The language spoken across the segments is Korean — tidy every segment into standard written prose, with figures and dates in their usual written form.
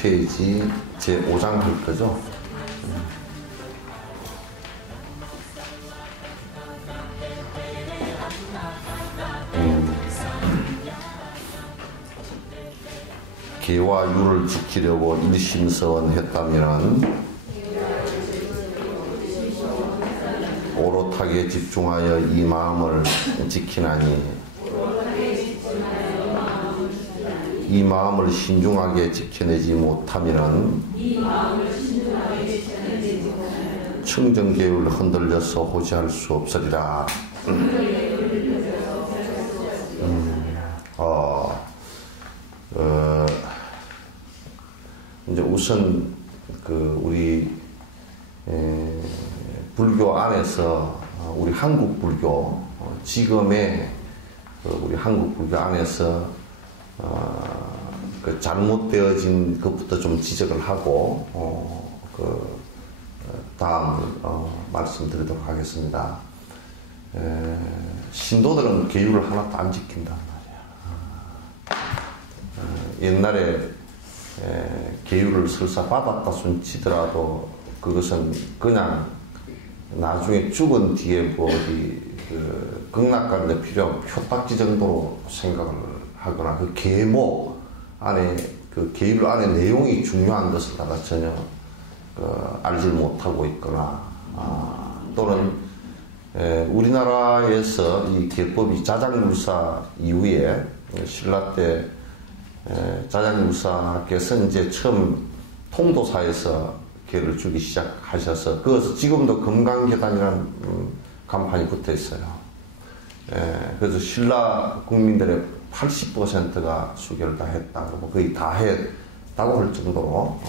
페이지 제5장 할 거죠. 계와 유를 지키려고 일심서원했다면 오롯하게 집중하여 이 마음을 지키나니 이 마음을 신중하게 지켜내지 못하면 청정계율 흔들려서 호지할 수 없으리라. 이제 우선 우리 불교 안에서 우리 한국 불교 지금의 우리 한국 불교 안에서 잘못되어진 것부터 좀 지적을 하고 다음을 말씀드리도록 하겠습니다. 신도들은 계율을 하나도 안 지킨단 말이야. 옛날에 계율을 설사 받았다 손치더라도 그것은 그냥 나중에 죽은 뒤에 어디 극락가는 데 필요한 표딱지 정도로 생각을 하거나 그 계모 안에 그 계율 안에 내용이 중요한 것을 다가 전혀 알지 못하고 있거나 또는 우리나라에서 이 계법이 자장율사 이후에 신라 때 자장율사께서 이제 처음 통도사에서 계를 주기 시작하셔서 그것은 지금도 금강계단이라는 간판이 붙어 있어요. 그래서 신라 국민들의 80%가 수계를 다 했다고 거의 다 했다고 할 정도로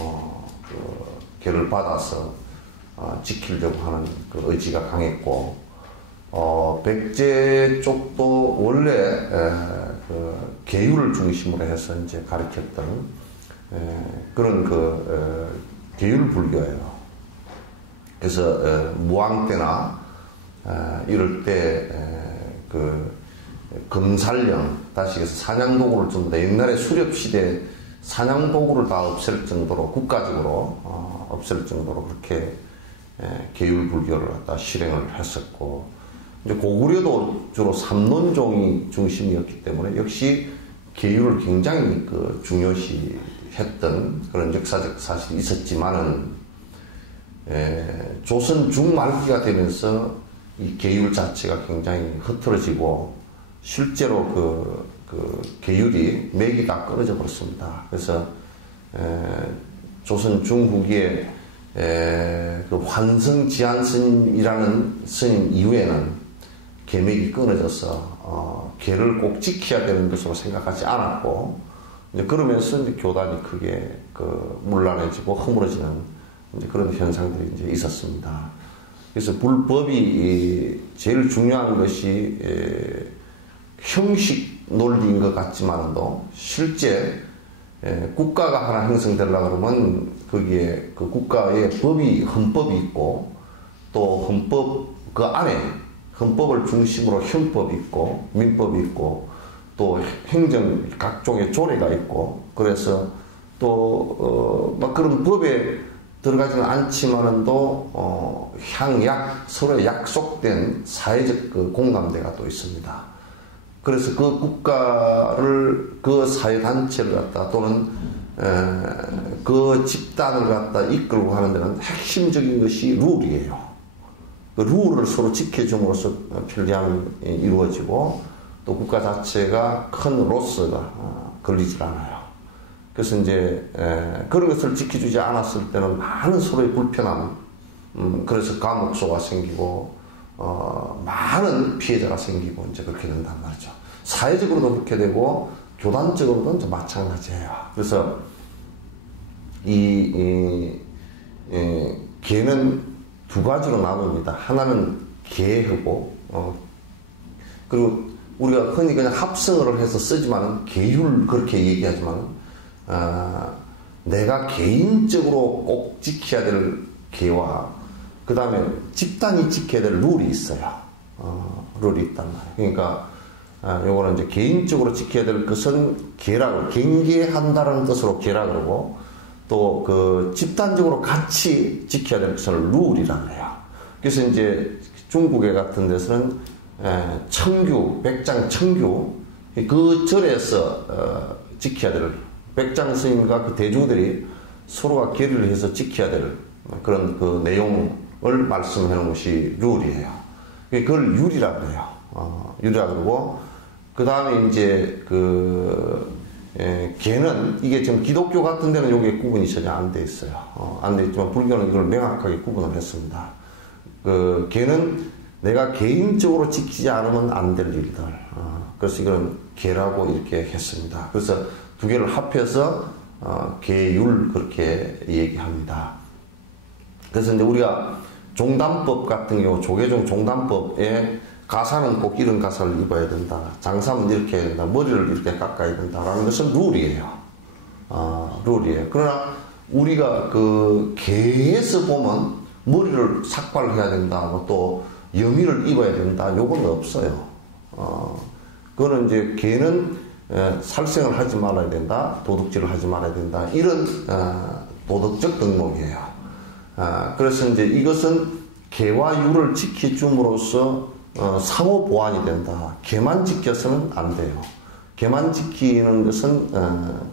계를 받아서 지키려고 하는 그 의지가 강했고 백제 쪽도 원래 계율을 중심으로 해서 이제 가르쳤던 그런 계율 불교예요. 그래서 무왕 때나 이럴 때 금살령 다시 해서 사냥도구를 좀 더 옛날에 수렵시대 사냥도구를 다 없앨 정도로 국가적으로 없앨 정도로 그렇게 계율 불교를 갖다 실행을 했었고 이제 고구려도 주로 삼론종이 중심이었기 때문에 역시 계율을 굉장히 중요시했던 그런 역사적 사실이 있었지만은 조선 중말기가 되면서 이 계율 자체가 굉장히 흐트러지고 실제로 그 계율이 맥이 다 끊어져 버렸습니다. 그래서 조선 중후기에 그 환승지안 스님이라는 스님 이후에는 계맥이 끊어져서 계를 꼭 지켜야 되는 것으로 생각하지 않았고 이제 그러면서 이제 교단이 크게 문란해지고 허물어지는 이제 그런 현상들이 이제 있었습니다. 그래서 불법이 제일 중요한 것이 형식 논리인 것 같지만도 실제 국가가 하나 형성되려고 그러면 거기에 그 국가의 헌법이 있고 또 헌법 그 안에 헌법을 중심으로 형법이 있고 민법이 있고 또 행정 각종의 조례가 있고 그래서 또 막 그런 법에 들어가지는 않지만은도 향약 서로 약속된 사회적 공감대가 또 있습니다. 그래서 그 국가를 그 사회단체를 갖다 또는 그 집단을 갖다 이끌고 하는 데는 핵심적인 것이 룰이에요. 그 룰을 서로 지켜줌으로써 편리함이 이루어지고 또 국가 자체가 큰 로스가 걸리질 않아요. 그래서 이제 그런 것을 지켜주지 않았을 때는 많은 서로의 불편함, 그래서 감옥소가 생기고 많은 피해자가 생기고 이제 그렇게 된단 말이죠. 사회적으로도 그렇게 되고 교단적으로도 이제 마찬가지예요. 그래서 계는 두 가지로 나눕니다. 하나는 계하고 그리고 우리가 흔히 그냥 합성어를 해서 쓰지만 계율 그렇게 얘기하지만 내가 개인적으로 꼭 지켜야 될 계와 그 다음에 집단이 지켜야 될 룰이 있어요. 룰이 있단 말이에요. 그러니까 요거는 이제 개인적으로 지켜야 될 것은 계라고 경계한다는 뜻으로 계라 그러고 또 그 집단적으로 같이 지켜야 될 것을 룰이라고 해요. 그래서 이제 중국에 같은 데서는 청규, 백장 청규, 그 절에서 지켜야 될 백장 스님과 그 대중들이 서로가 결의를 해서 지켜야 될 그런 그 내용을 말씀하는 것이 룰이에요. 그걸 율이라고 해요. 율이라고 그러고, 그 다음에 이제 개는, 이게 지금 기독교 같은 데는 여기에 구분이 전혀 안 돼 있어요. 안 돼 있지만 불교는 이걸 명확하게 구분을 했습니다. 개는 내가 개인적으로 지키지 않으면 안 될 일들. 그래서 이건 개라고 이렇게 했습니다. 그래서 두 개를 합해서 개율 그렇게 얘기합니다. 그래서 이제 우리가 종단법 같은 경우, 조계종 종단법에 가사는 꼭 이런 가사를 입어야 된다. 장사는 이렇게 해야 된다. 머리를 이렇게 깎아야 된다라는 것은 룰이에요. 룰이에요. 그러나 우리가 그 개에서 보면 머리를 삭발해야 된다. 또 영의를 입어야 된다. 요건 없어요. 그거는 이제 개는 살생을 하지 말아야 된다. 도둑질을 하지 말아야 된다. 이런 도덕적 덕목이에요. 그래서 이제 이것은 개와 율을 지켜줌으로써 상호 보완이 된다. 개만 지켜서는 안 돼요. 개만 지키는 것은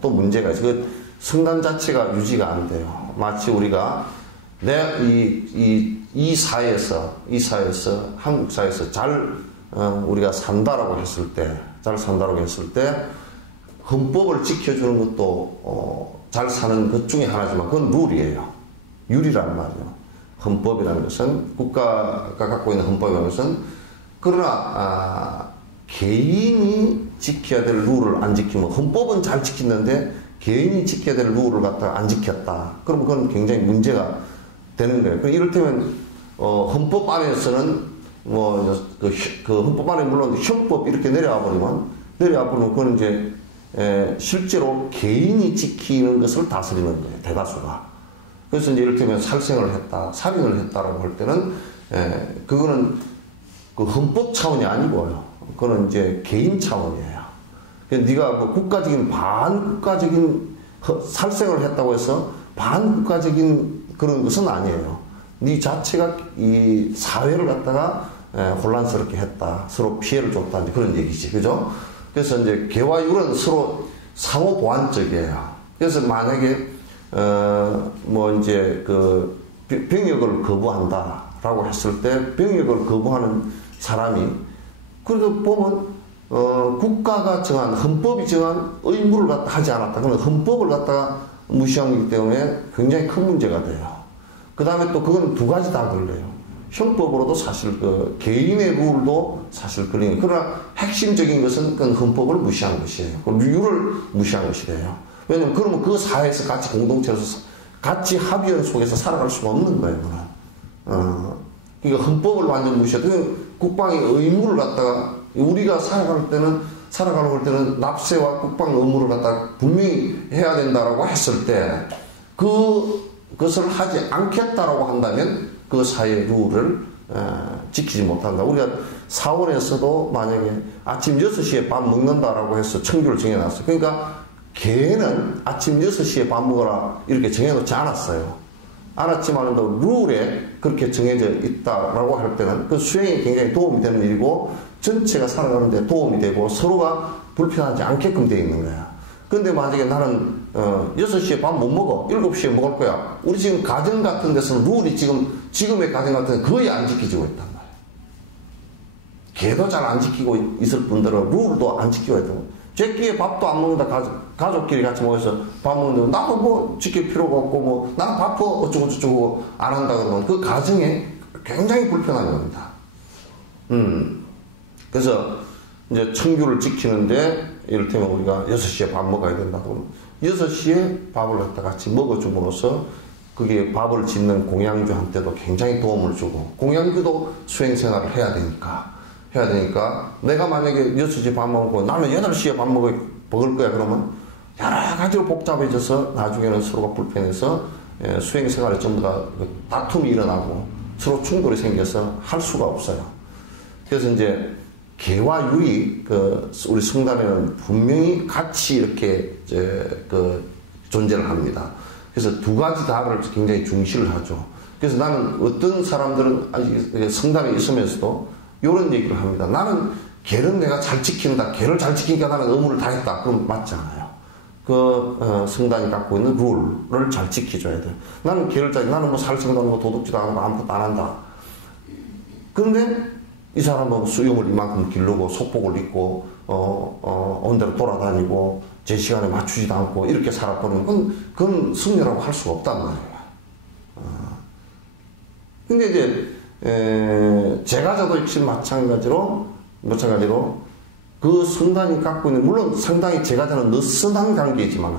또 문제가 있어요. 그 성단 자체가 유지가 안 돼요. 마치 우리가 이 사회에서 한국 사회에서 잘 우리가 산다라고 했을 때, 헌법을 지켜주는 것도 잘 사는 것 중에 하나지만 그건 룰이에요. 율이란 말이에요. 헌법이라는 것은, 국가가 갖고 있는 헌법이라는 것은, 그러나 개인이 지켜야 될 룰을 안 지키면, 헌법은 잘 지키는데 개인이 지켜야 될 룰을 갖다가 안 지켰다. 그러면 그건 굉장히 문제가 되는 거예요. 이를테면 헌법 안에서는 그 헌법 안에 물론 형법 이렇게 내려와 버리면 그건 이제 실제로 개인이 지키는 것을 다스리는 거예요. 대다수가. 그래서 이제 이를테면 살생을 했다, 살인을 했다라고 할 때는 그거는 그 헌법 차원이 아니고요. 그거는 이제 개인 차원이에요. 네가 뭐 국가적인 반국가적인 살생을 했다고 해서 반국가적인 그런 것은 아니에요. 네 자체가 이 사회를 갖다가 혼란스럽게 했다, 서로 피해를 줬다, 그런 얘기지, 그죠? 그래서 이제 개와 율은 서로 상호 보완적이에요. 그래서 만약에 이제 그 병역을 거부한다라고 했을 때 병역을 거부하는 사람이 그래도 보면 국가가 정한 헌법이 정한 의무를 갖다 하지 않았다. 그러면 헌법을 갖다가 무시한 거기 때문에 굉장히 큰 문제가 돼요. 그 다음에 또 그건 두 가지 다 걸려요. 형법으로도 사실 그 개인의 룰도 사실 걸리는. 그러나 핵심적인 것은 그건 헌법을 무시한 것이에요. 룰을 무시한 것이래요. 왜냐면 그러면 그 사회에서 같이 공동체에서 같이 합의원 속에서 살아갈 수가 없는 거예요. 그러니까 헌법을 완전 무시하고 국방의 의무를 갖다가 우리가 살아가는 때는 납세와 국방 의무를 갖다가 분명히 해야 된다라고 했을 때 그것을 하지 않겠다라고 한다면 그 사회의 룰을 지키지 못한다. 우리가 사원에서도 만약에 아침 6시에 밥 먹는다라고 해서 청규를 정해놨어요. 그러니까 개는 아침 6시에 밥 먹어라 이렇게 정해놓지 않았어요. 알았지만도 룰에 그렇게 정해져 있다라고 할 때는 그 수행에 굉장히 도움이 되는 일이고 전체가 살아가는 데 도움이 되고 서로가 불편하지 않게끔 되어 있는 거야. 근데 만약에 나는 6시에 밥 못 먹어. 7시에 먹을 거야. 우리 지금 가정 같은 데서는 룰이 지금의 가정 같은 데는 거의 안 지켜지고 있단 말이야. 개도 잘 안 지키고 있을 뿐더러 룰도 안 지키고 있다고. 쟤끼에 밥도 안 먹는다. 가족끼리 같이 모여서 밥 먹는데 나도 뭐 지킬 필요가 없고 뭐 나는 바빠 어쩌고 저쩌고 안 한다 그러면 그 가정에 굉장히 불편한 겁니다. 그래서 이제 청규를 지키는데 이를테면 우리가 6시에 밥 먹어야 된다고 6시에 밥을 갖다 같이 먹어줌으로써 그게 밥을 짓는 공양주한테도 굉장히 도움을 주고 공양주도 수행생활을 해야 되니까 내가 만약에 6시에 밥 먹고 나는 8시에 밥 먹을 거야 그러면 여러 가지로 복잡해져서 나중에는 서로가 불편해서 수행생활에 전부 다 다툼이 일어나고 서로 충돌이 생겨서 할 수가 없어요. 그래서 이제 개와 율이 우리 성단에는 분명히 같이 이렇게 존재를 합니다. 그래서 두 가지 다를 굉장히 중시를 하죠. 그래서 나는 어떤 사람들은 아직 성당에 있으면서도 이런 얘기를 합니다. 나는 계는 내가 잘 지킨다. 계를 잘 지키니까 나는 의무를 다했다. 그건 맞지 않아요. 성당이 갖고 있는 룰을 잘 지켜줘야 돼요. 나는 계를 나는 뭐 살생도 하고 도둑질도 하고 아무것도 안 한다. 그런데 이 사람은 수염을 이만큼 기르고 속복을 입고 온데로 돌아다니고 제 시간에 맞추지도 않고 이렇게 살아버리면 그건 승려라고 할 수가 없단 말이에요. 근데 이제 제가저도 역시 마찬가지로 그 성당이 갖고 있는, 물론 상당히 제가저는 느슨한 관계지만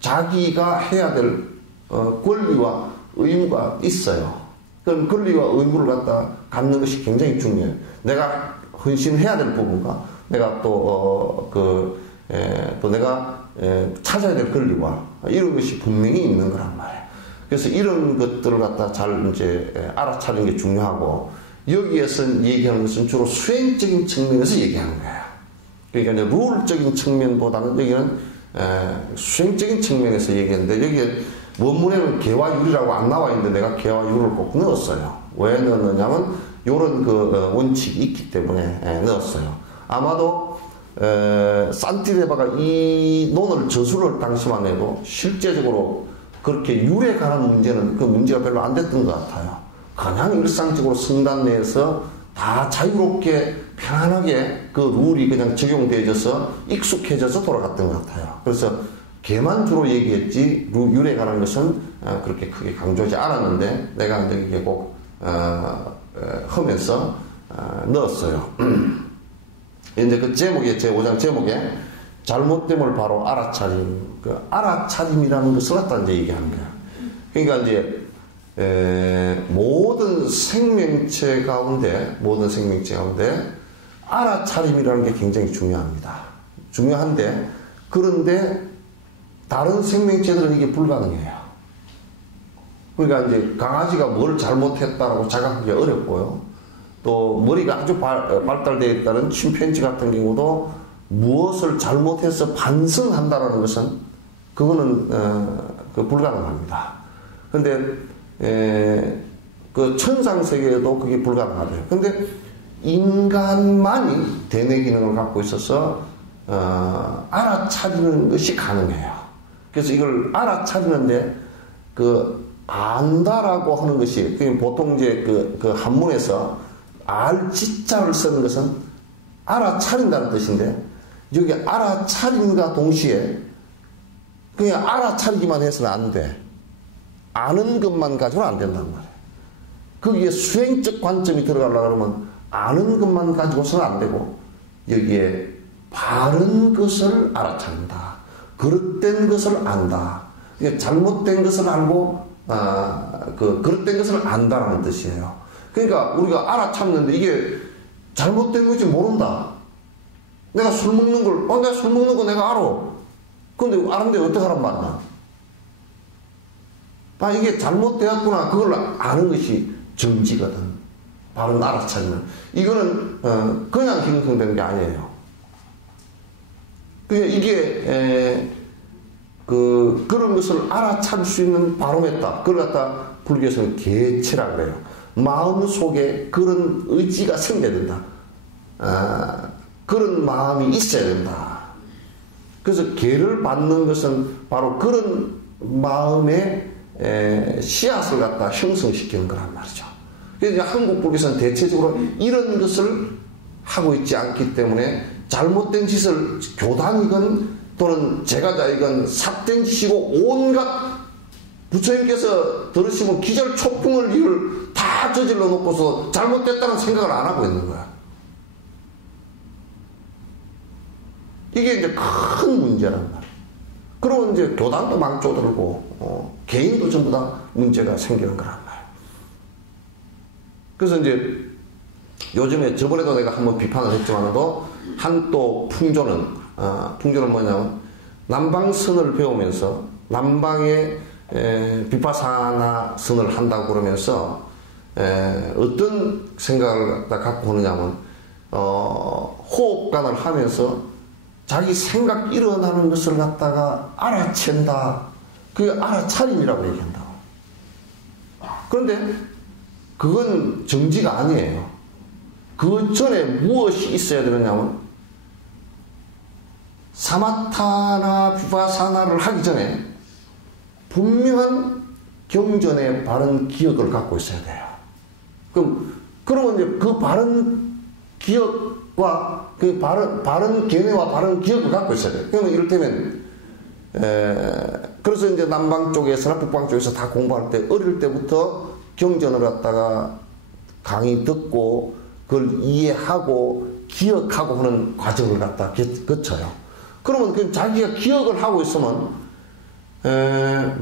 자기가 해야 될 권리와 의무가 있어요. 그럼 권리와 의무를 갖는 것이 굉장히 중요해요. 내가 헌신해야 될 부분과 내가 또 내가 찾아야 될 권리와 이런 것이 분명히 있는 거란 말이에요. 그래서 이런 것들을 잘 이제 알아차리는 게 중요하고, 여기에서 얘기하는 것은 주로 수행적인 측면에서 얘기하는 거예요. 그러니까 이제 룰적인 측면보다는 여기는 수행적인 측면에서 얘기했는데, 여기에 원문에는 개와 율이라고 안 나와 있는데 내가 개와 율을 꼭 넣었어요. 왜 넣었느냐면 이런 원칙이 있기 때문에 넣었어요. 아마도 산티데바가 이 논을 저술할 당시만 해도 실제적으로 그렇게 율에 관한 문제는 그 문제가 별로 안 됐던 것 같아요. 그냥 일상적으로 성당 내에서 다 자유롭게 편안하게 그 룰이 그냥 적용되어져서 익숙해져서 돌아갔던 것 같아요. 그래서 개만 주로 얘기했지 율에 관한 것은 그렇게 크게 강조하지 않았는데 내가 이제 이게 꼭 하면서 넣었어요. 이제 그 제목에, 제 5장 제목에 잘못됨을 바로 알아차림, 그 알아차림이라는 것을 갖다 이제 얘기하는 거야. 그러니까 이제 모든 생명체 가운데 알아차림이라는 게 굉장히 중요합니다. 중요한데, 그런데 다른 생명체들은 이게 불가능해요. 그러니까 이제 강아지가 뭘 잘못했다라고 자각하기 어렵고요. 또 머리가 아주 발달되어 있다는 침팬지 같은 경우도 무엇을 잘못해서 반성한다라는 것은 그거는 불가능합니다. 그런데 그 천상 세계에도 그게 불가능하대요. 근데 인간만이 대뇌 기능을 갖고 있어서 알아차리는 것이 가능해요. 그래서 이걸 알아차리는데 안다라고 하는 것이 보통 이제 그 한문에서 알지자를 쓰는 것은 알아차린다는 뜻인데, 여기 알아차림과 동시에 그냥 알아차리기만 해서는 안 돼. 아는 것만 가지고는 안 된단 말이에요. 거기에 수행적 관점이 들어가려고 그러면 아는 것만 가지고서는 안 되고, 여기에 바른 것을 알아차린다. 그릇된 것을 안다. 잘못된 것을 알고, 그릇된 것을 안다라는 뜻이에요. 그러니까 우리가 알아차렸는데 이게 잘못된 건지 모른다. 내가 술 먹는 걸, 내가 술 먹는 거 내가 알아. 근데 아는데 어떻게 하란 말이야? 이게 잘못되었구나. 그걸 아는 것이 정지거든. 바로 알아차리는. 이거는, 그냥 형성된 게 아니에요. 그러니까 이게, 그런 것을 알아차릴 수 있는 바로메터. 그걸 갖다 불교에서는 개체라고 그래요. 마음 속에 그런 의지가 생겨야 된다. 그런 마음이 있어야 된다. 그래서 개를 받는 것은 바로 그런 마음의 씨앗을 갖다 형성시키는 거란 말이죠. 그래서 한국 불교에서는 대체적으로 이런 것을 하고 있지 않기 때문에 잘못된 짓을 교단이건 또는 제가자이건 삿된 짓이고 온갖 부처님께서 들으시면 기절 초풍을 일을 다 저질러 놓고서 잘못됐다는 생각을 안 하고 있는 거야. 이게 이제 큰 문제란 말이야. 그러면 이제 교단도 망조들고 개인도 전부 다 문제가 생기는 거란 말이야. 그래서 이제 요즘에 저번에도 내가 한번 비판을 했지만도 한 또 풍조는 뭐냐면 남방선을 배우면서 남방의 비파사나 선을 한다고 그러면서 어떤 생각을 갖고 오느냐면 호흡관을 하면서 자기 생각 일어나는 것을 갖다가 알아챈다. 그게 알아차림이라고 얘기한다고. 그런데 그건 정지가 아니에요. 그 전에 무엇이 있어야 되느냐면 사마타나 비파사나를 하기 전에 분명한 경전의 바른 기억을 갖고 있어야 돼요. 그러면 이제 그 바른 기억과 그 바른 견해와 바른 기억을 갖고 있어야 돼요. 그러면 이를테면 그래서 이제 남방 쪽에서나 북방 쪽에서 다 공부할 때 어릴 때부터 경전을 갖다가 강의 듣고 그걸 이해하고 기억하고 하는 과정을 갖다 거쳐요. 그러면 그 자기가 기억을 하고 있으면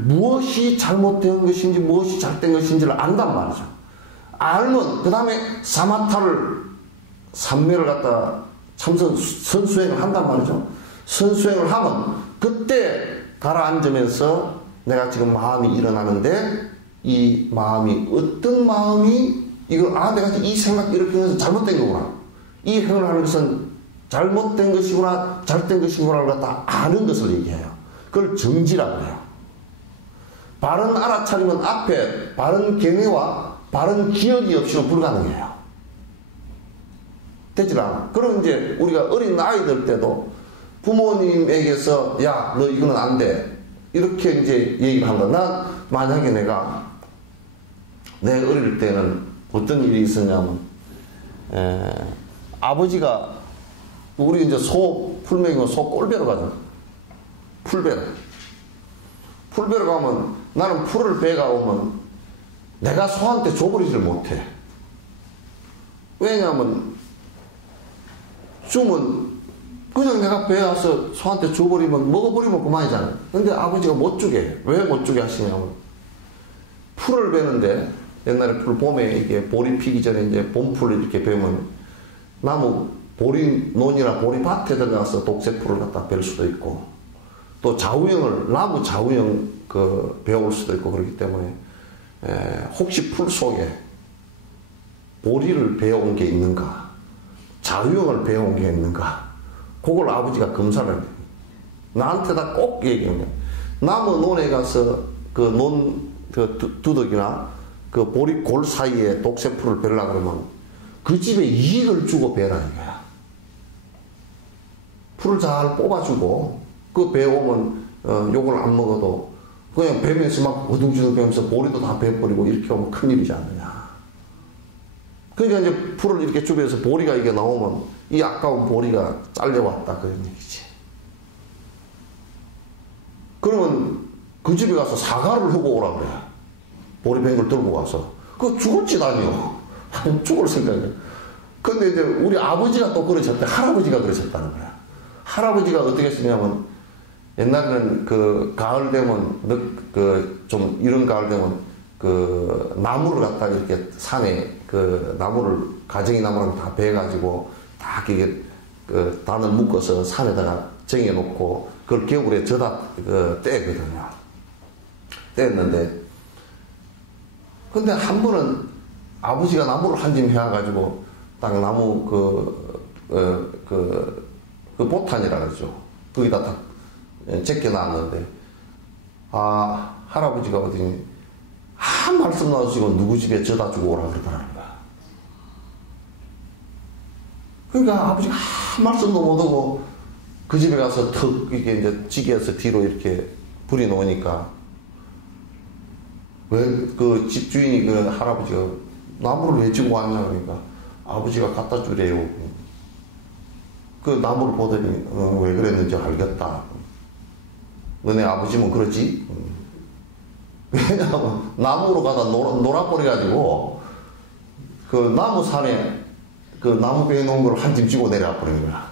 무엇이 잘못된 것인지 무엇이 잘된 것인지를 안단 말이죠. 알면 그 다음에 사마타를 삼매를 갖다 선수행을 한단 말이죠. 선수행을 하면 그때 가라앉으면서 내가 지금 마음이 일어나는데 이 마음이 어떤 마음이 이거 내가 이 생각 이렇게 해서 잘못된 거구나. 이 행을 하는 것은 잘못된 것이구나 잘된 것이구나를 갖다 아는 것을 얘기해요. 그걸 정지라고 해요. 바른 알아차림은 앞에 바른 견해와 바른 기억이 없이는 불가능해요. 되질 않아. 그럼 이제 우리가 어린 아이들 때도 부모님에게서 야, 너 이거는 안 돼. 이렇게 이제 얘기를 한다. 난 만약에 내 어릴 때는 어떤 일이 있었냐면 아버지가 우리 이제 소 풀매기면 소 꼴배로 가죠. 풀배로 가면 나는 풀을 배가 오면 내가 소한테 줘버리지를 못해. 왜냐하면 주면 그냥 내가 배에 와서 소한테 줘버리면 먹어버리면 그만이잖아요. 근데 아버지가 못 주게. 왜 못 주게 하시냐면 풀을 베는데 옛날에 봄에 이게 보리 피기 전에 이제 봄풀을 이렇게 베면 나무 보리논이나 보리밭에 들어가서 독새풀을 갖다 벨 수도 있고 또 나무 좌우형 베어올 수도 있고 그렇기 때문에 혹시 풀 속에 보리를 베어온 게 있는가 좌우형을 베어온 게 있는가 그걸 아버지가 검사를 해요. 나한테다 꼭 얘기해요. 나무 논에 가서 두덕이나 그 보리 골 사이에 독새풀을 베려고 그러면 그 집에 이익을 주고 베라는 거야. 풀을 잘 뽑아주고 그 베어오면 욕을 안 먹어도 그냥 베면서 막 어둥지둥 베면서 보리도 다 베버리고 이렇게 오면 큰일이지 않느냐. 그러니까 이제 풀을 이렇게 주변에서 보리가 이게 나오면 이 아까운 보리가 잘려왔다 그런 얘기지. 그러면 그 집에 가서 사과를 하고 오라 그래. 보리 벤 걸 들고 가서. 그거 죽을 짓 아니요. 죽을 생각이야. 근데 이제 우리 아버지가 또 그러셨대. 할아버지가 그러셨다는 거야. 할아버지가 어떻게 했냐면 옛날에는 그 가을 되면 좀 이런 가을 되면 그 나무를 갖다 이렇게 산에 그 나무를 가정이 나무랑 다 베가지고 다 이게 그 단을 묶어서 산에다가 정해 놓고 그걸 겨울에 져다 떼거든요. 떼었는데 근데 한 번은 아버지가 나무를 한 짐 해와가지고 딱 나무 그 보탄이라 그러죠. 거기다 딱 제껴놨는데 할아버지가 어디 한 말씀 나와주고 누구 집에 져다 주고 오라 그러더라는 거야. 그러니까 아버지가 한 말씀도 못하고 그 집에 가서 턱 이게 이제 지게에서 뒤로 이렇게 불이 놓으니까 왜 그 집주인이 그 할아버지가 나무를 왜 지고 왔냐 그러니까 아버지가 갖다 주래요. 그 나무를 보더니 왜 그랬는지 알겠다. 너네 아버지면 그러지? 왜냐하면 나무로 가다 놀아버려가지고 그 나무 산에 그 나무 베어 놓은 걸 한 짐 쥐고 내려와 버린 거야.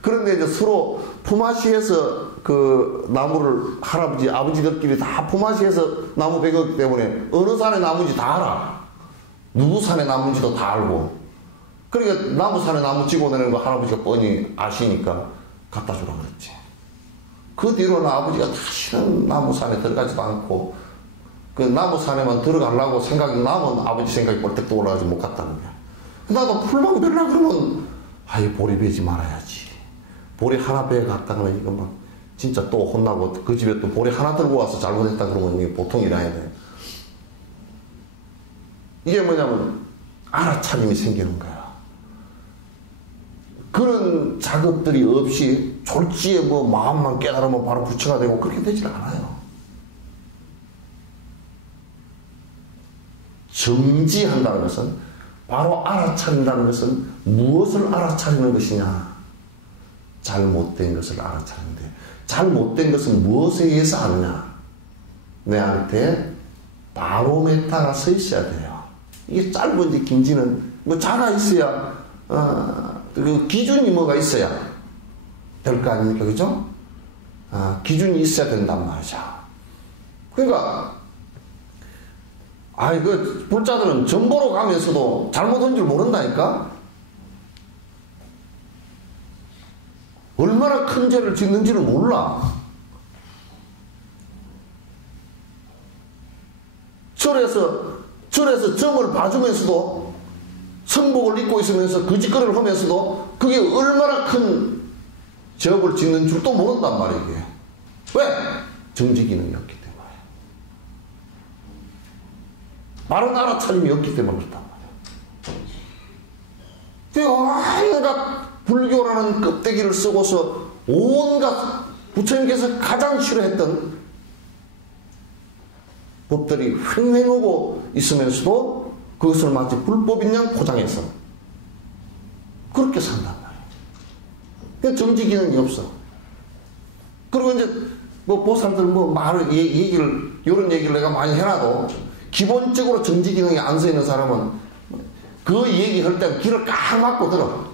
그런데 이제 서로 품앗이해서 그 나무를 아버지들끼리 다 품앗이해서 나무 베었기 때문에 어느 산의 나무인지 다 알아. 누구 산의 나무인지도 다 알고. 그러니까 나무 산에 나무 쥐고 내는 거 할아버지가 뻔히 아시니까 갖다 주라 그랬지. 그 뒤로는 아버지가 다시는 나무 산에 들어가지도 않고 그 나무 산에만 들어가려고 생각이 나면 아버지 생각이 벌떡 떠올라가지고 못 갔다는 거야. 나도 풀만 베려고 그러면 보리 베지 말아야지. 보리 하나 베어 갔다가 이거 막 진짜 또 혼나고 그 집에 또 보리 하나 들고 와서 잘못했다 그러면 이게 보통 일 아니야 돼. 이게 뭐냐면 알아차림이 생기는 거야. 그런 작업들이 없이 졸지에 뭐 마음만 깨달으면 바로 부처가 되고 그렇게 되질 않아요. 정지한다는 것은, 바로 알아차린다는 것은 무엇을 알아차리는 것이냐? 잘못된 것을 알아차리는데, 잘못된 것은 무엇에 의해서 하느냐? 내한테 바로 메타가 서 있어야 돼요. 이게 짧은지 긴지는 뭐 자가 있어야, 그 기준이 뭐가 있어야 될 거 아닙니까? 그죠? 기준이 있어야 된단 말이죠. 그러니까, 그 불자들은 전보로 가면서도 잘못한 줄 모른다니까? 얼마나 큰 죄를 짓는지를 몰라. 절에서 점을 봐주면서도, 성복을 입고 있으면서 거짓거리를 하면서도 그게 얼마나 큰 죄업을 짓는 줄도 모른단 말이에요. 이게. 왜? 정지 기능이 없기 때문에. 바른 알아차림이 없기 때문에 그렇단 말이에요. 온갖 불교라는 껍데기를 쓰고서 온갖 부처님께서 가장 싫어했던 법들이 횡행하고 있으면서도 그것을 마치 불법인 양 포장해서 그렇게 산단 말이에요. 정지 기능이 없어. 그리고 이제 뭐 보살들 뭐 말을 이런 얘기를 내가 많이 해놔도 기본적으로 정지 기능이 안 서 있는 사람은 그 얘기할 때 귀를 깍 막고 들어.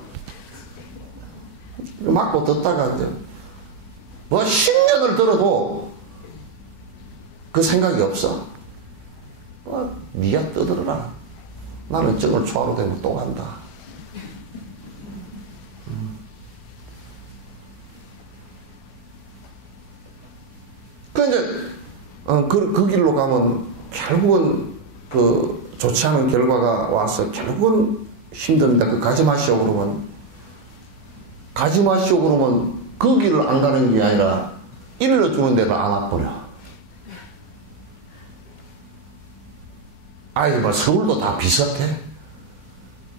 막고 듣다가 이제 뭐 10년을 들어도 그 생각이 없어. 네가 떠들어라. 나는 정을 초하로 되면 또 간다. 그 이제 그 길로 가면 결국은 그 좋지 않은 결과가 와서 결국은 힘듭니다. 그 가지 마시오 그러면 그 길을 안 가는 게 아니라 일러주는 데를 안 와버려. 뭐 서울도 다 비슷해.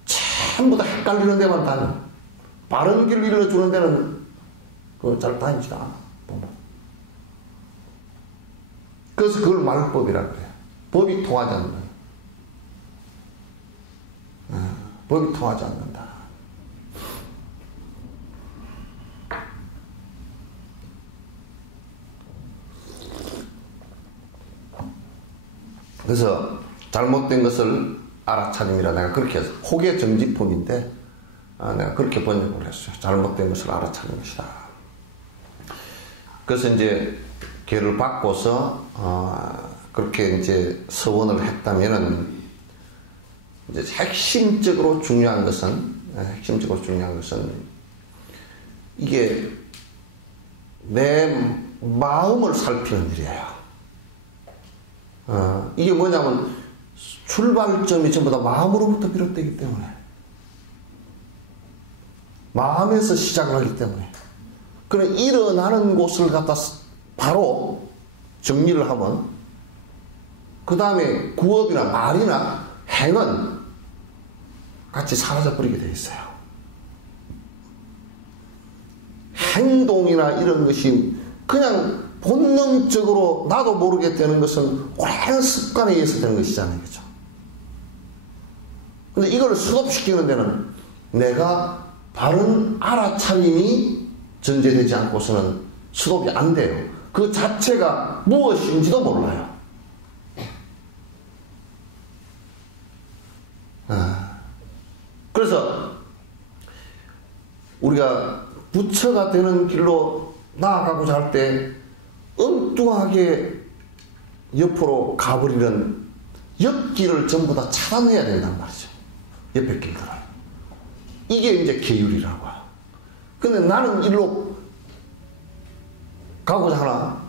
전부 다 헷갈리는 데만 다녀. 바른 길 일러주는 데는 잘 다니지 않아. 그래서 그걸 말법이라고 그래요. 법이 통하지 않는다. 법이 통하지 않는다. 그래서 잘못된 것을 알아차림이라 내가 그렇게 해서 혹의 정지품인데 내가 그렇게 번역을 했어요. 잘못된 것을 알아차리는 것이다. 그래서 이제 계를 바꿔서 그렇게 이제 서원을 했다면은 이제 핵심적으로 중요한 것은 이게 내 마음을 살피는 일이에요. 이게 뭐냐면 출발점이 전부 다 마음으로부터 비롯되기 때문에, 마음에서 시작을 하기 때문에, 그래 일어나는 곳을 갖다 바로 정리를 하면 그 다음에 구업이나 말이나 행은 같이 사라져버리게 되어 있어요. 행동이나 이런 것이 그냥 본능적으로 나도 모르게 되는 것은 오랜 습관에 의해서 되는 것이잖아요. 그죠? 근데 이걸 수습시키는 데는 내가 바른 알아차림이 전제되지 않고서는 수습이 안 돼요. 그 자체가 무엇인지도 몰라요. 그래서 우리가 부처가 되는 길로 나아가고자 할 때 엉뚱하게 옆으로 가버리는 옆길을 전부 다 차단해야 된단 말이죠. 옆에 길들을. 이게 이제 계율이라고 해요. 근데 나는 일로 가고자 하나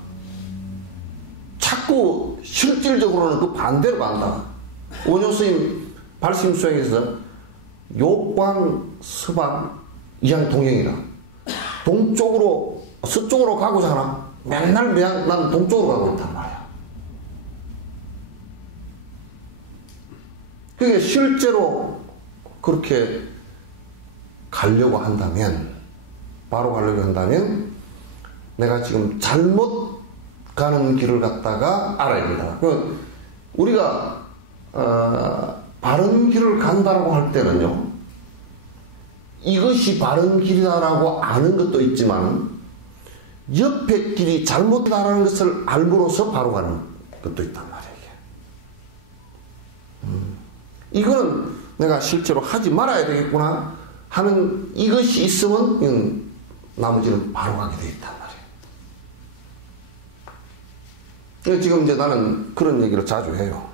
자꾸 실질적으로는 그 반대로 간다. 원효스님 발심수행에서 욕광, 서방, 이양 동행이라 동쪽으로 서쪽으로 가고자 하나? 맨날 난 동쪽으로 가고 있단 말이야. 그게 실제로 그렇게 가려고 한다면, 바로 가려고 한다면, 내가 지금 잘못 가는 길을 갖다가 알아야 된다. 우리가, 바른 길을 간다라고 할 때는요, 이것이 바른 길이다라고 아는 것도 있지만, 옆에 길이 잘못다라는 것을 알고로서 바로 가는 것도 있단 말이에요. 이거는 내가 실제로 하지 말아야 되겠구나 하는 이것이 있으면 나머지는 바로 가게 되어 있단 말이에요. 지금 이제 나는 그런 얘기를 자주 해요.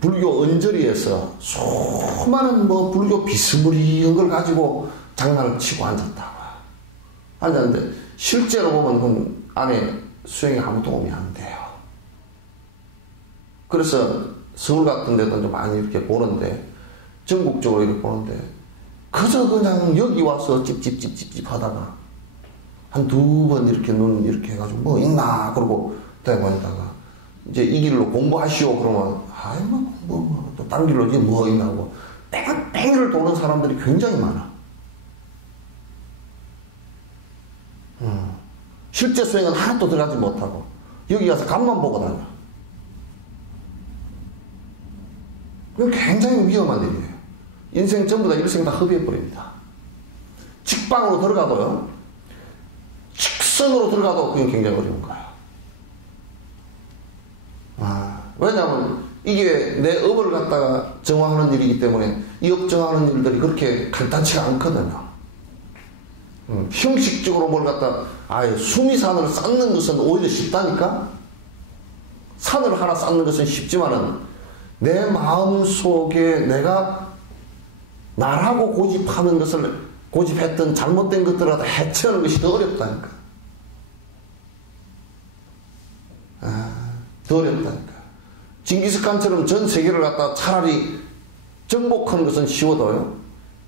불교 언저리에서 수많은 불교 비스무리한 걸 가지고 장난을 치고 앉았다고. 앉았는데 실제로 보면 그 안에 수행에 아무 도움이 안 돼요. 그래서 서울 같은 데도 좀 많이 이렇게 보는데, 전국적으로 이렇게 보는데, 그저 그냥 여기 와서 찝찝찝찝 하다가 한 두 번 이렇게 눈 이렇게 해가지고 뭐 있나 그러고 대고 있다가 이제 이 길로 공부하시오 그러면 아이 또 다른 길로 이제 뭐 있나 하고 뺑뺑이를 도는 사람들이 굉장히 많아. 실제 수행은 하나도 들어가지 못하고 여기 가서 간만 보고 다녀. 그건 굉장히 위험한 일이에요. 인생 전부 다 일생 다 허비해버립니다. 직방으로 들어가도요, 직선으로 들어가도 그건 굉장히 어려운 거예요. 왜냐하면 이게 내 업을 갖다가 정화하는 일이기 때문에 이 업 정화하는 일들이 그렇게 간단치가 않거든요. 형식적으로 뭘 갖다 수미산을 쌓는 것은 오히려 쉽다니까. 산을 하나 쌓는 것은 쉽지만은 내 마음 속에 내가 나라고 고집하는 것을 고집했던 잘못된 것들을 갖다 해체하는 것이 더 어렵다니까. 더 어렵다니까. 징기스칸처럼 전 세계를 갖다 차라리 정복하는 것은 쉬워도요,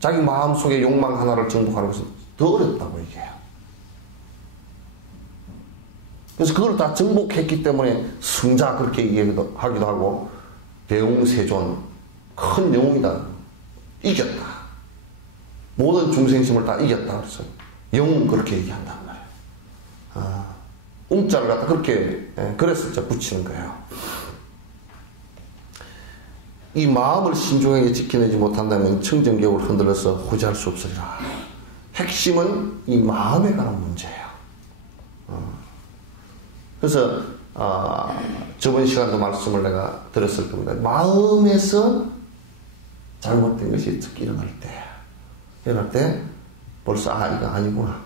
자기 마음 속의 욕망 하나를 정복하는 것은 더 어렵다고 얘기해요. 그래서 그걸 다 정복했기 때문에 승자 그렇게 얘기하기도 하고, 대웅세존 큰 영웅이다, 이겼다, 모든 중생심을 다 이겼다 그래서 영웅 그렇게 얘기한단 말이에요. 웅자를 갖다 그렇게 그래서 이제 붙이는 거예요. 이 마음을 신중하게 지켜내지 못한다면 청정교육을 흔들어서 호지할 수 없으리라. 핵심은 이 마음에 관한 문제예요. 그래서 저번 시간도 말씀을 내가 드렸을 겁니다. 마음에서 잘못된 것이 특히 일어날 때 벌써 이거 아니구나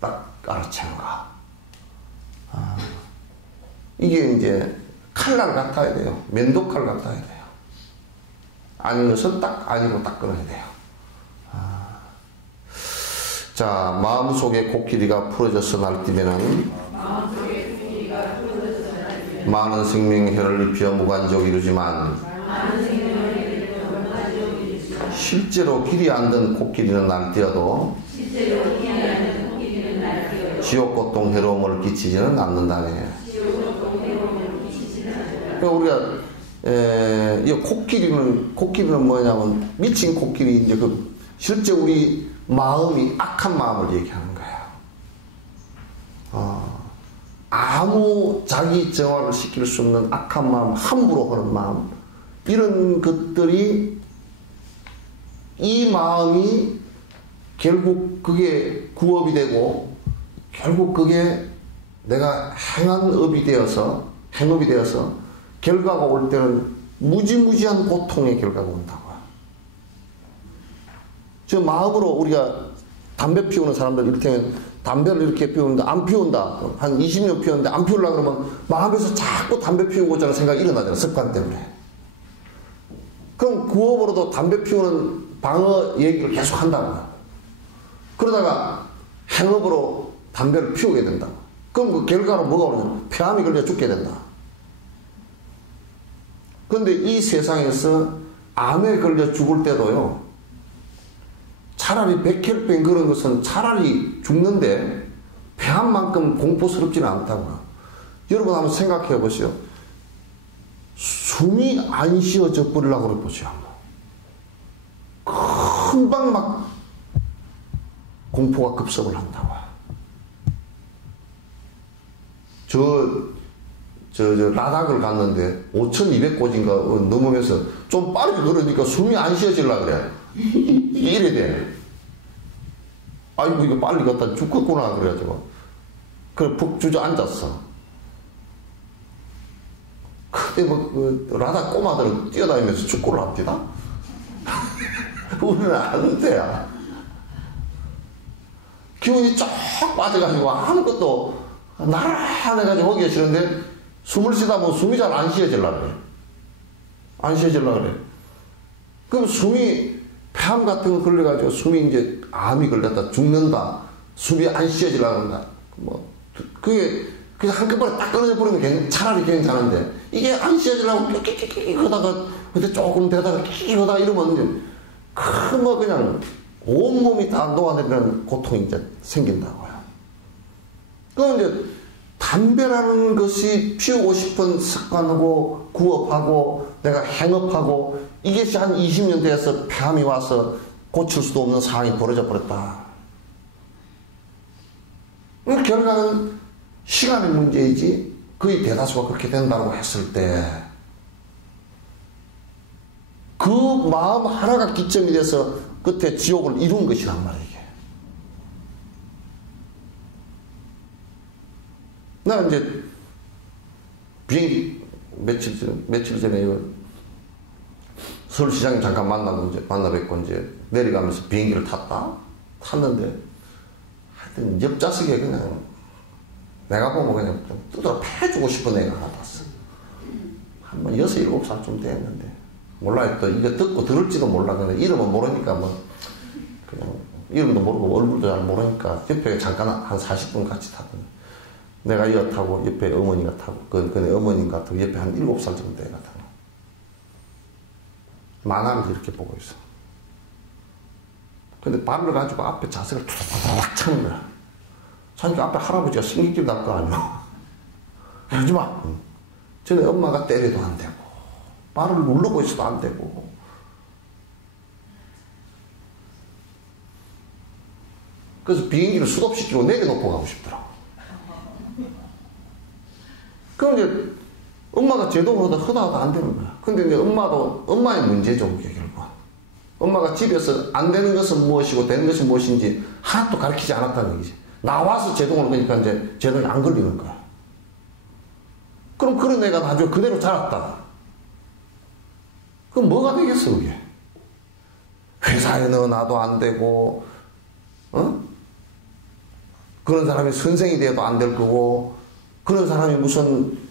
딱 알아채는 거. 이게 이제 칼날 같아야 돼요. 면도칼 같아야 돼요. 아닌 것은 딱 아니고 딱 끊어야 돼요. 자, 마음속에 코끼리가 풀어져서 날뛰면은 많은 생명해를 입혀 무간적 이루지만 실제로 길이 안 든 코끼리는 날뛰어도 지옥 고통 해로움을 끼치지는 않는다네. 그러니까 우리가 이 코끼리는 뭐냐면 미친 코끼리, 이제 실제 우리 마음이 악한 마음을 얘기하는 거예요. 아무 자기 정화를 시킬 수 없는 악한 마음, 함부로 하는 마음, 이런 것들이, 이 마음이 결국 그게 구업이 되고 결국 그게 내가 행업이 되어서 결과가 올 때는 무지무지한 고통의 결과가 온다고요. 저 마음으로 우리가 담배 피우는 사람들 이를테면 담배를 이렇게 피우는데 안 피운다. 한 20년 피웠는데 안 피우려고 그러면 마음에서 자꾸 담배 피우고자 하는 생각이 일어나잖아요. 습관 때문에. 그럼 구업으로도 담배 피우는 방어 얘기를 계속 한다고요. 그러다가 행업으로 담배를 피우게 된다. 그럼 그 결과로 뭐가 오느냐? 폐암이 걸려 죽게 된다. 그런데 이 세상에서 암에 걸려 죽을 때도요, 차라리 백혈병 그런 것은 차라리 죽는데 폐암만큼 공포스럽지는 않다고요. 여러분 한번 생각해 보시오. 숨이 안 쉬어져 버리려고 그래 보시오. 금방 막 공포가 급습을 한다고. 라닥을 갔는데 5,200고지인가 넘으면서 좀 빠르게 걸으니까 숨이 안 쉬어지려고 그래. 이게 이래 돼. 아이고, 이거 빨리 걷다 죽겠구나. 그래가지고. 그래, 푹 주저앉았어. 그때 라닥 꼬마들은 뛰어다니면서 축구를 합니다. 우리는 안 돼야. 기운이 쫙 빠져가지고 아무것도 나란해가지고 하기가 싫은데 숨을 쉬다 보면 숨이 잘 안 쉬어지려고 그래. 안 쉬어지려고 그래. 그럼 숨이 폐암 같은 거 걸려가지고 숨이 이제 암이 걸렸다 죽는다. 숨이 안 쉬어지려고 한다. 그게 그냥 한꺼번에 딱 끊어져 버리면 차라리 괜찮은데 이게 안 쉬어지려고 끼끼끼끼 하다가 근데 조금 되다가 끼끼 하다가 이러면 이제 그냥 온몸이 다 녹아내리는 고통이 이제 생긴다고요. 그럼 이제 담배라는 것이 피우고 싶은 습관하고 구업하고 내가 행업하고 이것이 한 20년 돼서 폐암이 와서 고칠 수도 없는 상황이 벌어져 버렸다. 결과는 시간의 문제이지 거의 대다수가 그렇게 된다고 했을 때 그 마음 하나가 기점이 돼서 끝에 지옥을 이룬 것이란 말이에요. 나 이제 비행기 며칠 전에 서울시장님 잠깐 만나 뵙고 이제 내려가면서 비행기를 탔는데 하여튼 옆좌석에 그냥 내가 보면 그냥 뜯어 패주고 싶은 애가 하나 탔어. 한 6, 7살쯤 됐는데 몰라요. 또 이거 듣고 들을지도 몰라. 근데 이름은 모르니까 그냥 이름도 모르고 얼굴도 잘 모르니까 옆에 잠깐 한 40분 같이 타거든. 내가 이어 타고 옆에 어머니가 타고 그 어머니가 타고 옆에 한 7살 정도 애가 타고 만화를 이렇게 보고 있어. 근데 발을 가지고 앞에 자석을 툭툭툭 차는 거야. 자니까 앞에 할아버지가 승객질 날 거 아니야. 하지마. 전에 엄마가 때려도 안 되고 발을 누르고 있어도 안 되고 그래서 비행기를 수도시키고 내려놓고 가고 싶더라고. 그럼 이제 엄마가 제동을 하다가 안 되는 거야. 근데 이제 엄마의 문제죠, 그게 결국. 엄마가 집에서 안 되는 것은 무엇이고 되는 것이 무엇인지 하나도 가르치지 않았다는 얘기지. 나와서 제동을 하니까 이제 제동이 안 걸리는 거야. 그럼 그런 애가 나중에 그대로 자랐다. 그럼 뭐가 되겠어, 그게? 회사에 넣어놔도 안 되고, 그런 사람이 선생이 돼도 안 될 거고, 그런 사람이 무슨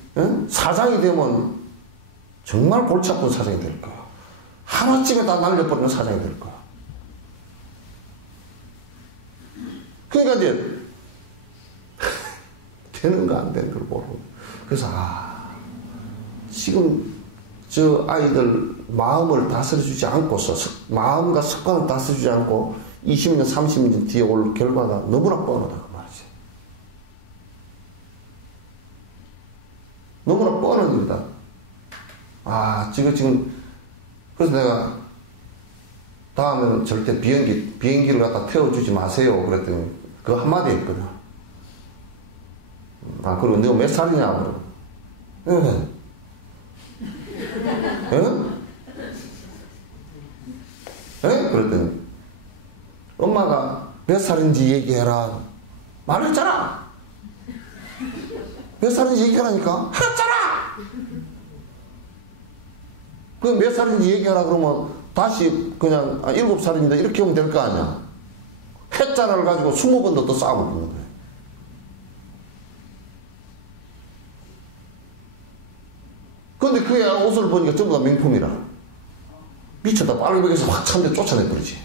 사장이 되면 정말 골치 아픈 사장이 될 거야. 하나쯤에 다 날려버리는 사장이 될 거야. 그러니까 이제 되는가 안 되는 걸 모르고. 그래서 지금 저 아이들 마음을 다스려주지 않고서 마음과 습관을 다스려주지 않고 20년 30년 뒤에 올 결과가 너무나 뻔하다 그 말이지. 너무나 뻔한 일이다. 지금 그래서 내가 다음에는 절대 비행기를 갖다 태워주지 마세요 그랬더니 그 한마디 했거든. 그리고 너가 몇 살이냐 그러고. 그랬더니 엄마가 몇 살인지 얘기해라 말했잖아. 몇 살인지 얘기하라니까 했잖아. 그럼 몇 살인지 얘기하라 그러면 다시 그냥 7살입니다 이렇게 하면 될 거 아니야. 했잖아를 가지고 20번도 또 싸움을 붙는 거야. 근데 그 애 옷을 보니까 전부 다 명품이라. 미쳤다. 빨리백에서 확 참대 쫓아내버리지.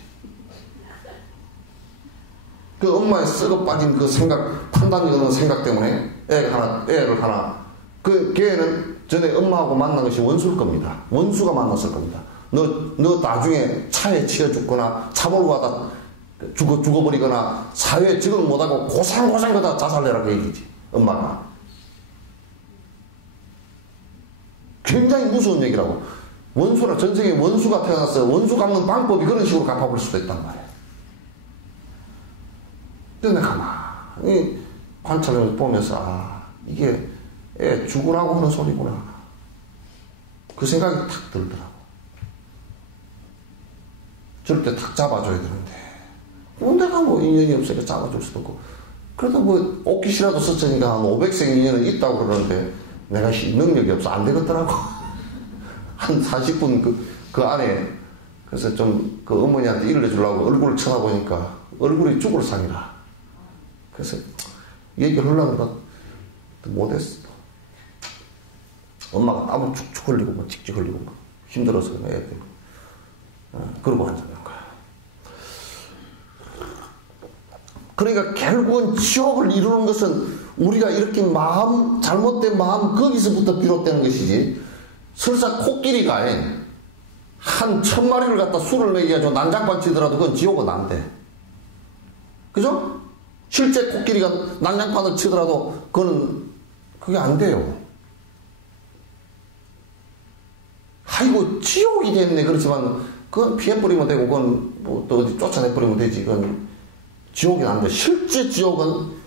그 엄마의 썩어 빠진 그 생각, 판단이 없는 생각 때문에 애를 하나. 그 걔는 전에 엄마하고 만난 것이 원수일 겁니다. 원수가 만났을 겁니다. 너 나중에 차에 치여 죽거나 차 몰고 가다 죽어버리거나 사회에 적응 못하고 고생고생 거다 자살해라 그 얘기지. 엄마가. 굉장히 무서운 얘기라고. 원수라 전생에 원수가 태어났어. 원수 갚는 방법이 그런 식으로 갚아볼 수도 있단 말이야. 근데 내가 가만히 관찰을 보면서 이게 애 죽으라고 하는 소리구나. 그 생각이 탁 들더라고. 저럴 때 탁 잡아줘야 되는데 내가 뭐 인연이 없으니까 잡아줄 수도 없고 그래도 뭐 옷깃이라도 썼으니까 한 500생 인연은 있다고 그러는데 내가 능력이 없어 안 되겠더라고. 한 40분 그 안에 그래서 좀 그 어머니한테 일러주려고 얼굴을 쳐다보니까 얼굴이 죽을 상이라. 그래서 얘기를 하려고 못했어. 엄마가 땀을 축축 흘리고 막 찍찍 흘리고 막 힘들어서 애들 그러고 앉아있는 거야. 그러니까 결국은 지옥을 이루는 것은 우리가 이렇게 잘못된 마음 거기서부터 비롯되는 것이지. 설사 코끼리가 한 1000마리를 갖다 술을 먹여가지고 난장판 치더라도 그건 지옥은 안 돼. 그죠? 실제 코끼리가 난장판을 치더라도 그게 안 돼요. 아이고 지옥이 됐네. 그렇지만 그건 피해버리면 되고 그건 뭐 또 어디 쫓아내버리면 되지. 그건 지옥이 안 돼. 실제 지옥은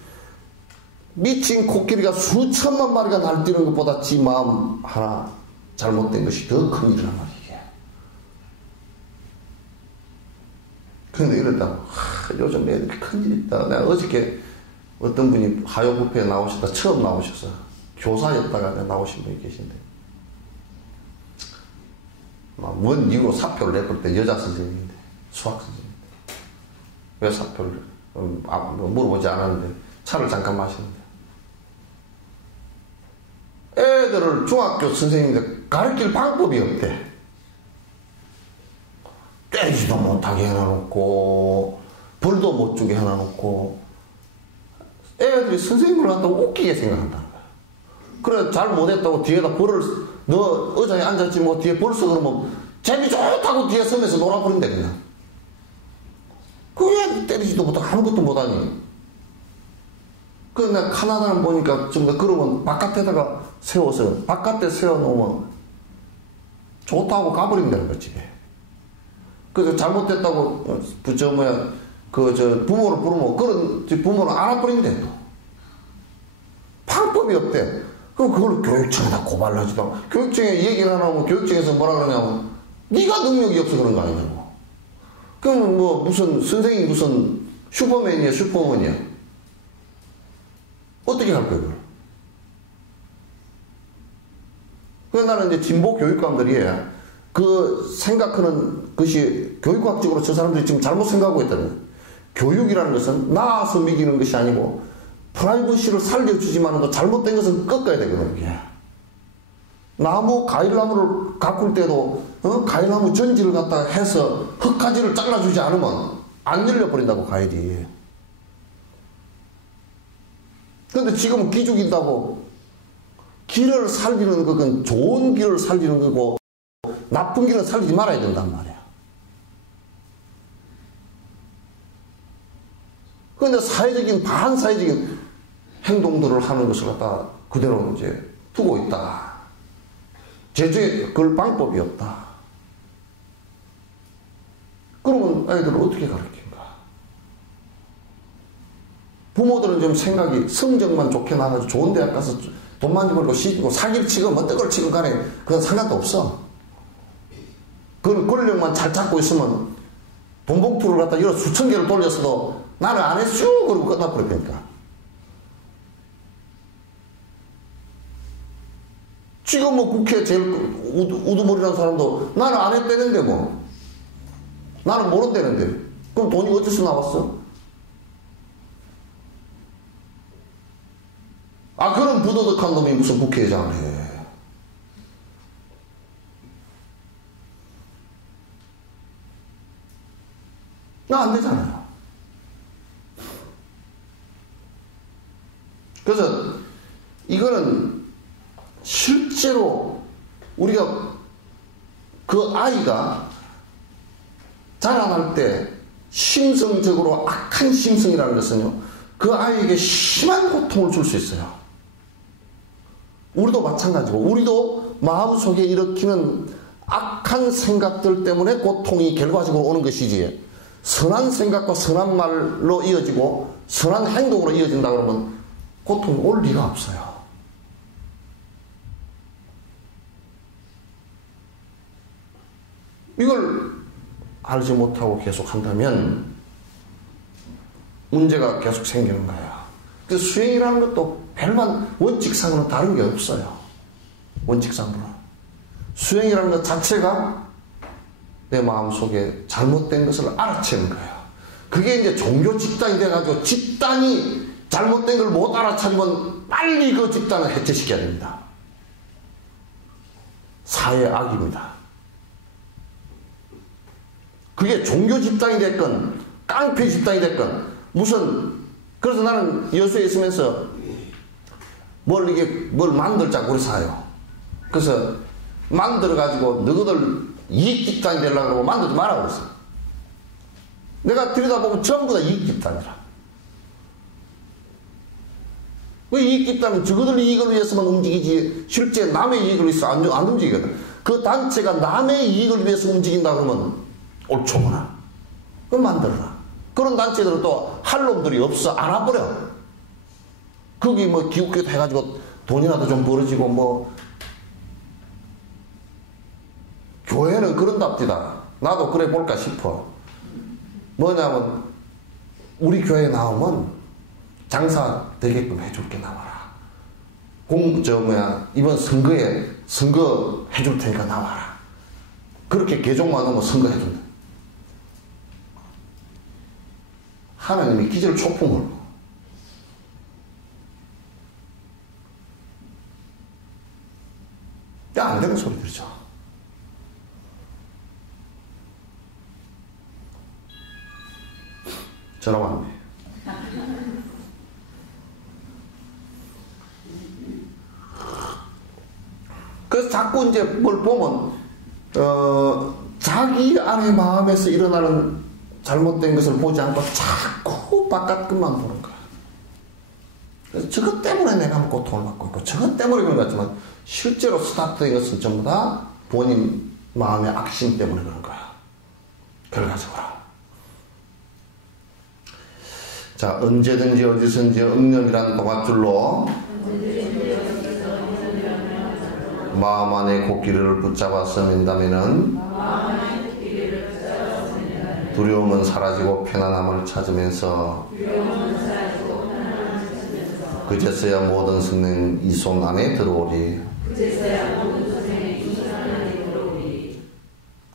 미친 코끼리가 수천만 마리가 날뛰는 것보다 지 마음 하나 잘못된 것이 더 큰 일이란 말이야. 그런데 이랬다고 요즘 애들이 큰일 있다. 내가 어저께 어떤 분이 하요부페에 나오셨다 처음 나오셔서 교사였다가 나오신 분이 계신데 뭔 이유로 사표를 내볼 때 여자 선생님인데 수학 선생님인데 왜 사표를 물어보지 않았는데 차를 잠깐 마시는데 애들을 중학교 선생님인데 가르칠 방법이 없대. 때리지도 못하게 해놔놓고 벌도 못 주게 해놔놓고 애들이 선생님을 갖다고 웃기게 생각한다는 거야. 그래 잘 못했다고 뒤에다 벌을 너 의자에 앉았지 뭐 뒤에 벌 써 그러면 재미 좋다고 뒤에 서면서 놀아버린대 그냥. 그게 때리지도 못하고 아무것도 못하니. 그래서 내가 카나다를 보니까 좀 더 그러면 바깥에다가 세워서 바깥에 세워놓으면 좋다고 가버린다는 거지. 그래서 잘못됐다고 부모를 부르면 그런 부모는 알아버린대 또. 방법이 없대. 그럼 그걸 교육청에다 고발을 하지도 않고 교육청에 얘기를 안 하고 교육청에서 뭐라 그러냐면 네가 능력이 없어 그런 거 아니냐고. 그러면 뭐 무슨 선생님이 무슨 슈퍼맨이야 슈퍼맨이야. 어떻게 할 거야 그걸. 그래서 나는 이제 진보 교육감들이 그 생각하는 것이 교육학적으로 저 사람들이 지금 잘못 생각하고 있다는 거예요. 교육이라는 것은 낳아서 먹이는 것이 아니고 프라이버시를 살려주지만 잘못된 것은 꺾어야 되거든요. 이게. 과일나무를 가꿀 때도 과일나무 전지를 갖다 해서 흙가지를 잘라주지 않으면 안 열려버린다고 과일이. 그런데 지금은 기죽인다고 길을 살리는 것은 좋은 길을 살리는 거고 나쁜 길은 살리지 말아야 된단 말이야. 그런데 반사회적인 행동들을 하는 것을 갖다 그대로 이제 두고 있다. 제주에 그럴 방법이 없다. 그러면 아이들을 어떻게 가르친가? 부모들은 좀 생각이 성적만 좋게 나가지고 좋은 대학 가서 돈 많이 벌고 시키고 사기를 치건 뭐 떡을 치건 간에 그건 상관도 없어. 그건 권력만 잘 잡고 있으면 돈 봉투를 갖다 여러 수천 개를 돌렸어도 나는 안 했슈 그러고 끝나버리니까. 지금 뭐 국회 제일 우두머리라는 사람도 나는 안 했다는데 뭐. 나는 모른다는데. 그럼 돈이 어디서 나왔어? 그런 부도덕한 놈이 무슨 국회의장을 해. 나 안 되잖아요. 그래서 이거는 실제로 우리가 그 아이가 자라날 때 심성적으로 악한 심성이라는 것은요, 그 아이에게 심한 고통을 줄 수 있어요. 우리도 마찬가지고, 우리도 마음속에 일으키는 악한 생각들 때문에 고통이 결과적으로 오는 것이지, 선한 생각과 선한 말로 이어지고 선한 행동으로 이어진다 그러면 고통이 올 리가 없어요. 이걸 알지 못하고 계속 한다면 문제가 계속 생기는 거예요. 그 수행이라는 것도 별반 원칙상으로는 다른 게 없어요. 원칙상으로는. 수행이라는 것 자체가 내 마음속에 잘못된 것을 알아채는 거예요. 그게 이제 종교 집단이 돼가지고 집단이 잘못된 걸 못 알아차리면 빨리 그 집단을 해체시켜야 됩니다. 사회 악입니다. 그게 종교 집단이 됐건 깡패 집단이 됐건 무슨, 그래서 나는 여수에 있으면서 뭘 만들자고 그래 사요. 그래서 만들어가지고 너희들 이익 집단이 되려고 그러고 만들지 마라 그랬어. 내가 들여다보면 전부 다 이익 집단이라. 그 이익 집단은 저거들 이익을 위해서만 움직이지 실제 남의 이익을 위해서 안 움직이거든. 그 단체가 남의 이익을 위해서 움직인다 그러면 옳죠구나. 그럼 만들어라. 그런 단체들은 또 할 놈들이 없어. 알아버려. 거기 뭐 기웃기웃 해가지고 돈이라도 좀 벌어지고 뭐. 교회는 그런답디다. 나도 그래 볼까 싶어. 뭐냐면 우리 교회에 나오면 장사 되게끔 해줄게 나와라. 이번 선거 해줄 테니까 나와라. 그렇게 개종만 하면 선거 해준다. 하나님이 기절 초풍을 안 되는 소리들이죠. 전화 왔네. 그래서 자꾸 이제 뭘 보면 자기 안의 마음에서 일어나는 잘못된 것을 보지 않고 자꾸 바깥 것만 보는 거야. 그래서 저것 때문에 내가 고통을 받고 있고 저것 때문에 그런 것 같지만 실제로 스타트된 것은 전부 다 본인 마음의 악심 때문에 그런 거야. 결과적으로. 자, 언제든지 어디서든지 응념이란 동아줄로 마음 안에 곡기를 붙잡아 써낸다면은 두려움은 사라지고 편안함을 찾으면서 그제서야 모든 성령 이 손 안에 들어오리.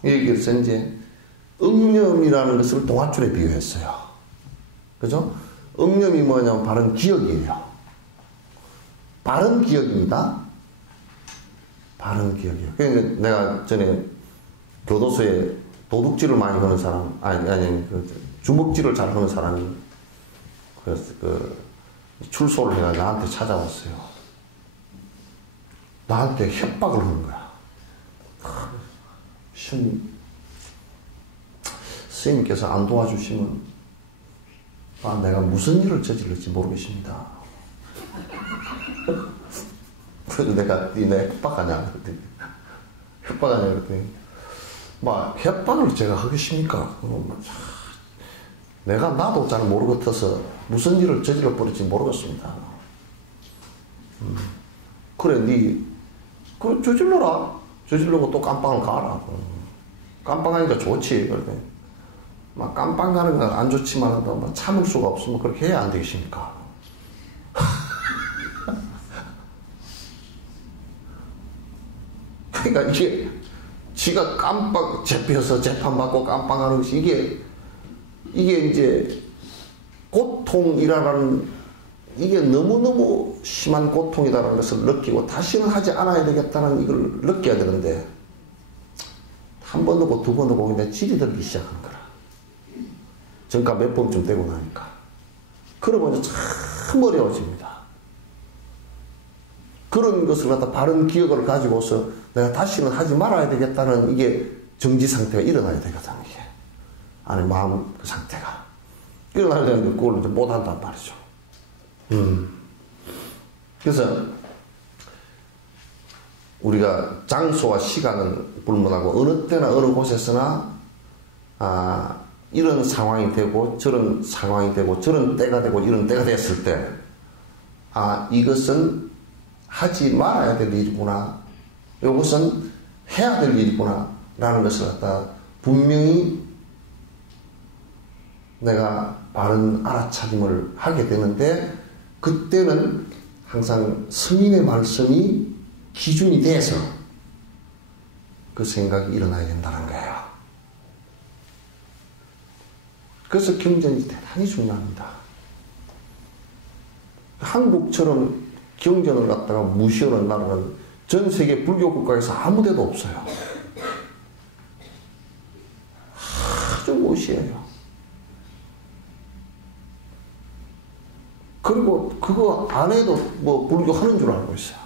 여기서 이제 응념이라는 것을 동아줄에 비유했어요. 그죠? 응념이 뭐냐면 바른 기억이에요. 바른 기억입니다. 바른 기억이에요. 그러니까 내가 전에 교도소에 도둑질을 많이 하는 사람, 주먹질을 잘 하는 사람이 출소를 해가지고 나한테 찾아왔어요. 나한테 협박을 하는 거야. 스님께서 안 도와주시면 내가 무슨 일을 저질렀지 모르겠습니다. 그래서 내가 니네 협박하냐 그랬더니 협박하냐 그랬더니 협박을 제가 하겠습니까? 내가 나도 잘 모르겠어서 무슨 일을 저질러 버릴지 모르겠습니다. 그래 그래 저질러라. 저질러고 또 깜빵을 가라. 깜빵하니까 좋지. 그러더니 깜빵 가는 건 안 좋지만 참을 수가 없으면 그렇게 해야 안 되겠습니까? 그러니까 이게 지가 깜빵 잡혀서 재판받고 깜빵하는 것이 이게 이제 고통이라는 이게 너무너무 심한 고통이다라는 것을 느끼고 다시는 하지 않아야 되겠다는 이걸 느껴야 되는데 한 번 하고 두 번 하고 그냥 질이 들기 시작하는 거라. 정가 몇 번쯤 되고 나니까. 그러면 참 어려워집니다. 그런 것을 갖다 바른 기억을 가지고서 내가 다시는 하지 말아야 되겠다는 이게 정지 상태가 일어나야 되거든, 이게. 아니 마음 그 상태가 일어나야 되는데 그걸 이제 못한단 말이죠. 그래서 우리가 장소와 시간은 불문하고 어느 때나 어느 곳에서나 이런 상황이 되고 저런 상황이 되고 저런 때가 되고 이런 때가 됐을 때 이것은 하지 말아야 될 일이구나, 이것은 해야 될 일이구나 라는 것을 갖다 분명히 내가 바른 알아차림을 하게 되는데, 그때는 항상 성인의 말씀이 기준이 돼서 그 생각이 일어나야 된다는 거예요. 그래서 경전이 대단히 중요합니다. 한국처럼 경전을 갖다가 무시하는 나라는 전 세계 불교 국가에서 아무 데도 없어요. 아주 무시해요. 그리고 그거 안에도 뭐 불교 하는 줄 알고 있어요.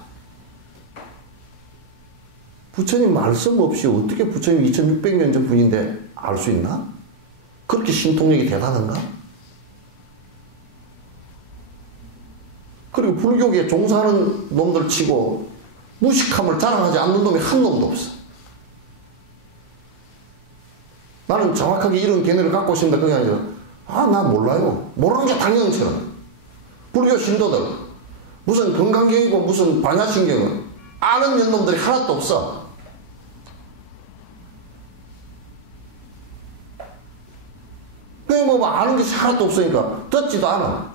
부처님 말씀 없이 어떻게 부처님 2600년 전 분인데 알 수 있나? 그렇게 신통력이 대단한가? 그리고 불교계에 종사하는 놈들 치고 무식함을 자랑하지 않는 놈이 한 놈도 없어. 나는 정확하게 이런 견해를 갖고 있습니다. 그게 아니라 나 몰라요. 모르는 게 당연처럼. 불교 신도들 무슨 건강경이고 무슨 반야신경은 아는 년놈들이 하나도 없어. 그냥 뭐 아는 것이 하나도 없으니까 듣지도 않아.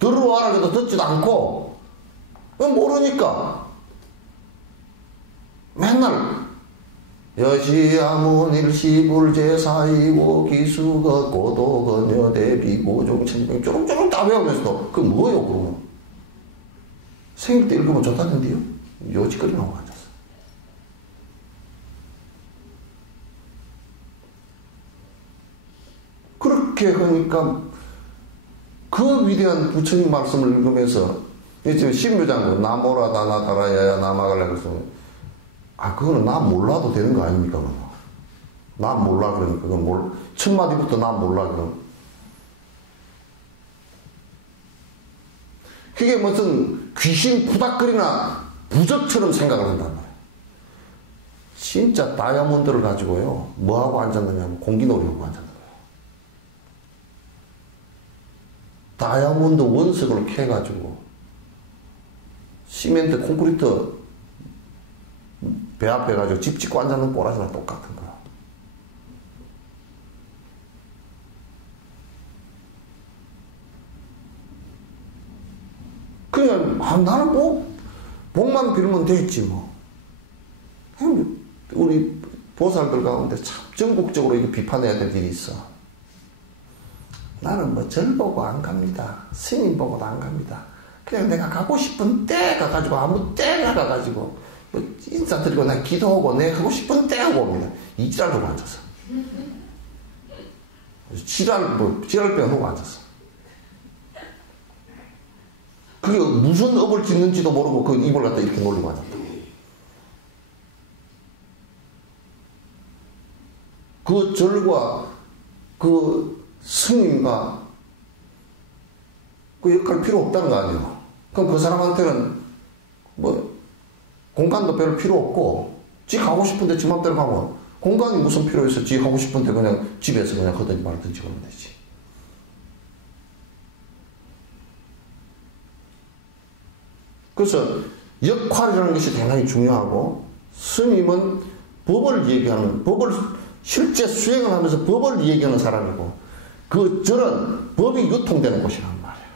들어와라 해도 듣지도 않고 모르니까 맨날 여시아문 일시불제사이고 기수거 고도거 여대비고 종천병 쪼롱쪼롱 다 배우면서도 그게 뭐예요 그러면? 생일 때 읽으면 좋다던데요? 요지거리 나오고 앉았어. 그렇게 하니까 그 위대한 부처님 말씀을 읽으면서 이제 신묘장군 나모라 다나다라야야 나마갈라 그래서 그거는 나 몰라도 되는 거 아닙니까? 나 몰라 그러니까 그건 첫 마디부터 나 몰라 그럼 그게 무슨 귀신 푸닥거리나 부적처럼 생각을 한단 말이에요. 진짜 다이아몬드를 가지고요 뭐하고 앉았느냐면 공기놀이하고 앉았는 거예요. 다이아몬드 원석을 캐가지고 시멘트 콘크리트 배 앞에 가지고 집 짓고 앉아있는 꼬라지랑 똑같은 거야. 그냥 나는 뭐 복만 빌면 되겠지 뭐. 우리 보살들 가운데 참 전국적으로 이게 비판해야 될 일이 있어. 나는 뭐 절 보고 안 갑니다. 스님 보고도 안 갑니다. 그냥 내가 가고 싶은 때 가가지고 아무 때나 가가지고 뭐 인사드리고 나 기도하고 내 하고 싶은 때 하고 옵니다. 이 지랄하고 앉았어. 지랄병 하고 앉았어. 그게 무슨 업을 짓는지도 모르고 그 입을 갖다 이렇게 놀리고 앉았다. 그 절과 그 스님과 그 역할 필요 없다는 거 아니에요. 그럼 그 사람한테는 뭐 공간도 별로 필요 없고 지 가고 싶은데 지 맘대로 가면 공간이 무슨 필요 있어. 지 하고 싶은데 그냥 집에서 그냥 하든지 말든지 하면 되지. 그래서 역할이라는 것이 대단히 중요하고 스님은 법을 얘기하는 법을 실제 수행을 하면서 법을 얘기하는 사람이고 그 절은 법이 유통되는 곳이란 말이에요.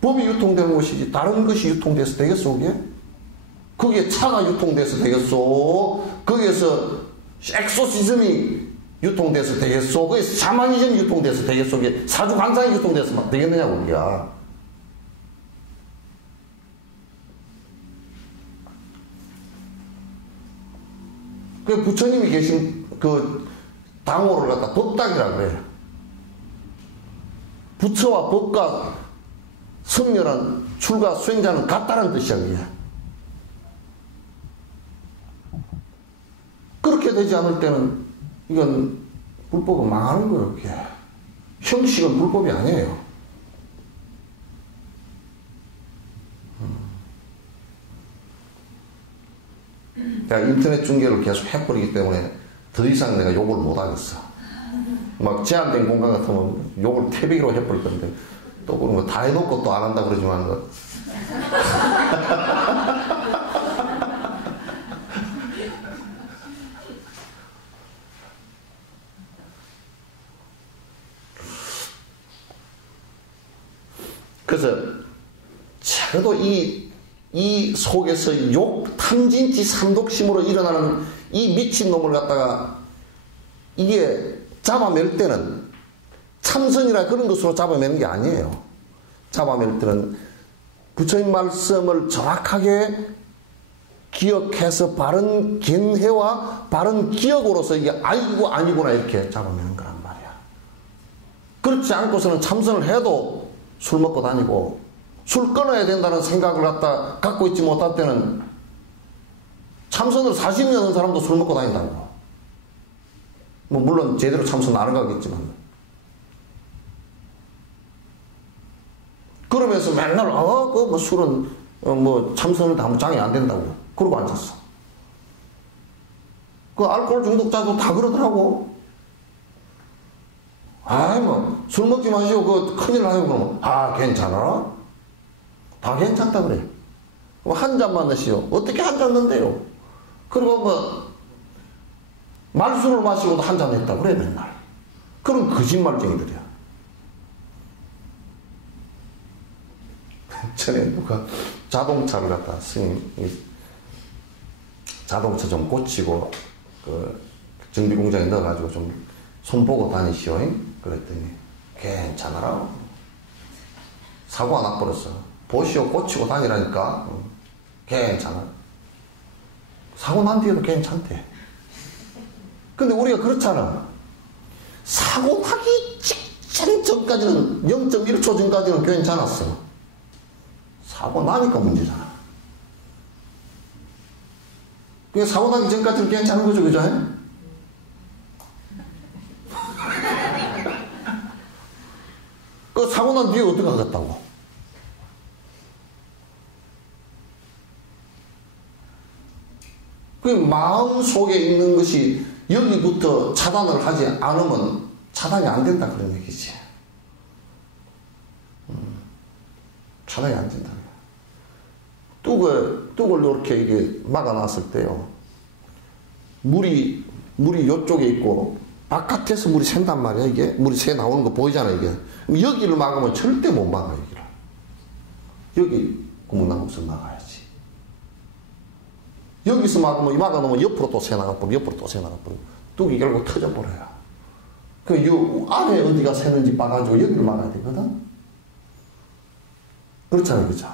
법이 유통되는 곳이지 다른 것이 유통돼서 되겠어 그게? 거기에 차가 유통돼서 되겠소? 거기에서 엑소시즘이 유통돼서 되겠소? 거기에서 샤머니즘이 유통돼서 되겠소? 그게 사주관상이 유통돼서 막 되겠느냐고 우리가. 그 부처님이 계신 그 당호를 갖다 법당이라고 그래요. 부처와 법과 성렬한 출가, 수행자는 같다는 뜻이야, 그게. 되지 않을 때는 이건 불법은 망하는 거예요. 그게. 형식은 불법이 아니에요. 내가 인터넷 중계를 계속 해버리기 때문에 더 이상 내가 욕을 못 하겠어. 막 제한된 공간 같으면 욕을 태비기로 해버릴 건데, 또 그런 거 다 해놓고 또 안 한다 그러지만, 그래서 적어도 이 속에서 탐진치 삼독심으로 일어나는 이 미친놈을 갖다가 이게 잡아맬 때는 참선이나 그런 것으로 잡아매는 게 아니에요. 잡아맬 때는 부처님 말씀을 정확하게 기억해서 바른 견해와 바른 기억으로서 이게 아이고 아니구나 이렇게 잡아매는 거란 말이야. 그렇지 않고서는 참선을 해도 술 먹고 다니고 술 끊어야 된다는 생각을 갖고 있지 못할 때는 참선을 40년 한 사람도 술 먹고 다닌다고. 뭐 물론 제대로 참선 안 하겠지만 그러면서 맨날 그 뭐 술은 뭐 참선을 다 장이 안 된다고 그러고 앉았어. 그 알코올 중독자도 다 그러더라고. 아이 뭐 술 먹지 마시고 그 큰일 나요. 그러면 괜찮아? 다 괜찮다 그래. 한 잔만 드시오. 어떻게 한 잔 넣는데요? 그리고 뭐 말술을 마시고도 한 잔 했다 그래 맨날. 그런 거짓말쟁이들이야. 전에 누가 자동차를 갖다 스님 자동차 좀 고치고 그 정비 공장에 넣어가지고 좀 손보고 다니시오. 그랬더니 괜찮아라. 사고 안 나버렸어. 보시오 고치고 다니라니까. 괜찮아. 사고 난 뒤에도 괜찮대. 근데 우리가 그렇잖아. 사고 나기 직전 전까지는 0.1초 전까지는 괜찮았어. 사고 나니까 문제잖아. 그게 사고 나기 전까지는 괜찮은 거죠, 그죠? 그 사고 난 뒤에 어떻게 하겠다고? 그 마음 속에 있는 것이 여기부터 차단을 하지 않으면 차단이 안 된다 그런 얘기지. 차단이 안 된다. 뚝을 이렇게 이게 막아놨을 때요. 물이 이쪽에 있고 바깥에서 물이 샌단 말이야. 이게 물이 새 나오는 거 보이잖아 이게. 그럼 여기를 막으면 절대 못 막아 여기를. 여기 구멍난 곳을 막아야지. 여기서 막아놓으면 옆으로 또 새 나가버리고 옆으로 또 새 나가버리고 뚝이 결국 터져버려요. 그 안에 어디가 새는지 봐가지고 여기를 막아야 되거든. 그렇잖아요, 그죠?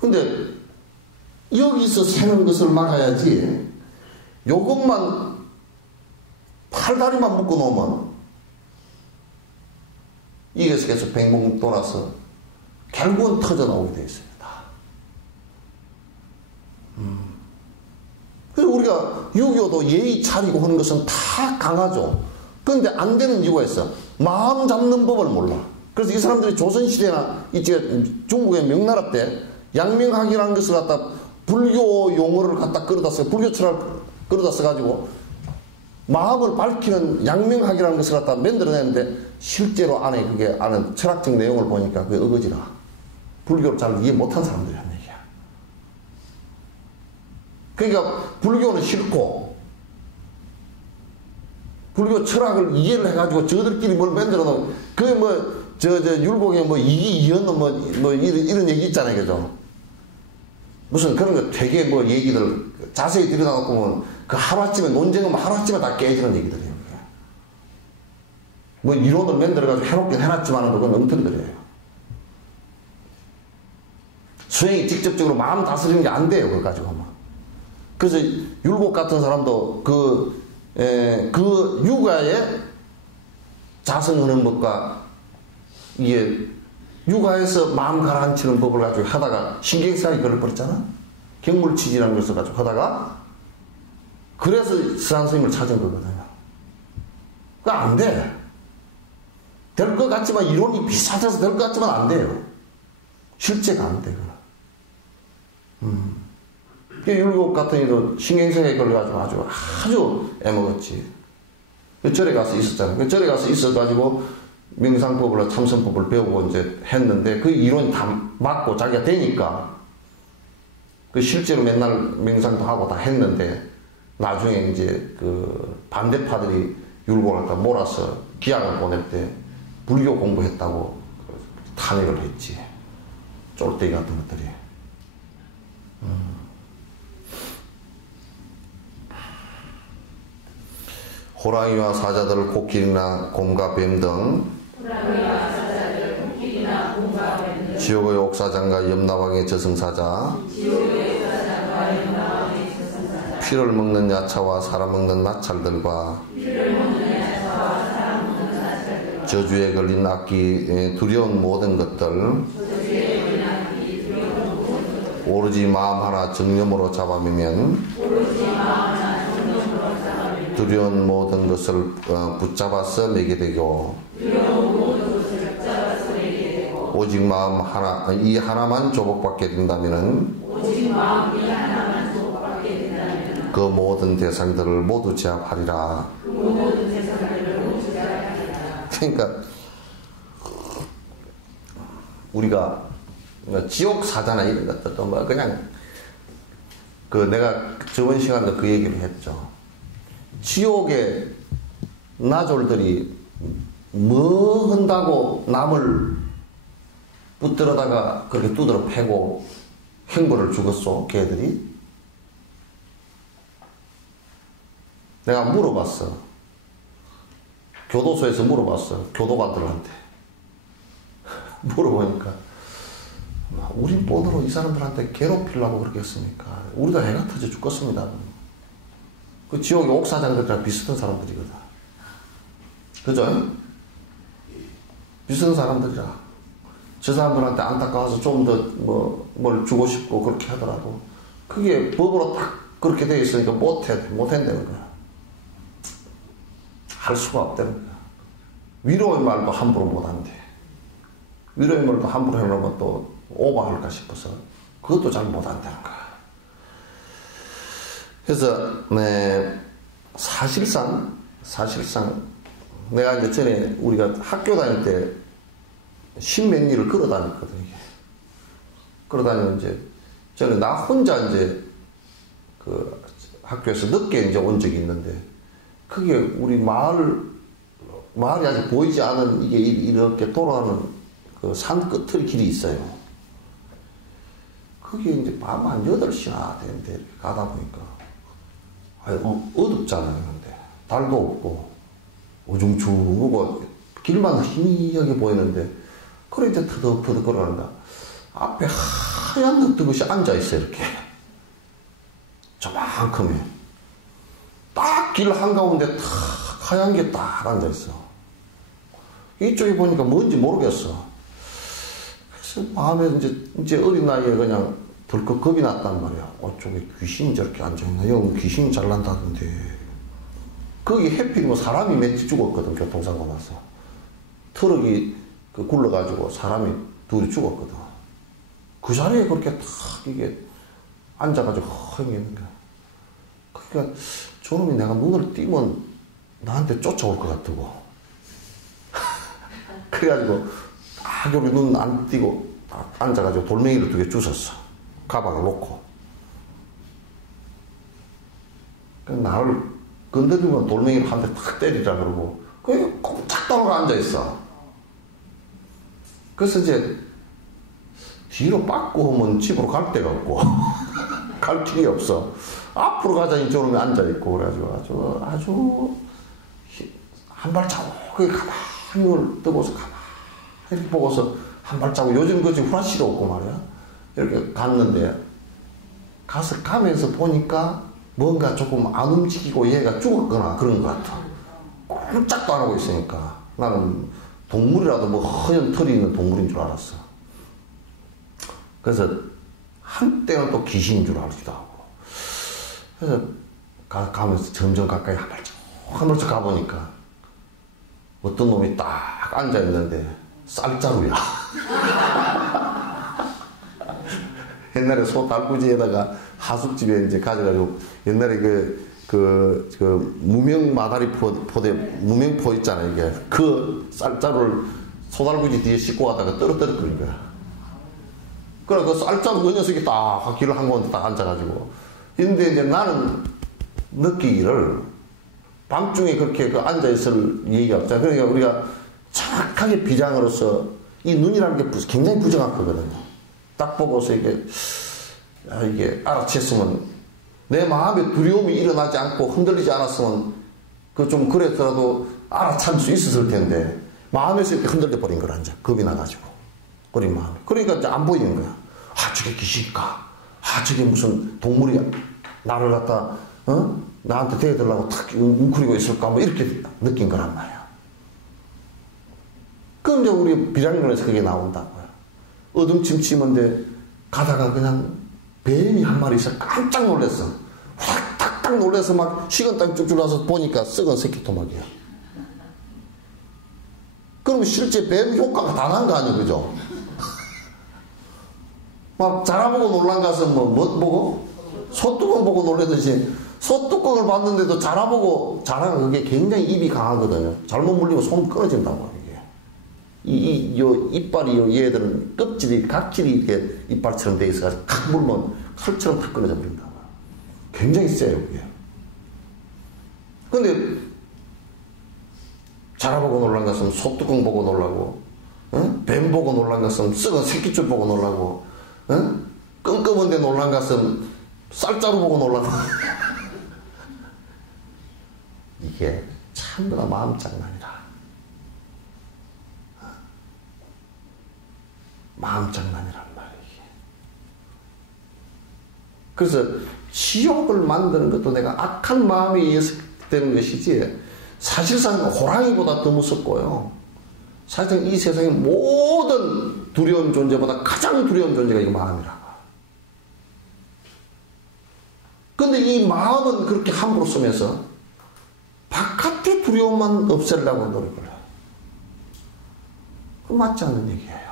근데 여기서 새는 것을 막아야지. 요것만 팔다리만 묶어 놓으면 이게 계속 뱅뱅 돌아서 결국은 터져 나오게 되어 있습니다. 그래서 우리가 유교도 예의 차리고 하는 것은 다 강하죠. 그런데 안 되는 이유가 있어. 마음 잡는 법을 몰라. 그래서 이 사람들이 조선시대나 이제 중국의 명나라 때 양명학이라는 것을 갖다 불교 용어를 갖다 끌어다 써, 불교 철학을 끌어다 써가지고 마음을 밝히는 양명학이라는 것을 갖다 만들어내는데 실제로 안에 그게 아는 철학적 내용을 보니까 그게 어거지라. 불교를 잘 이해 못한 사람들이 한 얘기야. 그러니까 불교는 싫고 불교 철학을 이해를 해가지고 저들끼리 뭘 만들어 놓은 그게 율곡에 이기 이언은 이런 얘기 있잖아요, 그죠? 무슨 그런 거 되게 얘기들 자세히 들여다놓고 보면 그 하루아침에 논쟁은 하루아침에 다 깨지는 얘기들이에요. 이론을 만들어가지고 해놓긴 해놨지만 그건 엉터리들이에요. 수행이 직접적으로 마음 다스리는 게 안 돼요, 그거 가지고 하면. 그래서 율곡 같은 사람도 그 육아에 자성하는 법과 이게 육아에서 마음 가라앉히는 법을 가지고 하다가 신경쇠약이 걸려버렸잖아. 경물치지라는 것을 가지고 하다가 그래서 스산 스님을 찾은 거거든요. 그거 안 돼. 될 것 같지만, 이론이 비슷해서 될 것 같지만 안 돼요. 실제가 안 돼, 율곡 같은 이도 신경성에 걸려가지고 아주 애먹었지. 절에 가서 있었잖아요. 절에 가서 있어가지고 명상법을, 참선법을 배우고 이제 했는데, 그 이론이 다 맞고 자기가 되니까, 그 실제로 맨날 명상도 하고 다 했는데, 나중에 이제 그 반대파들이 율곡을 갖다 몰아서 기약을 보낼 때, 불교 공부했다고 탄핵을 했지. 쫄대기 같은 것들이. 호랑이와 사자들, 코끼리나 곰과 뱀 등 지옥의 옥사장과 염라왕의 저승사자, 피를 먹는 야차와 사람 먹는 나찰들과 저주에 걸린 악기, 두려운 모든 것들, 오로지 마음 하나 정념으로 잡아매면 두려운 모든 것을 붙잡아서 매게 되고, 오직 마음 하나, 이 하나만 조복받게 된다면은 그 모든 대상들을 모두 제압하리라. 그러니까 우리가 지옥 사자나 이런 것들도 뭐 그냥 그 내가 저번 시간에 그 얘기를 했죠. 지옥의 나졸들이 뭐 한다고 남을 붙들어다가 그렇게 두드러 패고 행벌을 주겠소, 걔들이? 내가 물어봤어. 교도소에서 물어봤어. 교도관들한테. 물어보니까, 우린 뻔으로 이 사람들한테 괴롭히려고 그렇게 했습니까? 우리도 해가 터져 죽겠습니다. 그 지옥의 옥사장들이랑 비슷한 사람들이거든. 그죠? 비슷한 사람들이라. 저 사람들한테 안타까워서 좀 더 뭘 주고 싶고 그렇게 하더라도 그게 법으로 딱 그렇게 돼 있으니까 못한다는 거야. 할 수가 없다는 거야. 위로의 말도 함부로 못한대. 위로의 말도 함부로 해놓으면 또 오버할까 싶어서 그것도 잘 못한다는 거야. 그래서 사실상 내가 이제 전에 우리가 학교 다닐 때 십몇 리를 걸어 다녔거든. 이게 걸어 다니면 이제 저는 나 혼자 이제 그 학교에서 늦게 이제 온 적이 있는데, 그게 우리 마을이 아직 보이지 않은 이게 이렇게 돌아가는 그 산 끝을 길이 있어요. 그게 이제 밤 한 8시나 되는데 이렇게 가다 보니까 어둡잖아요. 근데 달도 없고 우중충하고 길만 희미하게 보이는데, 그래 이제 터득터득 걸어간다. 앞에 하얀 늑대것이 앉아있어. 이렇게 저만큼에 딱 길 한가운데 탁 하얀 게 딱 앉아있어. 이쪽에 보니까 뭔지 모르겠어. 그래서 마음에 이제 어린 나이에 그냥 덜컥 겁이 났단 말이야. 어쪽에 귀신이 저렇게 앉아있나? 여기 귀신이 잘 난다던데. 거기 해필 사람이 몇 죽었거든. 교통사고 나서 트럭이 굴러가지고 사람이 둘이 죽었거든. 그 자리에 그렇게 탁 이게 앉아가지고 허영이 있는 거야. 그러니까 저놈이 내가 눈을 띄면 나한테 쫓아올 것 같다고. 그래가지고 딱 여기 눈 안 띄고 딱 앉아가지고 돌멩이를 2개 주웠어. 가방을 놓고. 나를 건드리면 돌멩이를 한 대 탁 때리라 그러고, 그게 꼼짝 떨어가 앉아있어. 그래서 이제 뒤로 빠꾸 하면 집으로 갈 데가 없고 갈 길이 없어. 앞으로 가자니 저놈이 앉아있고, 그래가지고 아주 한 발자국 가만히 눈을 뜨고서 가만히 보고서 한 발자국, 요즘 그지 후라시도 없고 말이야. 이렇게 갔는데, 가면서 보니까 뭔가 조금 안 움직이고 얘가 죽었거나 그런 것 같아. 꼼짝도 안 하고 있으니까 나는 동물이라도 허연 털이 있는 동물인 줄 알았어. 그래서 한때는 또 귀신인 줄 알기도 하고. 그래서 가면서 점점 가까이 한 발짝 가보니까 어떤 놈이 딱 앉아있는데 쌀자루야. 옛날에 소 달구지에다가 하숙집에 이제 가져가지고 옛날에 무명 마다리 포대, 무명포 있잖아요, 이게. 그 쌀자루를 소달구지 뒤에 싣고 가다가 떨어뜨린 거야. 그래, 그 쌀자루 그 녀석이 딱 길을 한가운데 딱 앉아가지고. 근데 이제 나는 느끼기를 밤중에 그렇게 그 앉아있을 얘기가 없잖아. 그러니까 우리가 정확하게 비장으로서 이 눈이라는 게 굉장히 부정확하거든요. 딱 보고서 이게 알아챘으면 내 마음에 두려움이 일어나지 않고 흔들리지 않았으면 그 좀 그랬더라도 알아챌 수 있었을 텐데 마음에서 이렇게 흔들려 버린 거라 이제 겁이 나가지고 그린 마음이. 그러니까 이제 안 보이는 거야. 아, 저게 귀신일까? 아, 저게 무슨 동물이 나를 갖다 나한테 대들라고 탁 웅크리고 있을까? 뭐 이렇게 느낀 거란 말이야. 그럼 이제 우리 비량론에서 그게 나온다고요. 어둠침침한데 가다가 그냥 뱀이 한 마리 있어 깜짝 놀랐어. 확 탁탁 놀라서 막 식은땀 쭉쭉 나서 보니까 썩은 새끼토막이야. 그러면 실제 뱀 효과가 다 난 거 아니에요, 그죠? 막 자라보고 놀란 가서 뭐 보고? 소뚜껑 보고 놀라듯이 소뚜껑을 봤는데도 자라가 그게 굉장히 입이 강하거든요. 잘못 물리면 손 끊어진다고. 요 이빨이 얘들은 각질이 이렇게 이빨처럼 돼 있어가지고 탁 물면 칼처럼 탁 끊어져 버린다고. 굉장히 세요, 그게. 근데 자라보고 놀란 것은 소뚜껑 보고 놀라고, 뱀 보고 놀란 것은 썩은 새끼줄 보고 놀라고, 끔끔한데 놀란 것은 쌀자루 보고 놀라고. 이게 참나 마음 장난이라. 마음 장난이란 말이에요. 그래서 지옥을 만드는 것도 내가 악한 마음에 의해서 되는 것이지 사실상 호랑이보다 더 무섭고요. 사실상 이 세상의 모든 두려운 존재보다 가장 두려운 존재가 이 마음이라고. 근데 이 마음은 그렇게 함부로 쓰면서 바깥의 두려움만 없애려고 노력을 해요. 그건 맞지 않는 얘기예요.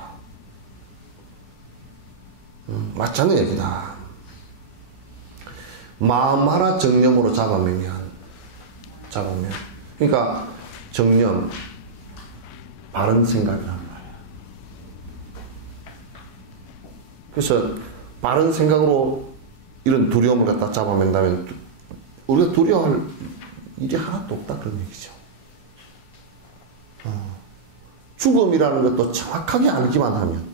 맞지 않는 얘기다. 마음 하나 정념으로 잡으면 그러니까 정념 바른 생각이란 말이야. 그래서 바른 생각으로 이런 두려움을 갖다 잡아낸다면 우리가 두려워할 일이 하나도 없다 그런 얘기죠. 죽음이라는 것도 정확하게 알기만 하면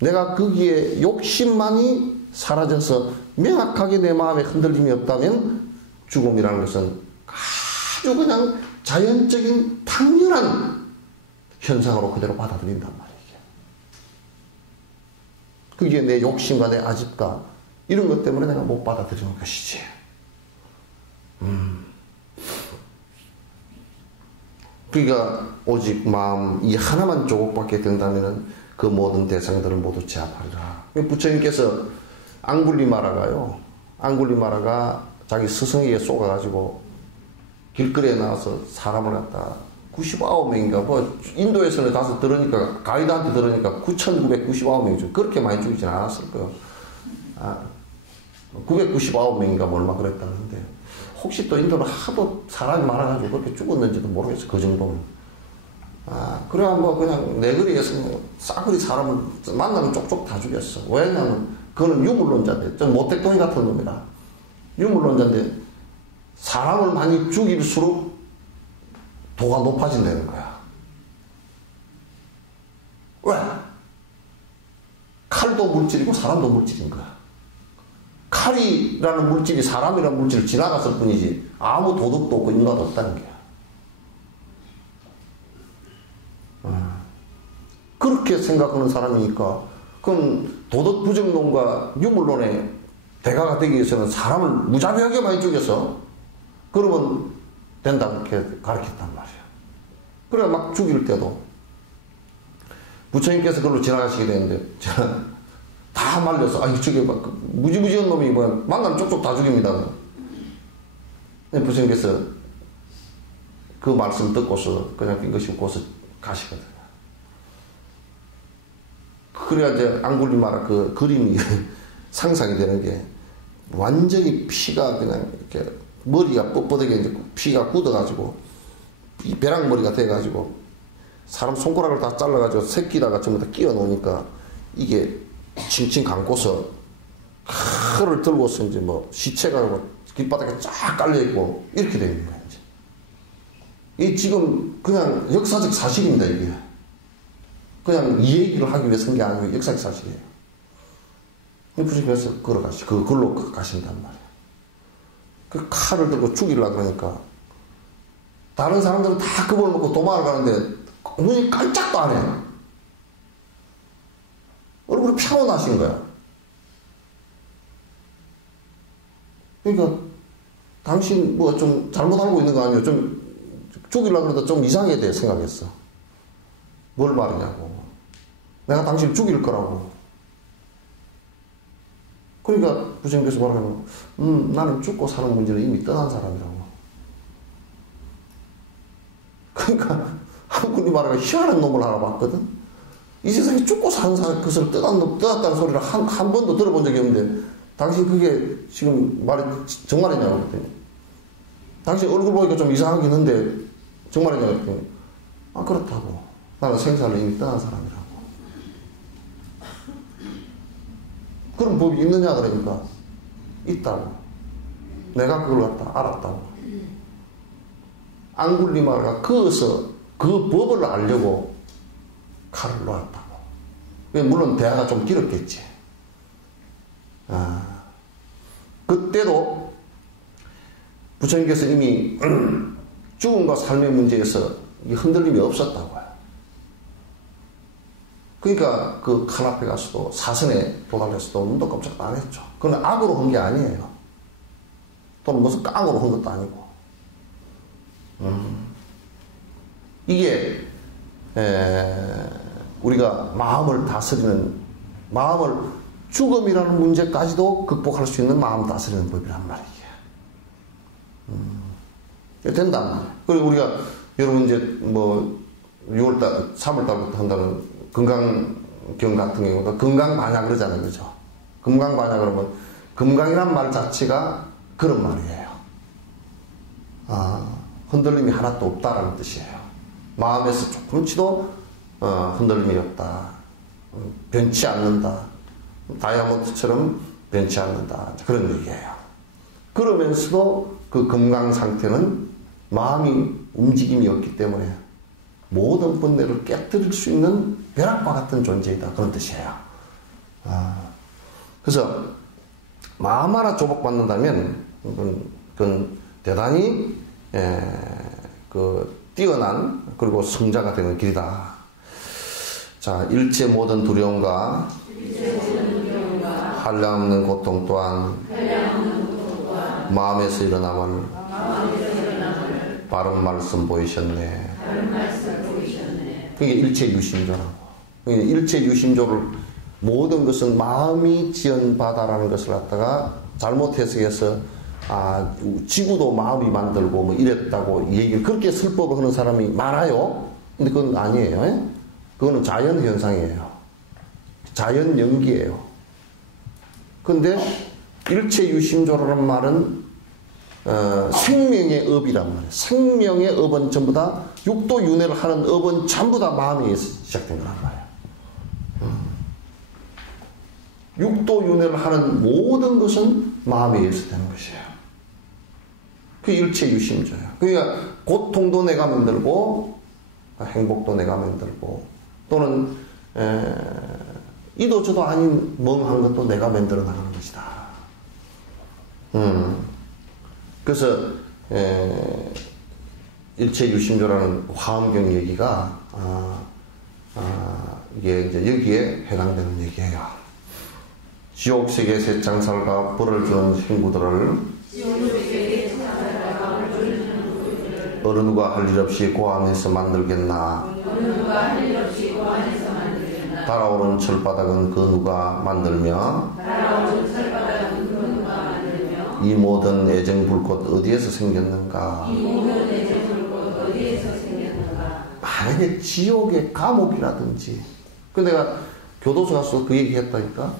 내가 거기에 욕심만이 사라져서 명확하게 내 마음에 흔들림이 없다면 죽음이라는 것은 아주 그냥 자연적인 당연한 현상으로 그대로 받아들인단 말이에요. 그게 내 욕심과 내 아집과 이런 것 때문에 내가 못 받아들이는 것이지. 그러니까 오직 마음 이 하나만 조국받게 된다면은 그 모든 대상들을 모두 제압하리라. 부처님께서 앙굴리마라가 자기 스승에게 쏘가가지고 길거리에 나와서 사람을 갖다 99명인가 뭐 인도에서는 가서 들으니까 가이드한테 들으니까 9,999명이죠. 그렇게 많이 죽이진 않았을 거예요. 999명인가 뭐 얼마 그랬다는데 혹시 또 인도는 하도 사람이 많아가지고 그렇게 죽었는지도 모르겠어. 그 정도면. 그래야 뭐 그냥 내거리에서 뭐 싸그리 사람을 만나면 쪽쪽 다 죽였어. 왜냐면 그거는 유물론자인데 좀 모택동이 같은 놈이라. 유물론자인데 사람을 많이 죽일수록 도가 높아진다는 거야. 왜? 칼도 물질이고 사람도 물질인 거야. 칼이라는 물질이 사람이라는 물질을 지나갔을 뿐이지 아무 도덕도 없고 인과도 없다는 거야. 그렇게 생각하는 사람이니까 그건 도덕 부정론과 유물론의 대가가 되기 위해서는 사람을 무자비하게 많이 죽여서 그러면 된다고 이렇게 가르쳤단 말이야. 그래 막 죽일 때도 부처님께서 그걸로 지나가시게 되는데 제가 다 말려서 저게 막 무지무지한 놈이 뭐야 만나면 쪽쪽 다 죽입니다. 부처님께서 그 말씀 듣고서 그냥 빙긋이 웃고서 가시거든요. 그래야 이제 앙굴리마라 그 그림이 상상이 되는 게 완전히 피가 그냥 이렇게 머리가 뻣뻣하게 이제 피가 굳어가지고 이 벼락머리가 돼가지고 사람 손가락을 다 잘라가지고 새끼다가 전부 다 끼워 놓으니까 이게 칭칭 감고서 칼을 들고서 이제 뭐 시체가 길바닥에 쫙 깔려있고 이렇게 되어 있는 거예요. 이제. 이 지금 그냥 역사적 사실입니다. 이게 그냥 이 얘기를 하기 위해서 한 게 아니고 역사적 사실이에요. 부처님께서 그걸로 가신단 말이에요. 그 칼을 들고 죽이려고 그러니까 다른 사람들은 다 겁을 먹고 도망을 가는데 눈이 깜짝도 안 해요. 얼굴이 평온하신 거야. 그러니까 당신 뭐 좀 잘못 알고 있는 거 아니에요? 좀 죽이려고 그러다 좀 이상하게 돼 생각했어. 뭘 말이냐고. 내가 당신 죽일 거라고. 그러니까 부처님께서 말하면 나는 죽고 사는 문제는 이미 떠난 사람이라고. 그러니까 한국이 말하면 희한한 놈을 하나 봤거든. 이 세상에 죽고 사는 사람 그것을 떠났다는 소리를 한 번도 들어본 적이 없는데 당신 그게 지금 말이 정말이냐고 그랬더니 당신 얼굴 보니까 좀 이상하긴 한데 정말이냐고 그랬더니 그렇다고. 나는 생사를 이미 떠난 사람이라고. 그런 법이 있느냐 그러니까 있다고. 내가 그걸 갖다 알았다고. 앙굴리마가 그어서 그 법을 알려고 칼을 놓았다고. 물론 대화가 좀 길었겠지. 그때도 부처님께서 이미 죽음과 삶의 문제에서 흔들림이 없었다고요. 그러니까 그 칼 앞에 가서도 사선에 도달해서도 눈도 깜짝도 안 했죠. 그건 악으로 한 게 아니에요. 또는 무슨 깡으로 한 것도 아니고. 이게 우리가 마음을 다스리는, 마음을 죽음이라는 문제까지도 극복할 수 있는 마음 다스리는 법이란 말이에요. 된단 말이에요. 그리고 우리가 여러분 이제 뭐 6월달, 3월달부터 한다는 건강경 같은 경우도 건강반야 그러잖아요. 그죠? 건강반야 그러면 건강이란 말 자체가 그런 말이에요. 흔들림이 하나도 없다라는 뜻이에요. 마음에서 조금치도 흔들림이 없다. 변치 않는다. 다이아몬드처럼 변치 않는다. 그런 얘기예요. 그러면서도 그 건강 상태는 마음이 움직임이 없기 때문에 모든 번뇌를 깨뜨릴 수 있는 벼락과 같은 존재이다. 그런 뜻이에요. 그래서 마음 하나 조복받는다면 그건 대단히 뛰어난 그리고 성자가 되는 길이다. 자, 일체 모든 두려움과 한량없는 고통 또한 마음에서 일어남을 바른 말씀 보이셨네. 그게 일체 유심조라고. 일체 유심조를 모든 것은 마음이 지연바다라는 것을 갖다가 잘못 해석해서 지구도 마음이 만들고 뭐 이랬다고 얘기를 그렇게 설법을 하는 사람이 많아요. 근데 그건 아니에요. 그거는 자연 현상이에요. 자연 연기예요. 근데 일체 유심조라는 말은 생명의 업이란 말이에요. 생명의 업은 전부 다 육도 윤회를 하는 업은 전부 다 마음에서 시작된 거란 말이에요. 육도 윤회를 하는 모든 것은 마음에 의해서 되는 것이에요. 그 일체 유심조예요. 그러니까 고통도 내가 만들고 행복도 내가 만들고 또는 이도 저도 아닌 멍한 것도 내가 만들어 나가는 것이다. 그래서 일체 유심조라는 화엄경 얘기가 이게 이제 여기에 해당되는 얘기예요. 지옥세계 새창살과 벌을 주는 친구들을 어느 누가 할 일 없이 고안해서 만들겠나. 달아오른 철바닥은 그 누가 만들며 이 모든 애정 불꽃 어디에서 생겼는가? 만약에 지옥의 감옥이라든지. 근데 내가 교도소 가서 그 얘기 했다니까.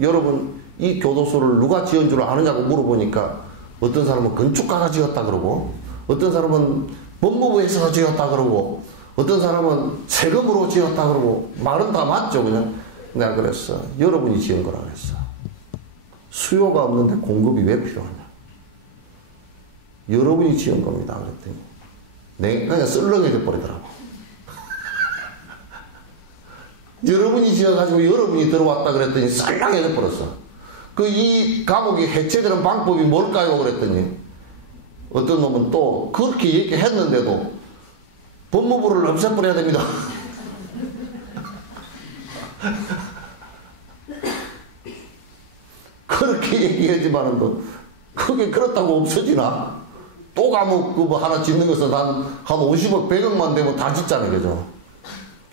여러분, 이 교도소를 누가 지은 줄 아느냐고 물어보니까 어떤 사람은 건축가가 지었다 그러고, 어떤 사람은 법무부에서 지었다 그러고, 어떤 사람은 세금으로 지었다 그러고, 말은 다 맞죠, 그냥. 내가 그랬어. 여러분이 지은 거라 그랬어. 수요가 없는데 공급이 왜 필요하냐? 여러분이 지은 겁니다. 그랬더니 내가 그냥 썰렁해져 버리더라고. 여러분이 지어가지고 여러분이 들어왔다 그랬더니 썰렁해져 버렸어. 그 이 감옥이 해체되는 방법이 뭘까요? 그랬더니 어떤 놈은 또 그렇게 얘기했는데도 법무부를 없애버려야 됩니다. 그렇게 얘기하지만은 또 그게 그렇다고 없어지나? 또 감옥 그뭐 하나 짓는 것은 한 50억 100억만 되면 다 짓잖아요. 그죠?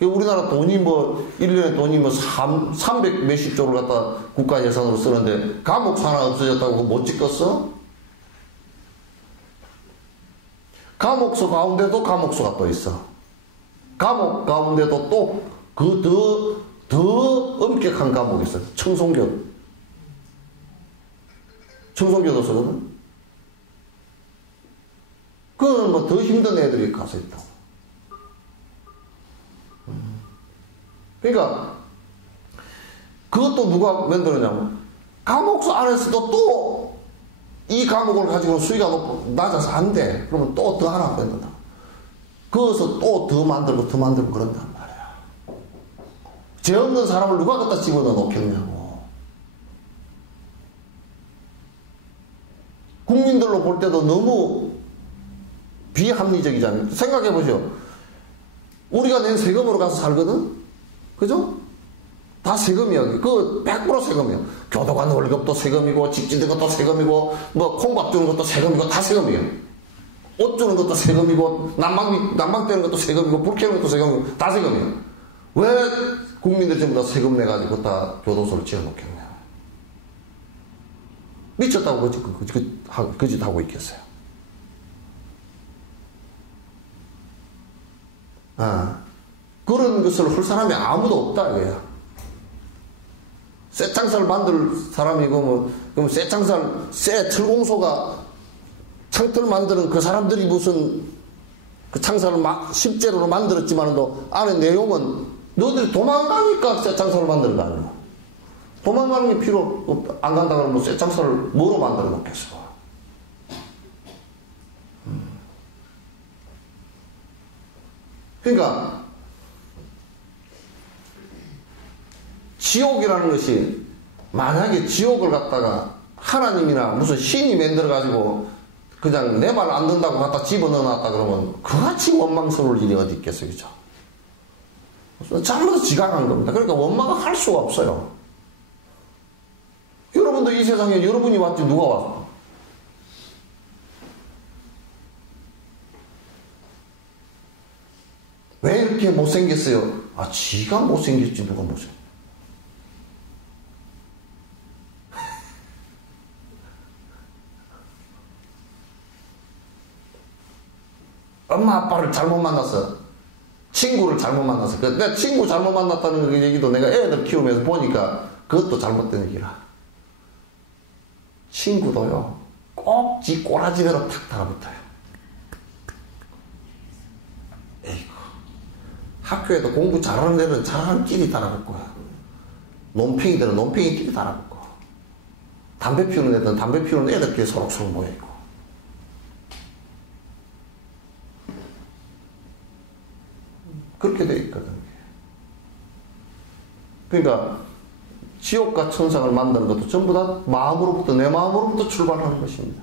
우리나라 돈이 뭐 1년에 돈이 뭐 300 몇십 조를 갖다 국가 예산으로 쓰는데 감옥 하나 없어졌다고 못 짓겠어? 감옥소 가운데도 감옥소가 또 있어. 감옥 가운데도 또 그 더 엄격한 감옥이 있어. 청송교도소거든. 그건 뭐 더 힘든 애들이 가서 있다고. 그러니까 그것도 누가 만들었냐면 감옥소 안에서도 또 이 감옥을 가지고 수위가 낮아서 안 돼. 그러면 또 더 하나 만든다. 거기서 또 더 만들고 더 만들고 그런단 말이야. 죄 없는 사람을 누가 갖다 집어넣어 놓겠냐고. 국민들로 볼 때도 너무 비합리적이잖아요. 생각해보죠. 우리가 낸 세금으로 가서 살거든? 그죠? 다 세금이야. 그거 100% 세금이야. 교도관 월급도 세금이고, 집 짓는 것도 세금이고, 뭐 콩밥 주는 것도 세금이고, 다 세금이야. 옷 주는 것도 세금이고, 난방 떼는 것도 세금이고, 불 켜는 것도 세금이고, 다 세금이야. 왜 국민들 전부 다 세금 내가지고 다 교도소를 지어놓겠냐. 미쳤다고 그 짓 하고 있겠어요. 그런 것을 할 사람이 아무도 없다, 이거야. 새 창살 만들 사람이고, 뭐, 그럼 새 창살, 새 철공소가 창틀 만드는 그 사람들이 무슨 그 창살을 실제로 만들었지만도 안에 내용은 너희들이 도망가니까 새 창살을 만드는 거 아니야. 도망가는 게 필요 없다. 안 간다 그러면 뭐 새 창살을 뭐로 만들어 놓겠어. 그러니까, 지옥이라는 것이 만약에 지옥을 갖다가 하나님이나 무슨 신이 만들어가지고 그냥 내 말 안 듣는다고 갖다 집어넣어놨다 그러면 그같이 원망스러울 일이 어디 있겠어요. 그죠? 잘못해서 지각한 겁니다. 그러니까 원망을 할 수가 없어요. 여러분도 이 세상에 여러분이 왔지 누가 왔어? 왜 이렇게 못생겼어요? 지가 못생겼지 누가 못생겼어? 엄마 아빠를 잘못 만났어. 친구를 잘못 만났어. 내가 친구 잘못 만났다는 그 얘기도 내가 애들 키우면서 보니까 그것도 잘못된 얘기라. 친구도요, 꼭 지 꼬라지대로 탁 달아붙어요. 에이구. 학교에도 공부 잘하는 애들은 잘하는 끼리 달아붙고, 논팽이들은 논팽이 끼리 달아붙고, 담배 피우는 애들은 담배 피우는 애들끼리 서로서로 모여있고. 그렇게 돼 있거든. 그러니까 지옥과 천상을 만드는 것도 전부 다 마음으로부터, 내 마음으로부터 출발하는 것입니다.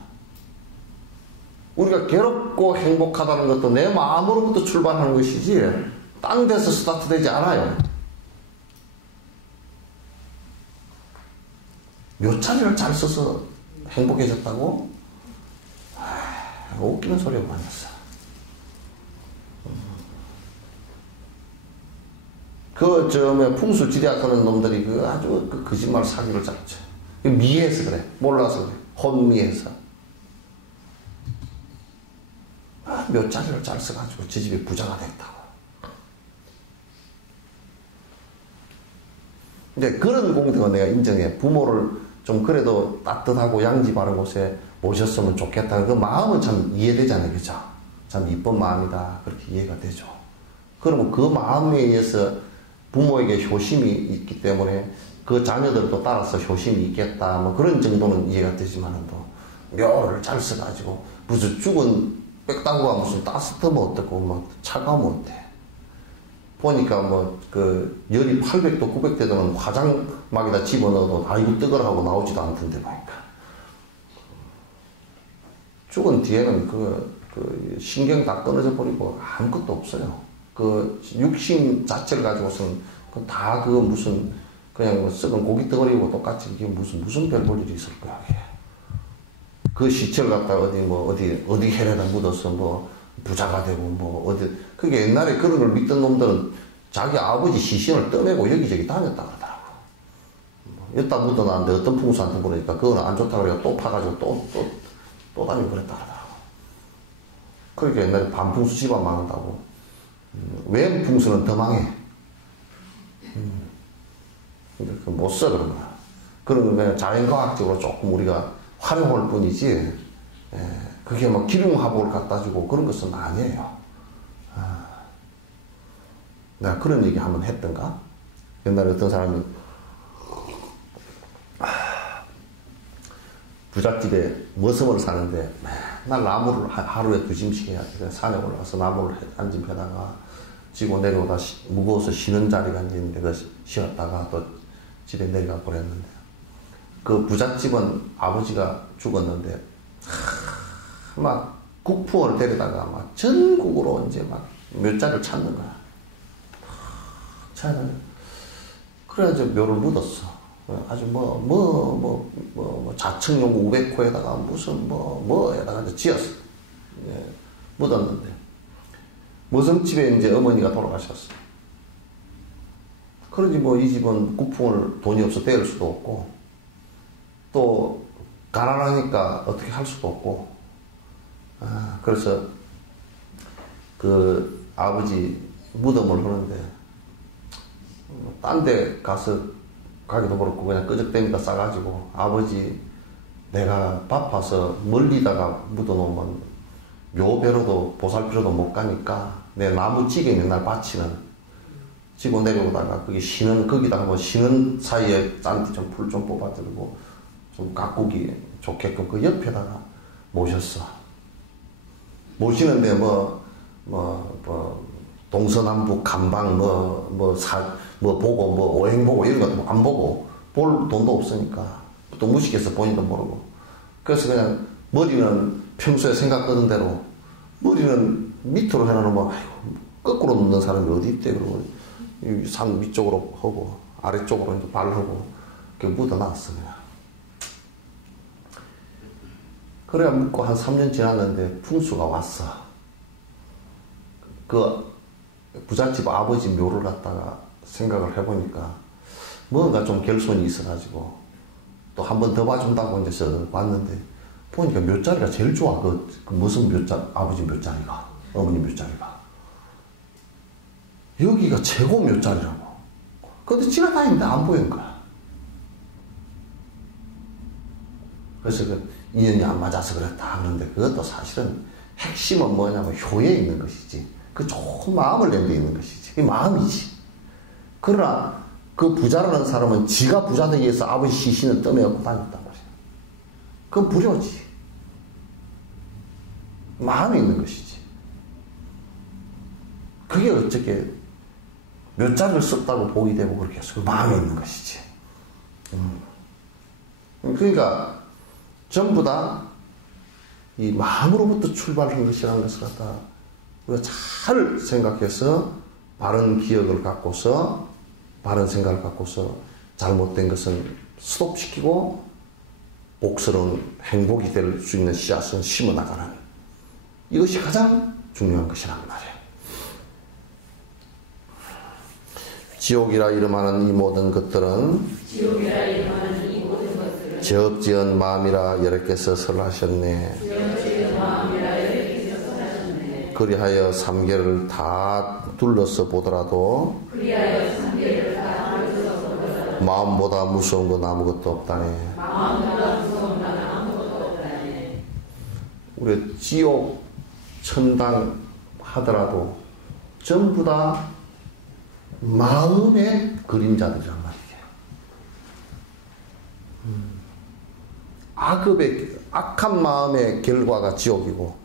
우리가 괴롭고 행복하다는 것도 내 마음으로부터 출발하는 것이지 딴 데서 스타트되지 않아요. 묘차리를 잘 써서 행복해졌다고? 웃기는 소리가 많았어. 풍수지리학 하는 놈들이 아주 거짓말 사기를 잡죠. 미해서 그래. 몰라서 그래. 혼미해서. 몇 자리를 잘 써가지고 저 집에 부자가 됐다고. 이제 그런 공덕은 내가 인정해. 부모를 좀 그래도 따뜻하고 양지 바른 곳에 모셨으면 좋겠다. 그 마음은 참 이해되잖아요. 그죠? 참 이쁜 마음이다. 그렇게 이해가 되죠. 그러면 그 마음에 의해서 부모에게 효심이 있기 때문에 그 자녀들도 따라서 효심이 있겠다. 뭐 그런 정도는 이해가 되지만은 또 묘를 잘 써가지고 무슨 죽은 빽다구가 무슨 따뜻하면 어떻고 막 차가우면 어때? 보니까 뭐 그 열이 800도 900도는 화장막에다 집어넣어도 아이고 뜨거라 하고 나오지도 않던데 보니까. 죽은 뒤에는 그 신경 다 끊어져 버리고 아무것도 없어요. 그 육신 자체를 가지고서는 다 그 무슨 그냥 뭐 썩은 고기 덩어리고 똑같이 이게 무슨 별 볼 일이 있을 거야. 이게. 그 시체를 갖다가 어디 해내다 묻어서 뭐 부자가 되고 뭐 어디 그게 옛날에 그런 걸 믿던 놈들은 자기 아버지 시신을 떠매고 여기저기 다녔다 그러더라고. 여기다 묻어놨는데 어떤 풍수한테 보니까 그거는 안 좋다 그래서 또 파가지고 또 다니고 그랬다 그러더라고. 그러니까 옛날에 반풍수 집안 망한다고. 왼풍수는 더 망해. 못 써, 그런 거야. 그런 거 그냥 자연과학적으로 조금 우리가 활용할 뿐이지, 그게 뭐 기륭화복을 갖다 주고 그런 것은 아니에요. 내가 그런 얘기 한번 했던가? 옛날에 어떤 사람이 부잣집에 머슴을 사는데 맨날 나무를 하루에 2짐씩 해야 돼. 산에 올라가서 나무를 한 짐 해다가 지고 내려오다 무거워서 쉬는 자리가 있는데 그 쉬었다가 또 집에 내려가 버렸는데 그 부잣집은 아버지가 죽었는데 막 국풍을 데려다가 막 전국으로 이제 막 몇 자리를 찾는 거야. 찾는. 그래가지고 묘를 묻었어. 아주 자청용 500호에다가 무슨 뭐에다가 이제 지었어. 예, 묻었는데 머슴집에 이제 어머니가 돌아가셨어. 그러지 뭐 이 집은 국풍을 돈이 없어 떼을 수도 없고 또 가난하니까 어떻게 할 수도 없고 그래서 그 아버지 무덤을 하는데 딴 데 가서 가기도 그렇고 그냥 끄적대니까 싸가지고 아버지 내가 바빠서 멀리다가 묻어놓으면 묘배로도 보살피로도 못 가니까 내 나무찌개 맨날 바치는 지고 내려오다가 거기 거기다가 뭐 쉬는 사이에 짠디 좀 풀 좀 뽑아들고 좀 가꾸기 좋게끔 그 옆에다가 모셨어. 모시는데 동서남북 감방 보고 오행 보고 이런 것도 안 보고 볼 돈도 없으니까 또 무식해서 본인도 모르고 그래서 그냥 머리는 평소에 생각하던 대로 머리는 밑으로 해놓으면 거꾸로 눕는 사람이 어디 있대. 그러고 산 위쪽으로 하고 아래쪽으로 이제 발하고 이렇게 묻어놨어 그냥. 그래야 묻고 한 3년 지났는데 풍수가 왔어. 그 부잣집 아버지 묘를 갖다가 생각을 해보니까 뭔가 좀 결손이 있어가지고 또 한 번 더 봐준다고 이제 왔는데 보니까 묘자리가 제일 좋아. 그 무슨 아버지 묘자리가, 어머니 묘자리가. 여기가 최고 묘자리라고. 근데 지나다니는데 안 보이는 거야. 그래서 그 인연이 안 맞아서 그랬다 하는데 그것도 사실은 핵심은 뭐냐면 효에 있는 것이지. 그 좋은 마음을 낸 데 있는 것이지. 그 마음이지. 그러나 그 부자라는 사람은 지가 부자 되기 위해서 아버지 시신을 떠매갖고 다녔단 말이야. 그건 불효지. 마음이 있는 것이지. 그게 어떻게 몇 자리를 썼다고 보이 되고 그렇게 해서 그 마음이 있는 것이지. 그러니까 전부 다 이 마음으로부터 출발한 것이라는 것을 갖다 우리가 잘 생각해서 바른 기억을 갖고서 바른 생각을 갖고서 잘못된 것은 스톱시키고 복스러운 행복이 될 수 있는 씨앗은 심어나가는 이것이 가장 중요한 것이란 말이에요. 지옥이라 이름하는 이 모든 것들은 지은 마음이라 여러께서 설하셨네. 그리하여 3계를 다 둘러서 보더라도 마음보다 무서운 건 아무것도 없다네. 우리 지옥, 천당 하더라도 전부 다 마음의 그림자들이란 말이에요. 악한 마음의 결과가 지옥이고,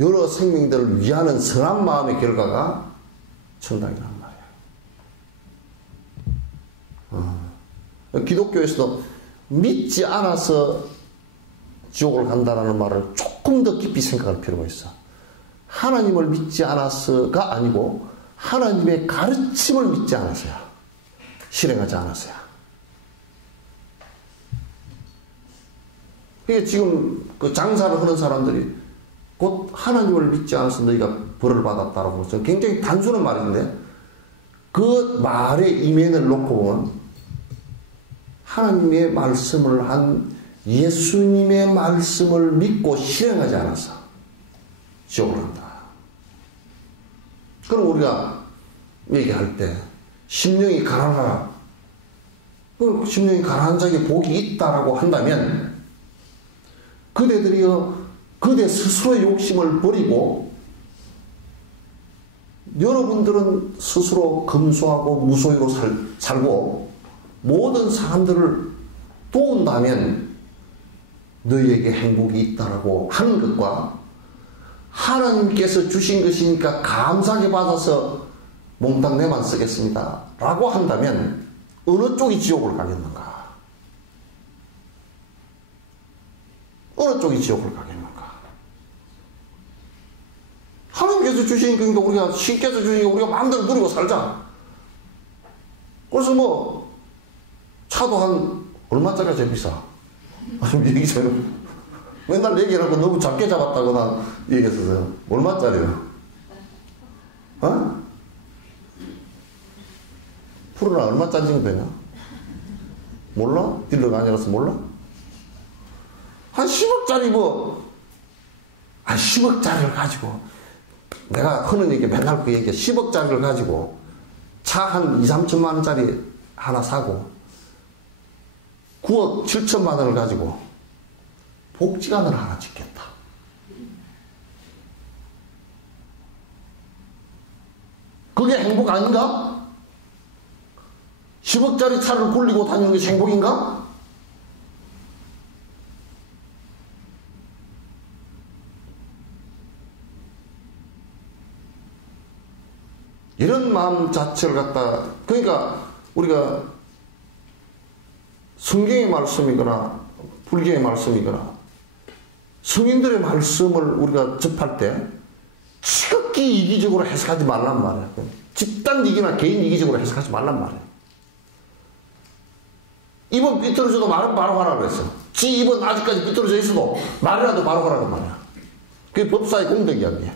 여러 생명들을 위하는 선한 마음의 결과가 천당이란 말이에요. 기독교에서도 믿지 않아서 지옥을 간다라는 말을 조금 더 깊이 생각할 필요가 있어. 하나님을 믿지 않아서가 아니고 하나님의 가르침을 믿지 않아서야, 실행하지 않아서야. 그게 지금 그 장사를 하는 사람들이 곧 하나님을 믿지 않아서 너희가 벌을 받았다라고 해서 굉장히 단순한 말인데, 그 말의 이면을 놓고 보면 하나님의 말씀을 한 예수님의 말씀을 믿고 실행하지 않아서 지옥을 한다. 그럼 우리가 얘기할 때 심령이 가난하라, 심령이 가난한 자에게 복이 있다라고 한다면, 그대들이여 그대 스스로의 욕심을 버리고 여러분들은 스스로 검소하고 무소유로 살고 모든 사람들을 도운다면 너희에게 행복이 있다라고 하는 것과, 하나님께서 주신 것이니까 감사하게 받아서 몽땅 내만 쓰겠습니다 라고 한다면 어느 쪽이 지옥을 가겠는가? 어느 쪽이 지옥을 가겠는가? 하나님께서 주신 거니까 우리가, 신께서 주시니까 우리가 마음대로 누리고 살자. 그래서 뭐 차도 한 얼마짜리가 제일 비싸? 얘기해요. 맨날 얘기하고 너무 작게 잡았다거나 얘기했었어요. 얼마짜리요? 어? 푸르나 얼마짜리 정도 되냐? 몰라? 딜러가 아니라서 몰라? 한 10억짜리 뭐, 한 10억짜리를 가지고, 내가 하는 얘기 맨날 그 얘기야. 10억짜리를 가지고 차 한 2, 3천만 원짜리 하나 사고 9억 7천만 원을 가지고 복지관을 하나 짓겠다. 그게 행복 아닌가? 10억짜리 차를 굴리고 다니는 게 행복인가? 이런 마음 자체를 갖다, 그러니까 우리가 성경의 말씀이거나 불교의 말씀이거나 성인들의 말씀을 우리가 접할 때 지극히 이기적으로 해석하지 말란 말이야. 집단 이기나 개인 이기적으로 해석하지 말란 말이야. 입은 삐뚤어져도 말은 바로 하라고 그랬어. 지 입은 아직까지 삐뚤어져 있어도 말이라도 바로 하라고 말이야. 그게 법사의 공덕이야, 그게.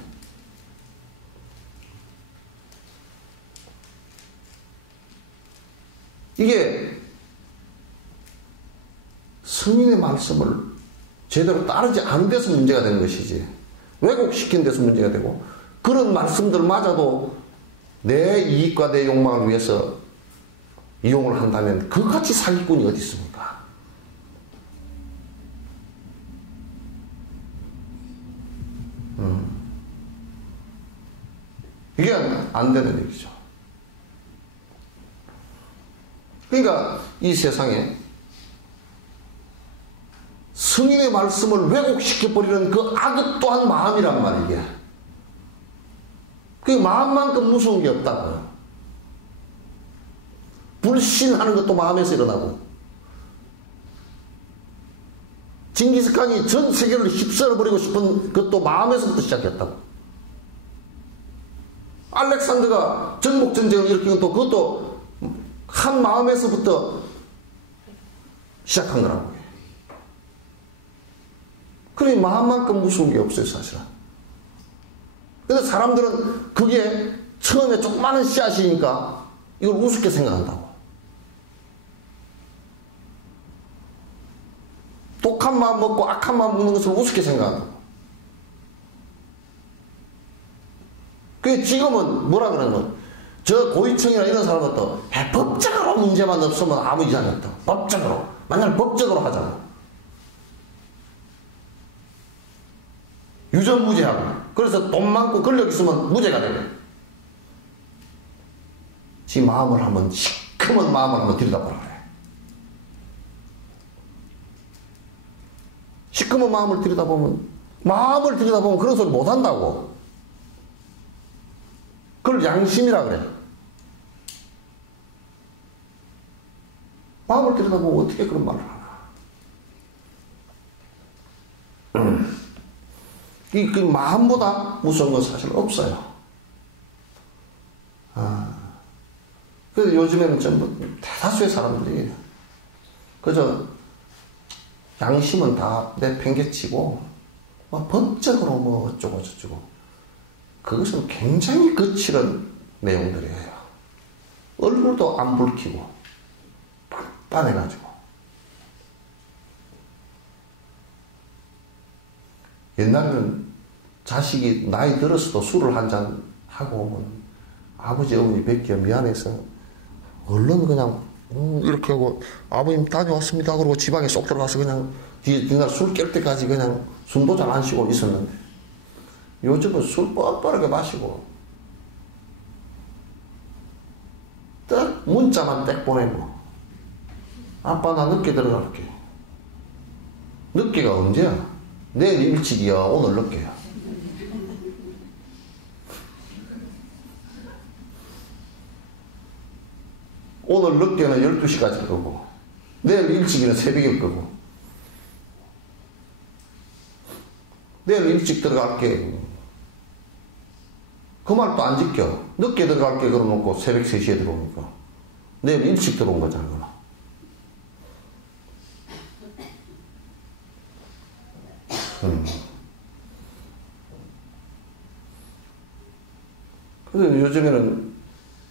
이게 성인의 말씀을 제대로 따르지 않은 데서 문제가 되는 것이지, 왜곡시킨 데서 문제가 되고, 그런 말씀들마저도 내 이익과 내 욕망을 위해서 이용을 한다면 그같이 사기꾼이 어디 있습니까? 이게 안 되는 얘기죠. 그러니까 이 세상에 성인의 말씀을 왜곡시켜버리는 그 악업 또한 마음이란 말이게. 그 마음만큼 무서운 게 없다고요. 불신하는 것도 마음에서 일어나고, 징기스칸이 전 세계를 휩쓸어버리고 싶은 것도 마음에서부터 시작했다고. 알렉산더가 정복전쟁을 일으킨 것도 그것도 한 마음에서부터 시작한 거라고. 그래, 마음만큼 무서운 게 없어요, 사실은. 근데 사람들은 그게 처음에 조그마한 씨앗이니까 이걸 우습게 생각한다고. 독한 마음 먹고 악한 마음 먹는 것을 우습게 생각한다고. 그 지금은 뭐라 그러는 저 고위층이나 이런 사람들도 법적으로 문제만 없으면 아무 이상이 없다. 법적으로. 만약 법적으로 하자고. 유전무죄하고. 그래서 돈 많고 권력 있으면 무죄가 되고. 지 마음을 한번, 시커먼 마음을 한번 들여다보라 그래. 시커먼 마음을 들여다보면, 마음을 들여다보면 그런 소리 못 한다고. 그걸 양심이라 그래. 마음을 들여다보면 어떻게 그런 말을 하나. 그 마음보다 무서운 건 사실 없어요. 그래서 요즘에는 전부 대다수의 사람들이 그저 양심은 다 내팽개치고 법적으로 뭐 어쩌고 저쩌고 그것은 굉장히 거칠은 내용들이에요. 얼굴도 안 붉히고 빤빤해가지고 옛날에는 자식이 나이 들었어도 술을 한잔 하고 오면 아버지 어머니 뵙기가 미안해서 얼른 그냥 이렇게 하고 아버님 다녀왔습니다 그러고 지방에 쏙 들어가서 그냥 뒤날 술 깰 때까지 그냥 숨도 잘 안 쉬고 있었는데 요즘은 술 뻔뻔하게 마시고 딱 문자만 딱 보내고 아빠 나 늦게 들어갈게. 늦게가 언제야? 내일 일찍이야 오늘 늦게야. 오늘 늦게는 12시까지 끄고 내일 일찍이는 새벽에 끄고 내일 일찍 들어갈게. 그 말도 안 지켜. 늦게 들어갈게 그러놓고 새벽 3시에 들어오니까 내일 일찍 들어온 거잖아. 그래서 요즘에는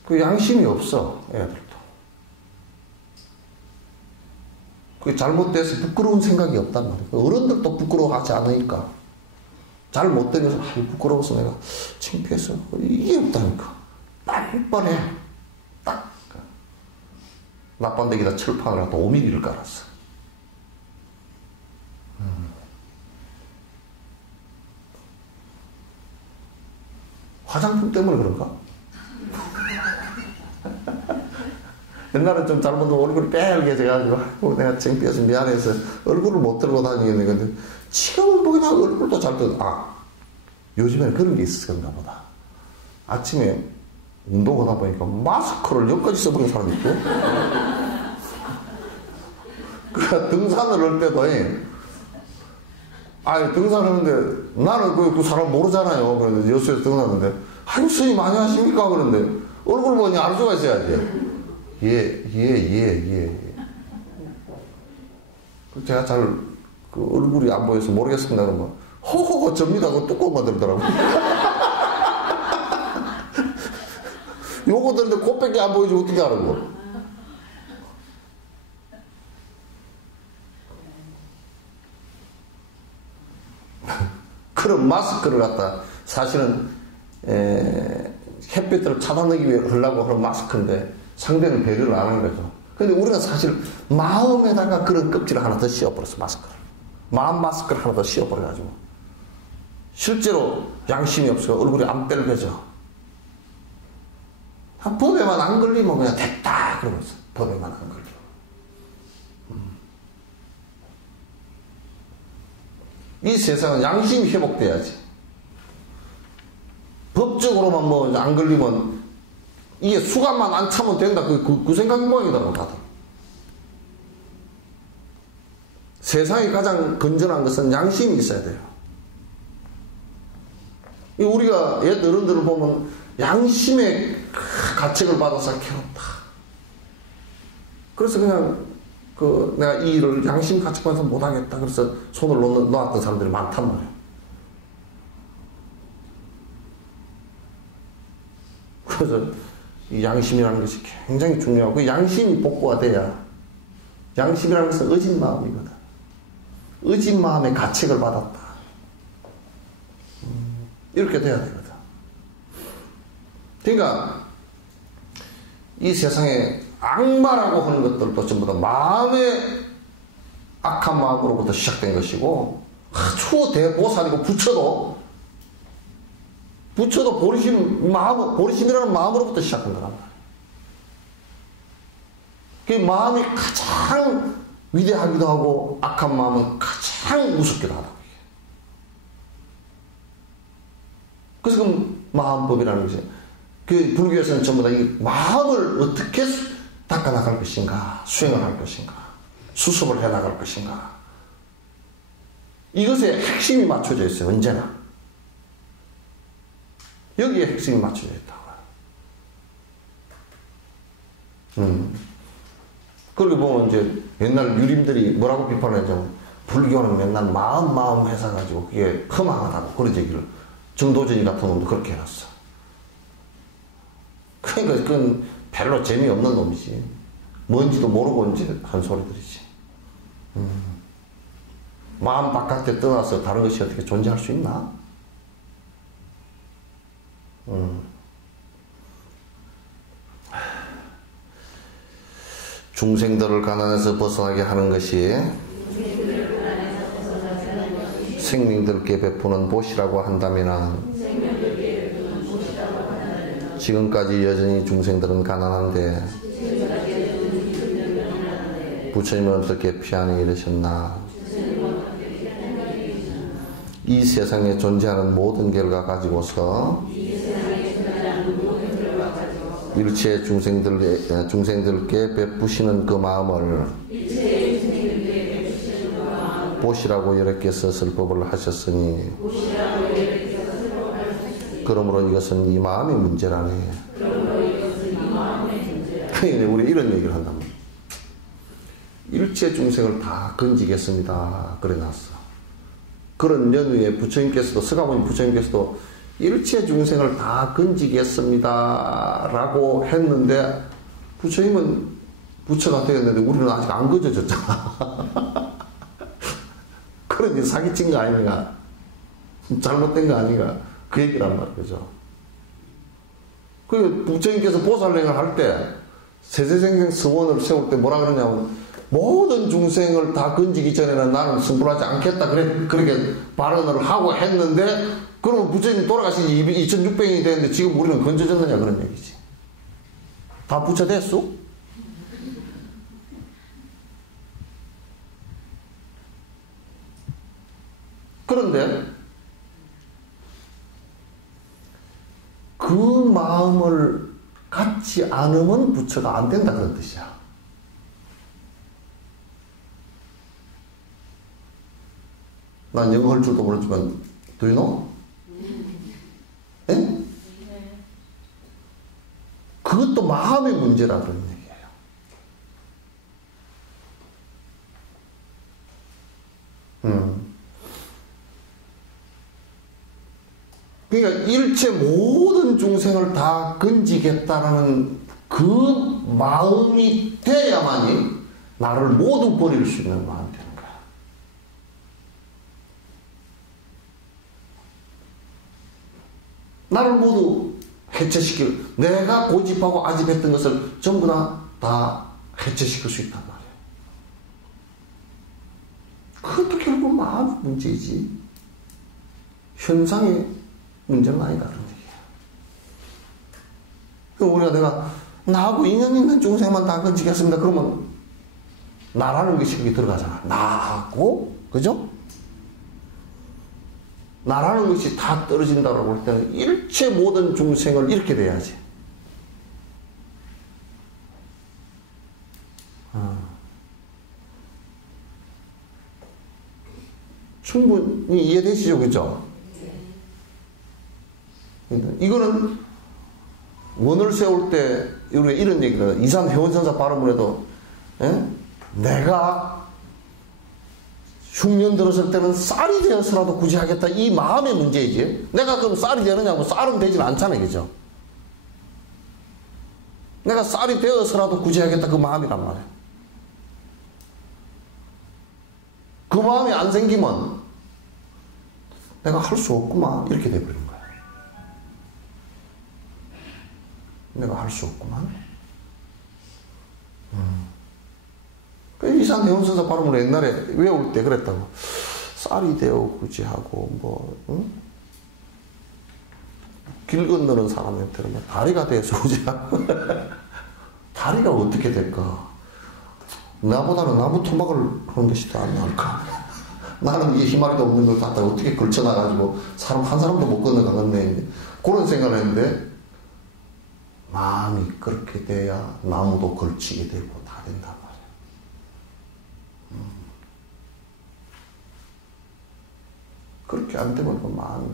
그 양심이 없어 애들도. 그 잘못돼서 부끄러운 생각이 없단 말이야. 어른들도 부끄러워하지 않으니까 잘 못된 것을 부끄러워서 내가 창피해서 이게 없다니까. 뻔뻔해. 딱 나빤데기다 철판을 갖다 5mm를 깔았어. 화장품 때문에 그런가? 옛날에 좀 잘못하면 얼굴이 빨개 져가지고 내가 창피해서 미안해서 얼굴을 못 들고 다니겠네. 근데 지금은 뭐 그냥 얼굴도 잘 뜯어. 요즘에는 그런 게 있었나 보다. 아침에 운동하다 보니까 마스크를 여기까지 써버린 사람이 있고 그러니까 등산을 할 때도 등산을 하는데 나는 그 사람 모르잖아요. 그런데 여수에서 등산하는데 스님 많이 하십니까? 그런데 얼굴 보니 알 수가 있어야지. 예. 제가 잘 그 얼굴이 안 보여서 모르겠습니다. 그러면 호호호 접니다. 그 뚜껑만 들더라고. 요거 들는데 코밖에 안 보이지 어떻게 하라고. 그런 마스크를 갖다 사실은 햇빛을 차단하기 위해 하려고 하는 마스크인데 상대는 배려를 안 하는 거죠. 근데 우리가 사실 마음에다가 그런 껍질을 하나 더 씌워버렸어. 마스크를. 마음 마스크를 하나 더 씌워버려가지고 실제로 양심이 없어서 얼굴이 안 빨개져. 법에만 안 걸리면 그냥 됐다 그러고 있어. 법에만 안 걸리면. 이 세상은 양심이 회복돼야지. 법적으로만 뭐 안 걸리면 이게 수감만 안 차면 된다. 그 생각인 모양이더라고 다들. 세상에 가장 건전한 것은 양심이 있어야 돼요. 우리가 옛 어른들을 보면 양심의 가책을 받아서 키웠다. 그래서 그냥 내가 이 일을 양심 가책받아서 못하겠다. 그래서 손을 놓았던 사람들이 많단 말이에요. 그래서 이 양심이라는 것이 굉장히 중요하고 그 양심이 복구가 돼야 양심이라는 것은 어진 마음이거든. 의진 마음의 가책을 받았다. 이렇게 돼야 되거든. 그러니까 이 세상에 악마라고 하는 것들도 전부 다 마음의 악한 마음으로부터 시작된 것이고, 아주 대보살이고 부처도 보리심이라는 마음으로부터 시작한 거란 말이야. 그 마음이 가장 위대하기도 하고 악한 마음은 가장 우습기도 하다. 그래서 그 마음법이라는 것이, 그 불교에서는 전부 다 이 마음을 어떻게 닦아나갈 것인가, 수행을 할 것인가, 수습을 해나갈 것인가, 이것에 핵심이 맞춰져 있어요. 언제나 여기에 핵심이 맞춰져 있다고요. 그렇게 보면 이제 옛날 유림들이 뭐라고 비판하냐면, 불교는 맨날 마음 회사 가지고 그게 험하다고 그런 얘기를, 정도전이 같은 놈도 그렇게 해놨어. 그러니까 그건 별로 재미없는 놈이지. 뭔지도 모르고 이제 한 소리들이지. 마음 바깥에 떠나서 다른 것이 어떻게 존재할 수 있나? 중생들을 가난에서 벗어나게 하는 것이 생명들께 베푸는 보시라고 한다면, 지금까지 여전히 중생들은 가난한데 부처님은 어떻게 피하니 이러셨나? 이 세상에 존재하는 모든 결과 가지고서 일체 중생들께 베푸시는 그 마음을 보시라고 이렇게 설법을 하셨으니, 그러므로 이것은 이 마음의 문제라네. 그러니까 우리 이런 얘기를 한단 말이야. 일체 중생을 다 건지겠습니다. 그래 놨어. 그런 연후에 부처님께서도, 서가모니 부처님께서도 일체 중생을 다 건지겠습니다 라고 했는데, 부처님은 부처가 되었는데 우리는 아직 안 건져졌잖아. 그러니 사기친 거 아닌가, 잘못된 거 아닌가, 그 얘기란 말이죠. 그 부처님께서 보살행을 할 때, 세세생생 서원을 세울 때 뭐라 그러냐면, 모든 중생을 다 건지기 전에는 나는 승불하지 않겠다, 그렇게 발언을 하고 했는데, 그러면 부처님 돌아가신 지 2600년이 됐는데 지금 우리는 건져졌느냐, 그런 얘기지. 다 부처 됐어? 그런데 그 마음을 갖지 않으면 부처가 안 된다, 그런 뜻이야. 난 영어 할 줄도 모르지만, do you know? 예? 그것도 마음의 문제라 그런 얘기예요. 그러니까 일체 모든 중생을 다 건지겠다라는 그 마음이 돼야만이 나를 모두 버릴 수 있는 마음이 되는 거야. 나를 모두 해체시킬, 내가 고집하고 아집했던 것을 전부 다 해체시킬 수 있단 말이야. 그것도 결국 마음의 문제이지, 현상의 문제는 아니다, 그런 얘기야. 우리가 내가 나하고 인연 있는 중생만 다 건지겠습니다 그러면 나라는 것이 거기 들어가잖아. 나하고, 그죠? 나라는 것이 다 떨어진다고 할 때는 일체 모든 중생을 이렇게 돼야지. 충분히 이해되시죠? 그죠? 이거는 원을 세울 때 우리가 이런 얘기를, 이산 회원선사 발언문에도, 내가 흉년 들었을 때는 쌀이 되어서라도 굳이 하겠다, 이 마음의 문제이지. 내가 그럼 쌀이 되느냐고, 쌀은 되진 않잖아요, 그죠? 내가 쌀이 되어서라도 굳이 하겠다, 그 마음이란 말이에요. 그 마음이 안 생기면 내가 할 수 없구만 이렇게 돼버린 거야. 내가 할 수 없구만. 이산 대원선사 발음을 옛날에 외울 때 그랬다고. 쌀이 되어 굳이 하고 뭐 응? 길 건너는 사람한테는 다리가 돼서 굳이 하고 다리가 어떻게 될까? 나보다는 나무 토막을 하는 것이 더 안 나을까? 나는 이 희마리도 없는 걸 갖다가 어떻게 걸쳐놔가지고 사람 한 사람도 못 건너가겠네. 그런 생각을 했는데 마음이 그렇게 돼야 나무도 걸치게 되고 다 된단 말이야. 그렇게 안 되면 그 마음이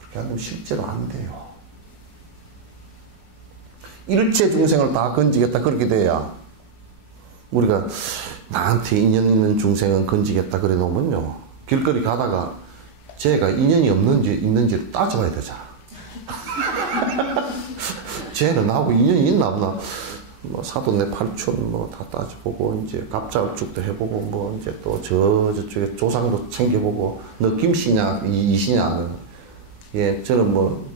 그렇게 안 되면 실제로 안 돼요. 일체 중생을 다 건지겠다 그렇게 돼야 우리가 나한테 인연 있는 중생은 건지겠다 그래 놓으면요 길거리 가다가 쟤가 인연이 없는지 있는지 따져봐야 되잖아. 쟤는 나하고 인연이 있나 없나 뭐 사돈네 팔촌 뭐 다 따져보고 이제 갑자을죽도 해보고 뭐 이제 또 저쪽에 조상도 챙겨보고 너 김씨냐 이씨냐 예 저는 뭐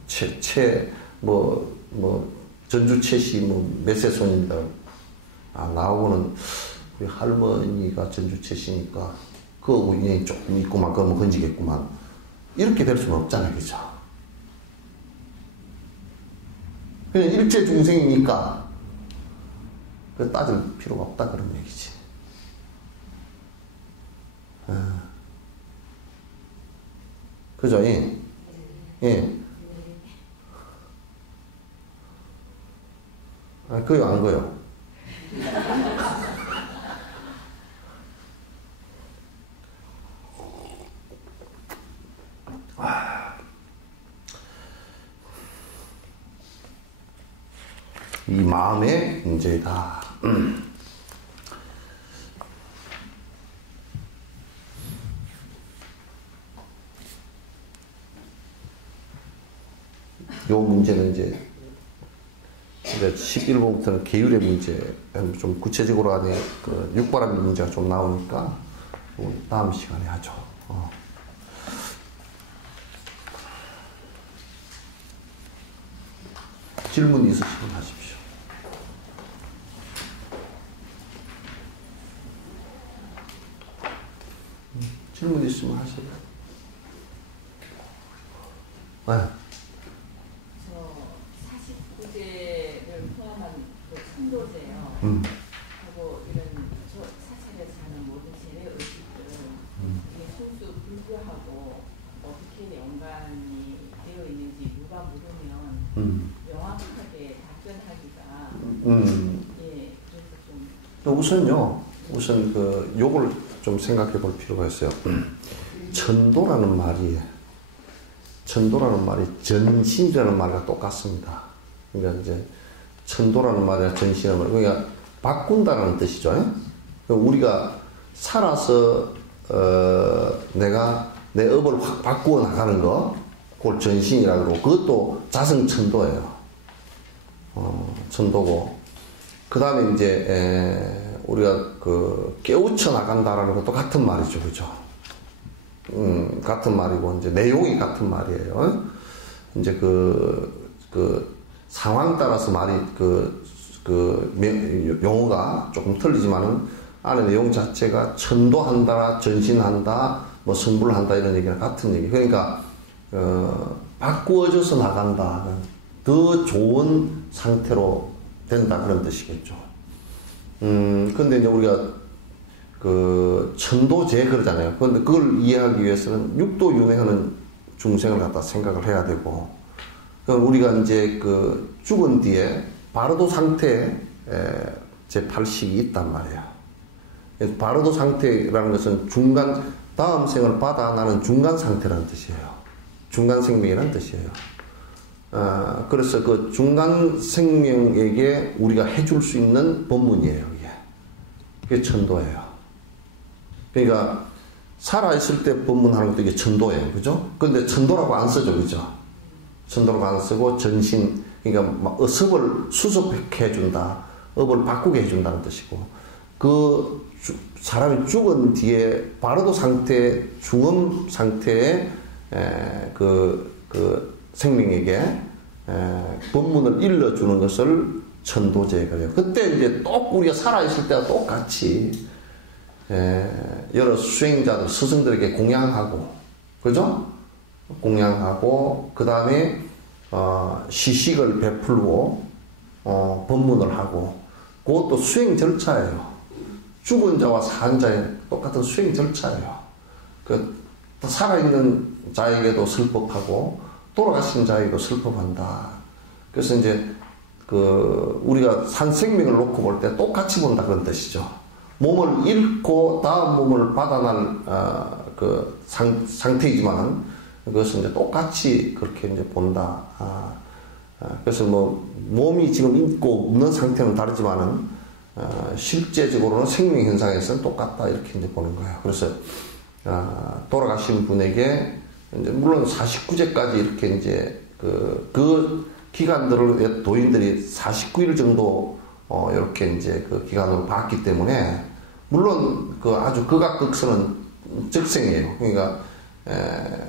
전주 최씨 뭐 몇 세 손입니다. 아 나하고는 우리 할머니가 전주 최씨니까 그거하고 인연이 조금 있구만 그러면 건지겠구만 이렇게 될 수는 없잖아요. 그죠? 그냥 일체 중생이니까 따질 필요가 없다 그런 얘기지. 그죠? 예. 예. 아, 그요, 안 그요? 이 마음의 문제다. 요 문제는 이제 11번부터는 계율의 문제, 좀 구체적으로 안에 그 육바람의 문제가 좀 나오니까 다음 시간에 하죠. 질문 있으시면 하십시오. 질문 있으면 하세요. 네. 저 49제를 포함한 그 천도제요. 하고 이런 사찰에서 하는 모든 제외 의식들 이게 순수 불교하고 어떻게 연관이 되어 있는지 누가 물으면 명확하게 답변하기가 예 그래서 좀 우선 요걸 좀 생각해 볼 필요가 있어요. 천도라는 말이 전신이라는 말과 똑같습니다. 그러니까 이제 천도라는 말이나 전신이라는 말, 그러니까 바꾼다라는 뜻이죠. 그러니까 우리가 살아서 내가 내 업을 확 바꾸어 나가는 거, 그걸 전신이라고 그러고 그것도 자성천도예요. 천도고 그 다음에 이제 우리가 깨우쳐 나간다라는 것도 같은 말이죠, 그죠? 같은 말이고, 이제 내용이 같은 말이에요. 이제 상황 따라서 말이 용어가 조금 틀리지만은 안에 내용 자체가 천도한다, 전신한다, 뭐 성불한다 이런 얘기랑 같은 얘기. 그러니까, 바꾸어져서 나간다. 더 좋은 상태로 된다 그런 뜻이겠죠. 근데 이제 우리가 천도제 그러잖아요. 그런데 그걸 이해하기 위해서는 육도 윤회하는 중생을 갖다 생각을 해야 되고, 그럼 우리가 이제 죽은 뒤에 바르도 상태에 제8식이 있단 말이에요. 바르도 상태라는 것은 다음 생을 받아 나는 중간 상태라는 뜻이에요. 중간 생명이라는 뜻이에요. 그래서 그 중간 생명에게 우리가 해줄 수 있는 법문이에요, 이게. 그게 천도예요. 그러니까, 살아있을 때 법문하는 것도 이게 천도예요. 그죠? 근데 천도라고 안 쓰죠. 그죠? 천도라고 안 쓰고, 전신, 그러니까, 업을 수습해 준다. 업을 바꾸게 해준다는 뜻이고, 사람이 죽은 뒤에 바로도 상태, 중음 상태의 생명에게 법문을 일러주는 것을 천도제 그래요. 그때 이제 또 우리가 살아있을 때와 똑같이 여러 수행자들, 스승들에게 공양하고, 그죠? 공양하고, 그 다음에 시식을 베풀고, 법문을 하고, 그것도 수행 절차예요. 죽은 자와 산 자의 똑같은 수행 절차예요. 살아있는 자에게도 슬법하고, 돌아가신 자에게도 슬법한다. 그래서 이제, 우리가 산 생명을 놓고 볼 때 똑같이 본다 그런 뜻이죠. 몸을 잃고 다음 몸을 받아날, 상태이지만, 그것은 이제 똑같이 그렇게 이제 본다. 그래서 몸이 지금 있고 없는 상태는 다르지만은, 실제적으로는 생명 현상에서는 똑같다. 이렇게 이제 보는 거예요. 그래서, 돌아가신 분에게, 이제 물론 49제까지 이렇게 이제, 그 기간들을 도인들이 49일 정도, 이렇게 이제 그 기간으로 봤기 때문에, 물론 아주 극악극선은 적생이에요. 그러니까,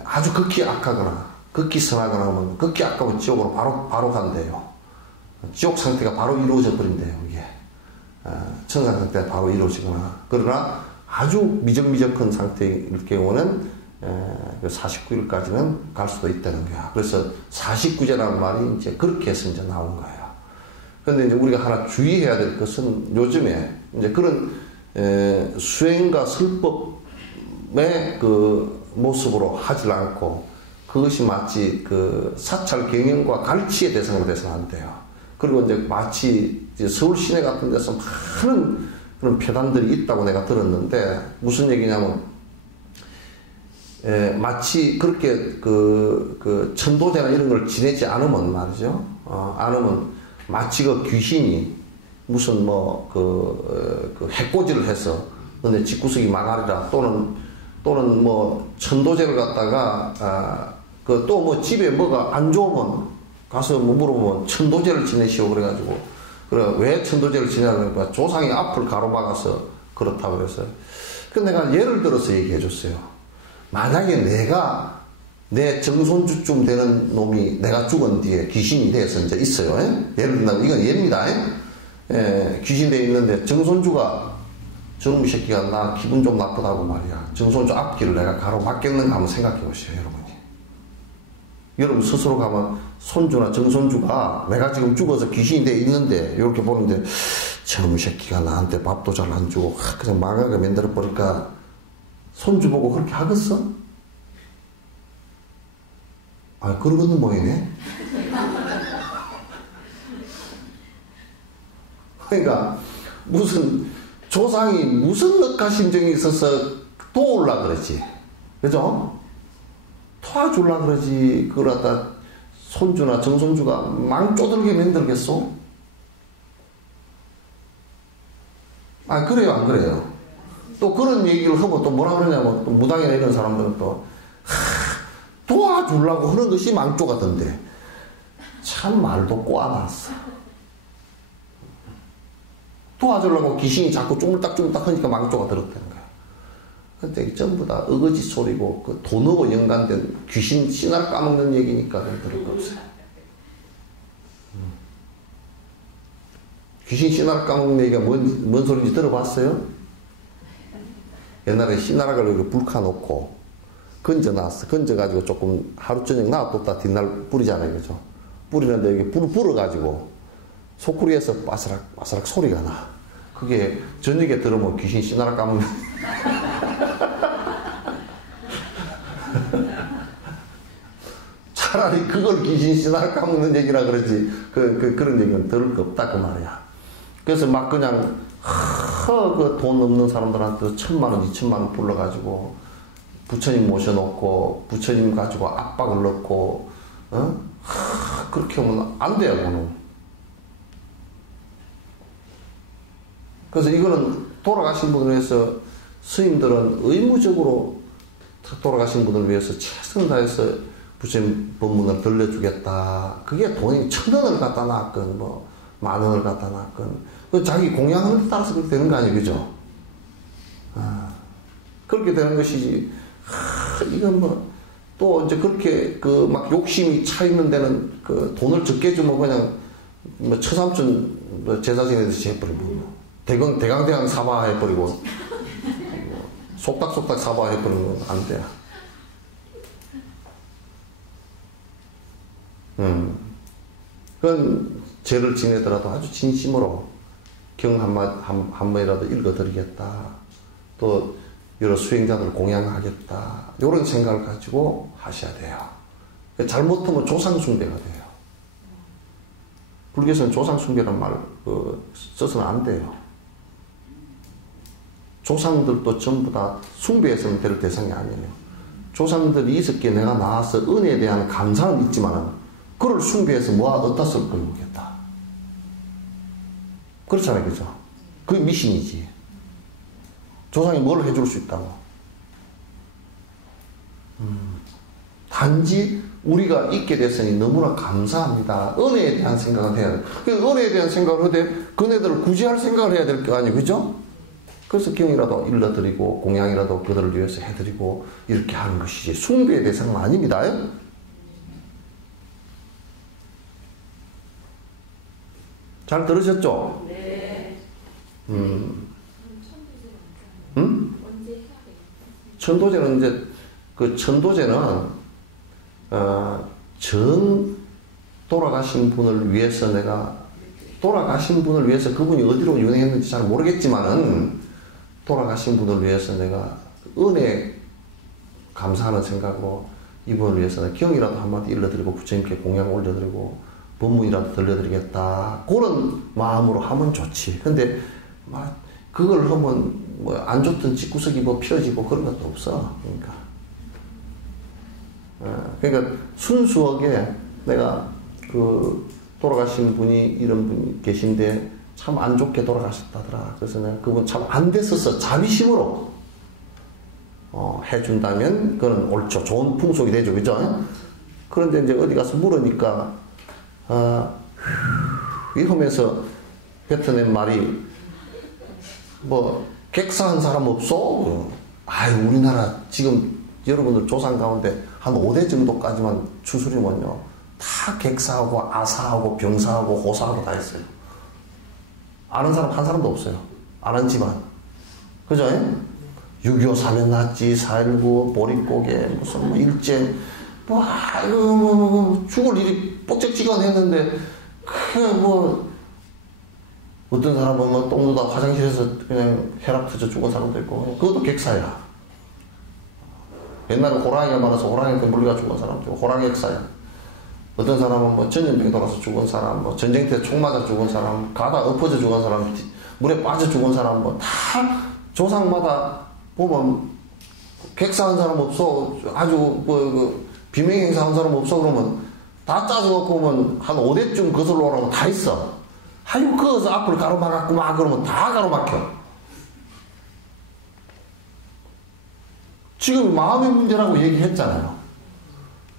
아주 극히 악하거나, 극히 선하거나 하면, 극히 악하면 지옥으로 바로 간대요. 지옥 상태가 바로 이루어져 버린대요, 이게. 천상 상태가 바로 이루어지거나. 그러나 아주 미적미적한 상태일 경우는 49일까지는 갈 수도 있다는 거야. 그래서 49제라는 말이 이제 그렇게 해서 이제 나온 거예요. 그런데 이제 우리가 하나 주의해야 될 것은 요즘에 이제 그런 수행과 설법의 모습으로 하질 않고 그것이 마치 사찰 경영과 갈치의 대상으로 돼서는 안 돼요. 그리고 이제 마치 이제 서울 시내 같은 데서 많은 그런 폐단들이 있다고 내가 들었는데 무슨 얘기냐면 마치 그렇게 천도제나 이런 걸 지내지 않으면 말이죠. 않으면 마치 귀신이 무슨 해코지를 해서 너네 집구석이 망하리라 또는 천도제를 갖다가 또 집에 뭐가 안 좋으면 가서 물어보면 천도제를 지내시오 그래가지고 그래 왜 천도제를 지내냐니까 조상이 앞을 가로막아서 그렇다고 그래서 근데 내가 예를 들어서 얘기해 줬어요. 만약에 내 정손주쯤 되는 놈이 내가 죽은 뒤에 귀신이 돼서 이제 있어요. 예를 들면 이건 예입니다. 귀신 돼 있는데 정손주가 저놈의 새끼가 나 기분 좀 나쁘다고 말이야. 정손주 앞길을 내가 가로막겠는가 한번 생각해 보세요, 여러분이. 여러분 스스로 가면 손주나 정손주가 내가 지금 죽어서 귀신이 돼 있는데 이렇게 보는데 저놈의 새끼가 나한테 밥도 잘 안 주고 그냥 망하게 만들어 버릴까 손주 보고 그렇게 하겠어? 그러거든 뭐이네. 그러니까 무슨 조상이 무슨 억하심정이 있어서 도울라 그러지. 그죠? 도와줄라 그러지. 그걸 갖다 손주나 정손주가 망쪼들게 만들겠소? 그래요, 안 그래요? 또 그런 얘기를 하고 또 뭐라 그러냐면 또 무당이나 이런 사람들은 또 도와주려고 하는 것이 망조가던데 참 말도 꼬아놨어. 도와주려고 귀신이 자꾸 쪼물딱쪼물딱 하니까 망조가 들었다는 거야. 근데 전부 다 어거지 소리고 돈하고 연관된 귀신 씨날 까먹는 얘기니까 들을 거 없어요. 귀신 씨날 까먹는 얘기가 뭔 소리인지 들어봤어요? 옛날에 씨나락을 이렇게 불 켜놓고 건져놨어. 건져가지고 조금 하루 저녁 놔뒀다 뒷날 뿌리잖아요. 그죠? 뿌리는데 여기 불을 불어가지고 소쿠리에서 바스락 바스락 소리가 나. 그게 저녁에 들으면 귀신 씨나락 까먹는 차라리 그걸 귀신 씨나락 까먹는 얘기라 그러지 그런 얘기는 들을 거 없다 그 말이야. 그래서 막 그냥 그 돈 없는 사람들한테 1000만원 2000만원 불러가지고 부처님 모셔놓고 부처님 가지고 압박을 넣고 그렇게 하면 안 돼요. 그거는. 그래서 이거는 돌아가신 분을 위해서 스님들은 의무적으로 돌아가신 분을 위해서 최선을 다해서 부처님 법문을 들려주겠다. 그게 돈이 1000원을 갖다 놨건 뭐 만 원을 갖다 놨건, 그 자기 공양하는 데 따라서 그렇게 되는 거 아니에요, 그죠? 그렇게 되는 것이지. 이건 뭐, 또 이제 그렇게 그 막 욕심이 차 있는 데는 그 돈을 적게 주면 그냥 뭐 처삼촌 뭐 제사 지내듯이 해버리고, 대강대강 사바해버리고, 속닥속닥 사바해버리면 안 돼. 그건 죄를 지내더라도 아주 진심으로 경 한마디라도 읽어드리겠다. 또 여러 수행자들 공양하겠다. 이런 생각을 가지고 하셔야 돼요. 잘못하면 조상숭배가 돼요. 불교에서는 조상숭배라는 말 써서는 안 돼요. 조상들도 전부 다 숭배해서는 될 대상이 아니에요. 조상들이 있었기에 내가 나와서 은혜에 대한 감사는 있지만 그걸 숭배해서 어디다 쓸 걸 모르겠다. 그렇잖아요, 그죠? 그게 미신이지. 조상이 뭘 해줄 수 있다고. 단지 우리가 있게 됐으니 너무나 감사합니다. 은혜에 대한 생각을 해야 돼. 그 은혜에 대한 생각을 하되 그네들을 구제할 생각을 해야 될 거 아니에요, 그죠? 그래서 경이라도 일러드리고 공양이라도 그들을 위해서 해드리고 이렇게 하는 것이지 숭배의 대상은 아닙니다. 잘 들으셨죠? 네. 천도제는 이제 그 천도제는 돌아가신 분을 위해서 그분이 어디로 유행했는지 잘 모르겠지만은 돌아가신 분을 위해서 내가 은혜 감사하는 생각으로 이분을 위해서 경이라도 한마디 일러드리고 부처님께 공양 올려드리고 법문이라도 들려드리겠다. 그런 마음으로 하면 좋지. 근데 막 그걸 하면 뭐 안 좋던 집구석이 뭐 펴지고 그런 것도 없어. 그러니까 순수하게 내가 그 돌아가신 분이 이런 분이 계신데 참 안 좋게 돌아가셨다더라. 그래서 내가 그분 참 안 됐었어. 자비심으로 해준다면 그건 옳죠. 좋은 풍속이 되죠. 그죠? 그런데 이제 어디 가서 물으니까 이러면서 뱉어낸 말이 뭐 객사한 사람 없어? 아유, 우리나라 지금 여러분들 조상 가운데 한 5대 정도까지만 추스리면요 다 객사하고 아사하고 병사하고 호사하고 다 했어요. 아는 사람 한 사람도 없어요. 아는 집안. 그죠? 6.25 사면 났지, 4.19 보릿고개 무슨 뭐 일제 죽을 일이 뻑적지근했는데 어떤 사람은 뭐 똥 누다 화장실에서 그냥 혈압 터져 죽은 사람도 있고 그것도 객사야. 옛날에 호랑이가 많아서 호랑이한테 물려가 죽은 사람도 있고 호랑이 객사야. 어떤 사람은 뭐 전염병 돌아서 죽은 사람, 뭐 전쟁 때 총 맞아 죽은 사람, 가다 엎어져 죽은 사람, 물에 빠져 죽은 사람 뭐 다 조상마다 보면 객사한 사람 없어. 아주 비명행사한 사람 없어. 그러면 다 짜져갖고 보면 한 5대쯤 거슬러 오라고 다 있어. 아유, 그것을 앞으로 가로막았고 막 그러면 다 가로막혀. 지금 마음의 문제라고 얘기했잖아요.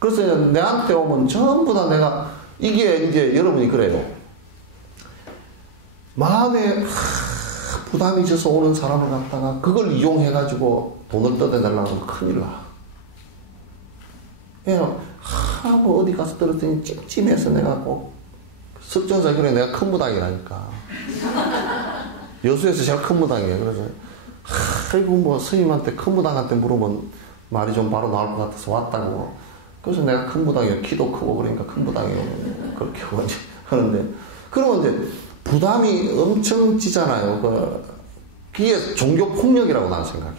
그래서 내한테 오면 전부 다 내가 이게 이제 여러분이 그래요. 마음에 부담이 져서 오는 사람을 갖다가 그걸 이용해가지고 돈을 떠내달라고 하면 큰일 나. 그냥 뭐 어디 가서 들었더니 찜찜해서 내가 꼭 석전사 그래 내가 큰 무당이라니까. 여수에서 제일 큰 무당이에요. 그래서 아이고 뭐 스님한테 큰 무당한테 물으면 말이 좀 바로 나올 것 같아서 왔다고. 그래서 내가 큰 무당이에요. 키도 크고 그러니까 큰 무당이에요. 그렇게 하는데 그러면 이제 부담이 엄청 지잖아요. 그게 종교 폭력이라고 나는 생각해.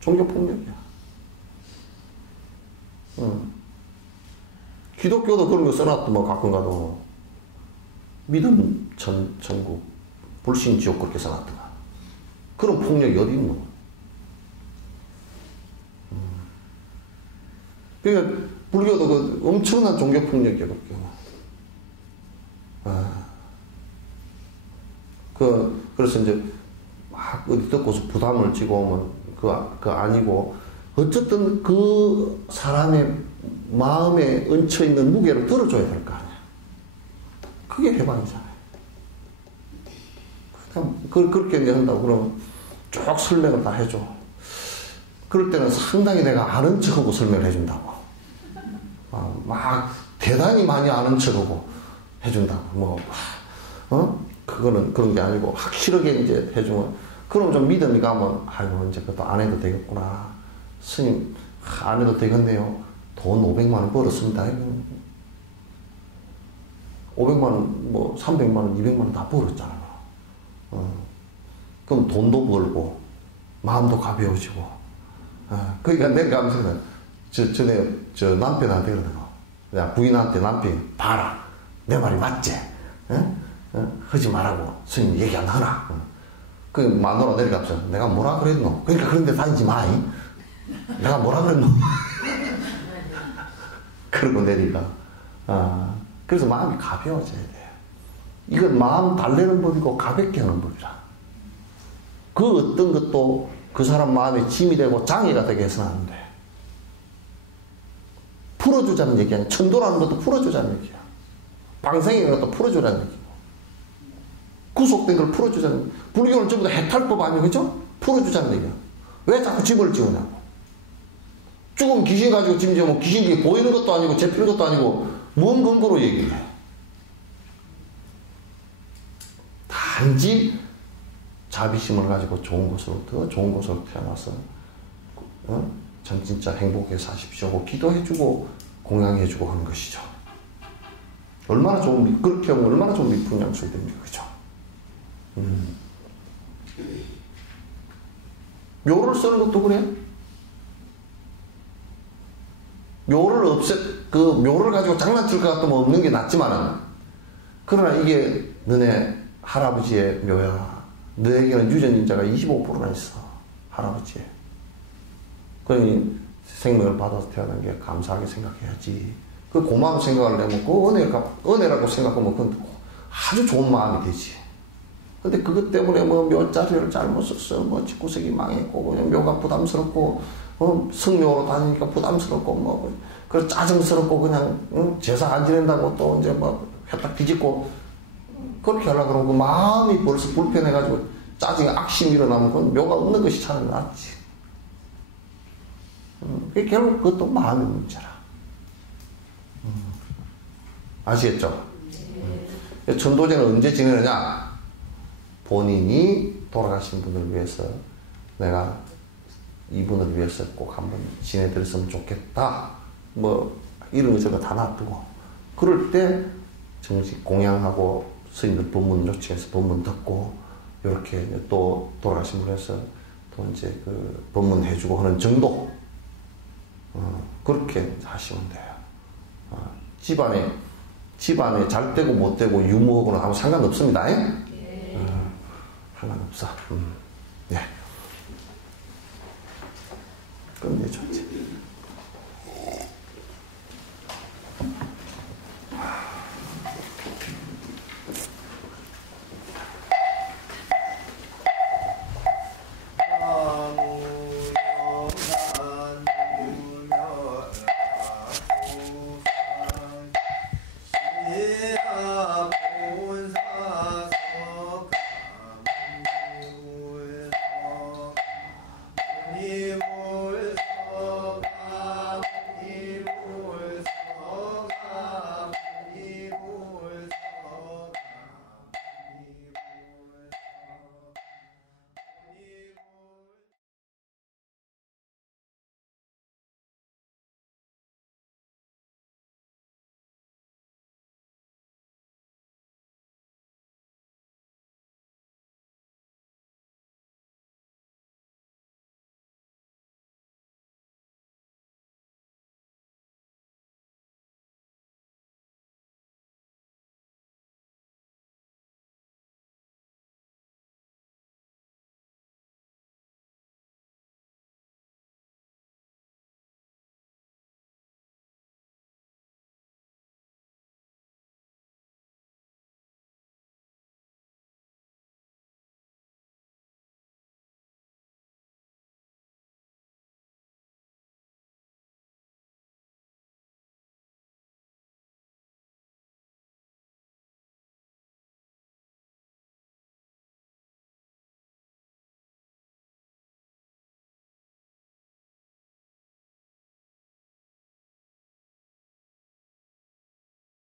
종교 폭력이야. 기독교도 그런 거 써놨더만 가끔 가도 믿음 천국 불신 지옥 그렇게 써놨더만 그런 폭력이 어디 있노? 그러니까 불교도 그 엄청난 종교 폭력이야. 그래서 이제 막 어디 듣고서 부담을 지고 오면 그거 아니고 어쨌든 그 사람의 마음에 얹혀 있는 무게를 들어줘야 될 거 아니야. 그게 해방이잖아요. 그렇게 이제 한다고 그러면 쭉 설명을 다 해줘. 그럴 때는 상당히 내가 아는 척하고 설명을 해준다고. 막 대단히 많이 아는 척하고 해준다고. 그거는 그런 게 아니고 확실하게 이제 해주면, 그럼 좀 믿음이 가면, 아이고, 이제 그것도 안 해도 되겠구나. 스님, 안 해도 되겠네요. 돈 500만 원 벌었습니다. 500만 원, 뭐 300만 원, 200만 원 다 벌었잖아. 그럼 돈도 벌고 마음도 가벼워지고. 그러니까 내가 하면서 전에 저 남편한테 그러더라고. 내가 부인한테 남편이 봐라, 내 말이 맞지? 하지 말라고 스님 얘기 안 하나? 그 마누라 내려가면서 내가 뭐라 그랬노? 그러니까 그런 데 다니지 마. 내가 뭐라 그랬노? 그러고 내리가. 그래서 마음이 가벼워져야 돼요. 이건 마음 달래는 법이고 가볍게 하는 법이라. 그 어떤 것도 그 사람 마음에 짐이 되고 장애가 되게 해서는 안 돼. 풀어주자는 얘기 아니야. 천도라는 것도 풀어주자는 얘기야. 방생이라는 것도 풀어주라는 얘기고. 구속된 걸 풀어주자는, 불교는 전부 다 해탈법 아니에요, 그죠? 풀어주자는 얘기야. 왜 자꾸 집을 지우냐고. 죽으면 귀신 가지고 짐 지으면 귀신이 보이는 것도 아니고 잡히는 것도 아니고 뭔 근거로 얘기를 해. 단지 자비심을 가지고 좋은 곳으로부터 좋은 곳으로 태어나서 전 진짜 행복하게 사십시오 하고 기도해주고 공양해주고 하는 것이죠. 얼마나 좋은, 그렇게 하면 얼마나 좋은 미풍양술됩니까, 그죠? 묘를 쓰는 것도 그래. 묘를 가지고 장난칠 것 같으면 없는 게 낫지만은, 그러나 이게 너네 할아버지의 묘야. 너에게는 유전인자가 25%나 있어. 할아버지. 그러니 생명을 받아서 태어난 게 감사하게 생각해야지. 그 고마운 생각을 내면 그 은혜라고 생각하면 그건 아주 좋은 마음이 되지. 근데 그것 때문에 뭐 묘자리를 잘못 썼어. 뭐 집구석이 망했고, 그냥 묘가 부담스럽고, 성묘로 다니니까 부담스럽고, 그 짜증스럽고, 그냥, 제사 안 지낸다고 또 이제 뭐 회딱 뒤집고, 그렇게 하려고 그러고, 마음이 벌써 불편해가지고, 짜증에 악심이 일어나면 그건 묘가 없는 것이 차라리 낫지. 결국 그것도 마음의 문제라. 아시겠죠? 천도제는 언제 지내느냐? 본인이 돌아가신 분을 위해서 내가 이분을 위해서 꼭 한번 지내드렸으면 좋겠다. 뭐 이런 거 저거 다 놔두고 그럴 때 정식 공양하고 스님들 법문 요청해서 법문 듣고 이렇게 또 돌아가신 분에서 또 이제 그 법문 해주고 하는 정도. 그렇게 하시면 돼요. 집안에 잘 되고 못 되고 유무하고는 아무 상관없습니다. 상관없어. 네. 그럼 이제 좋지.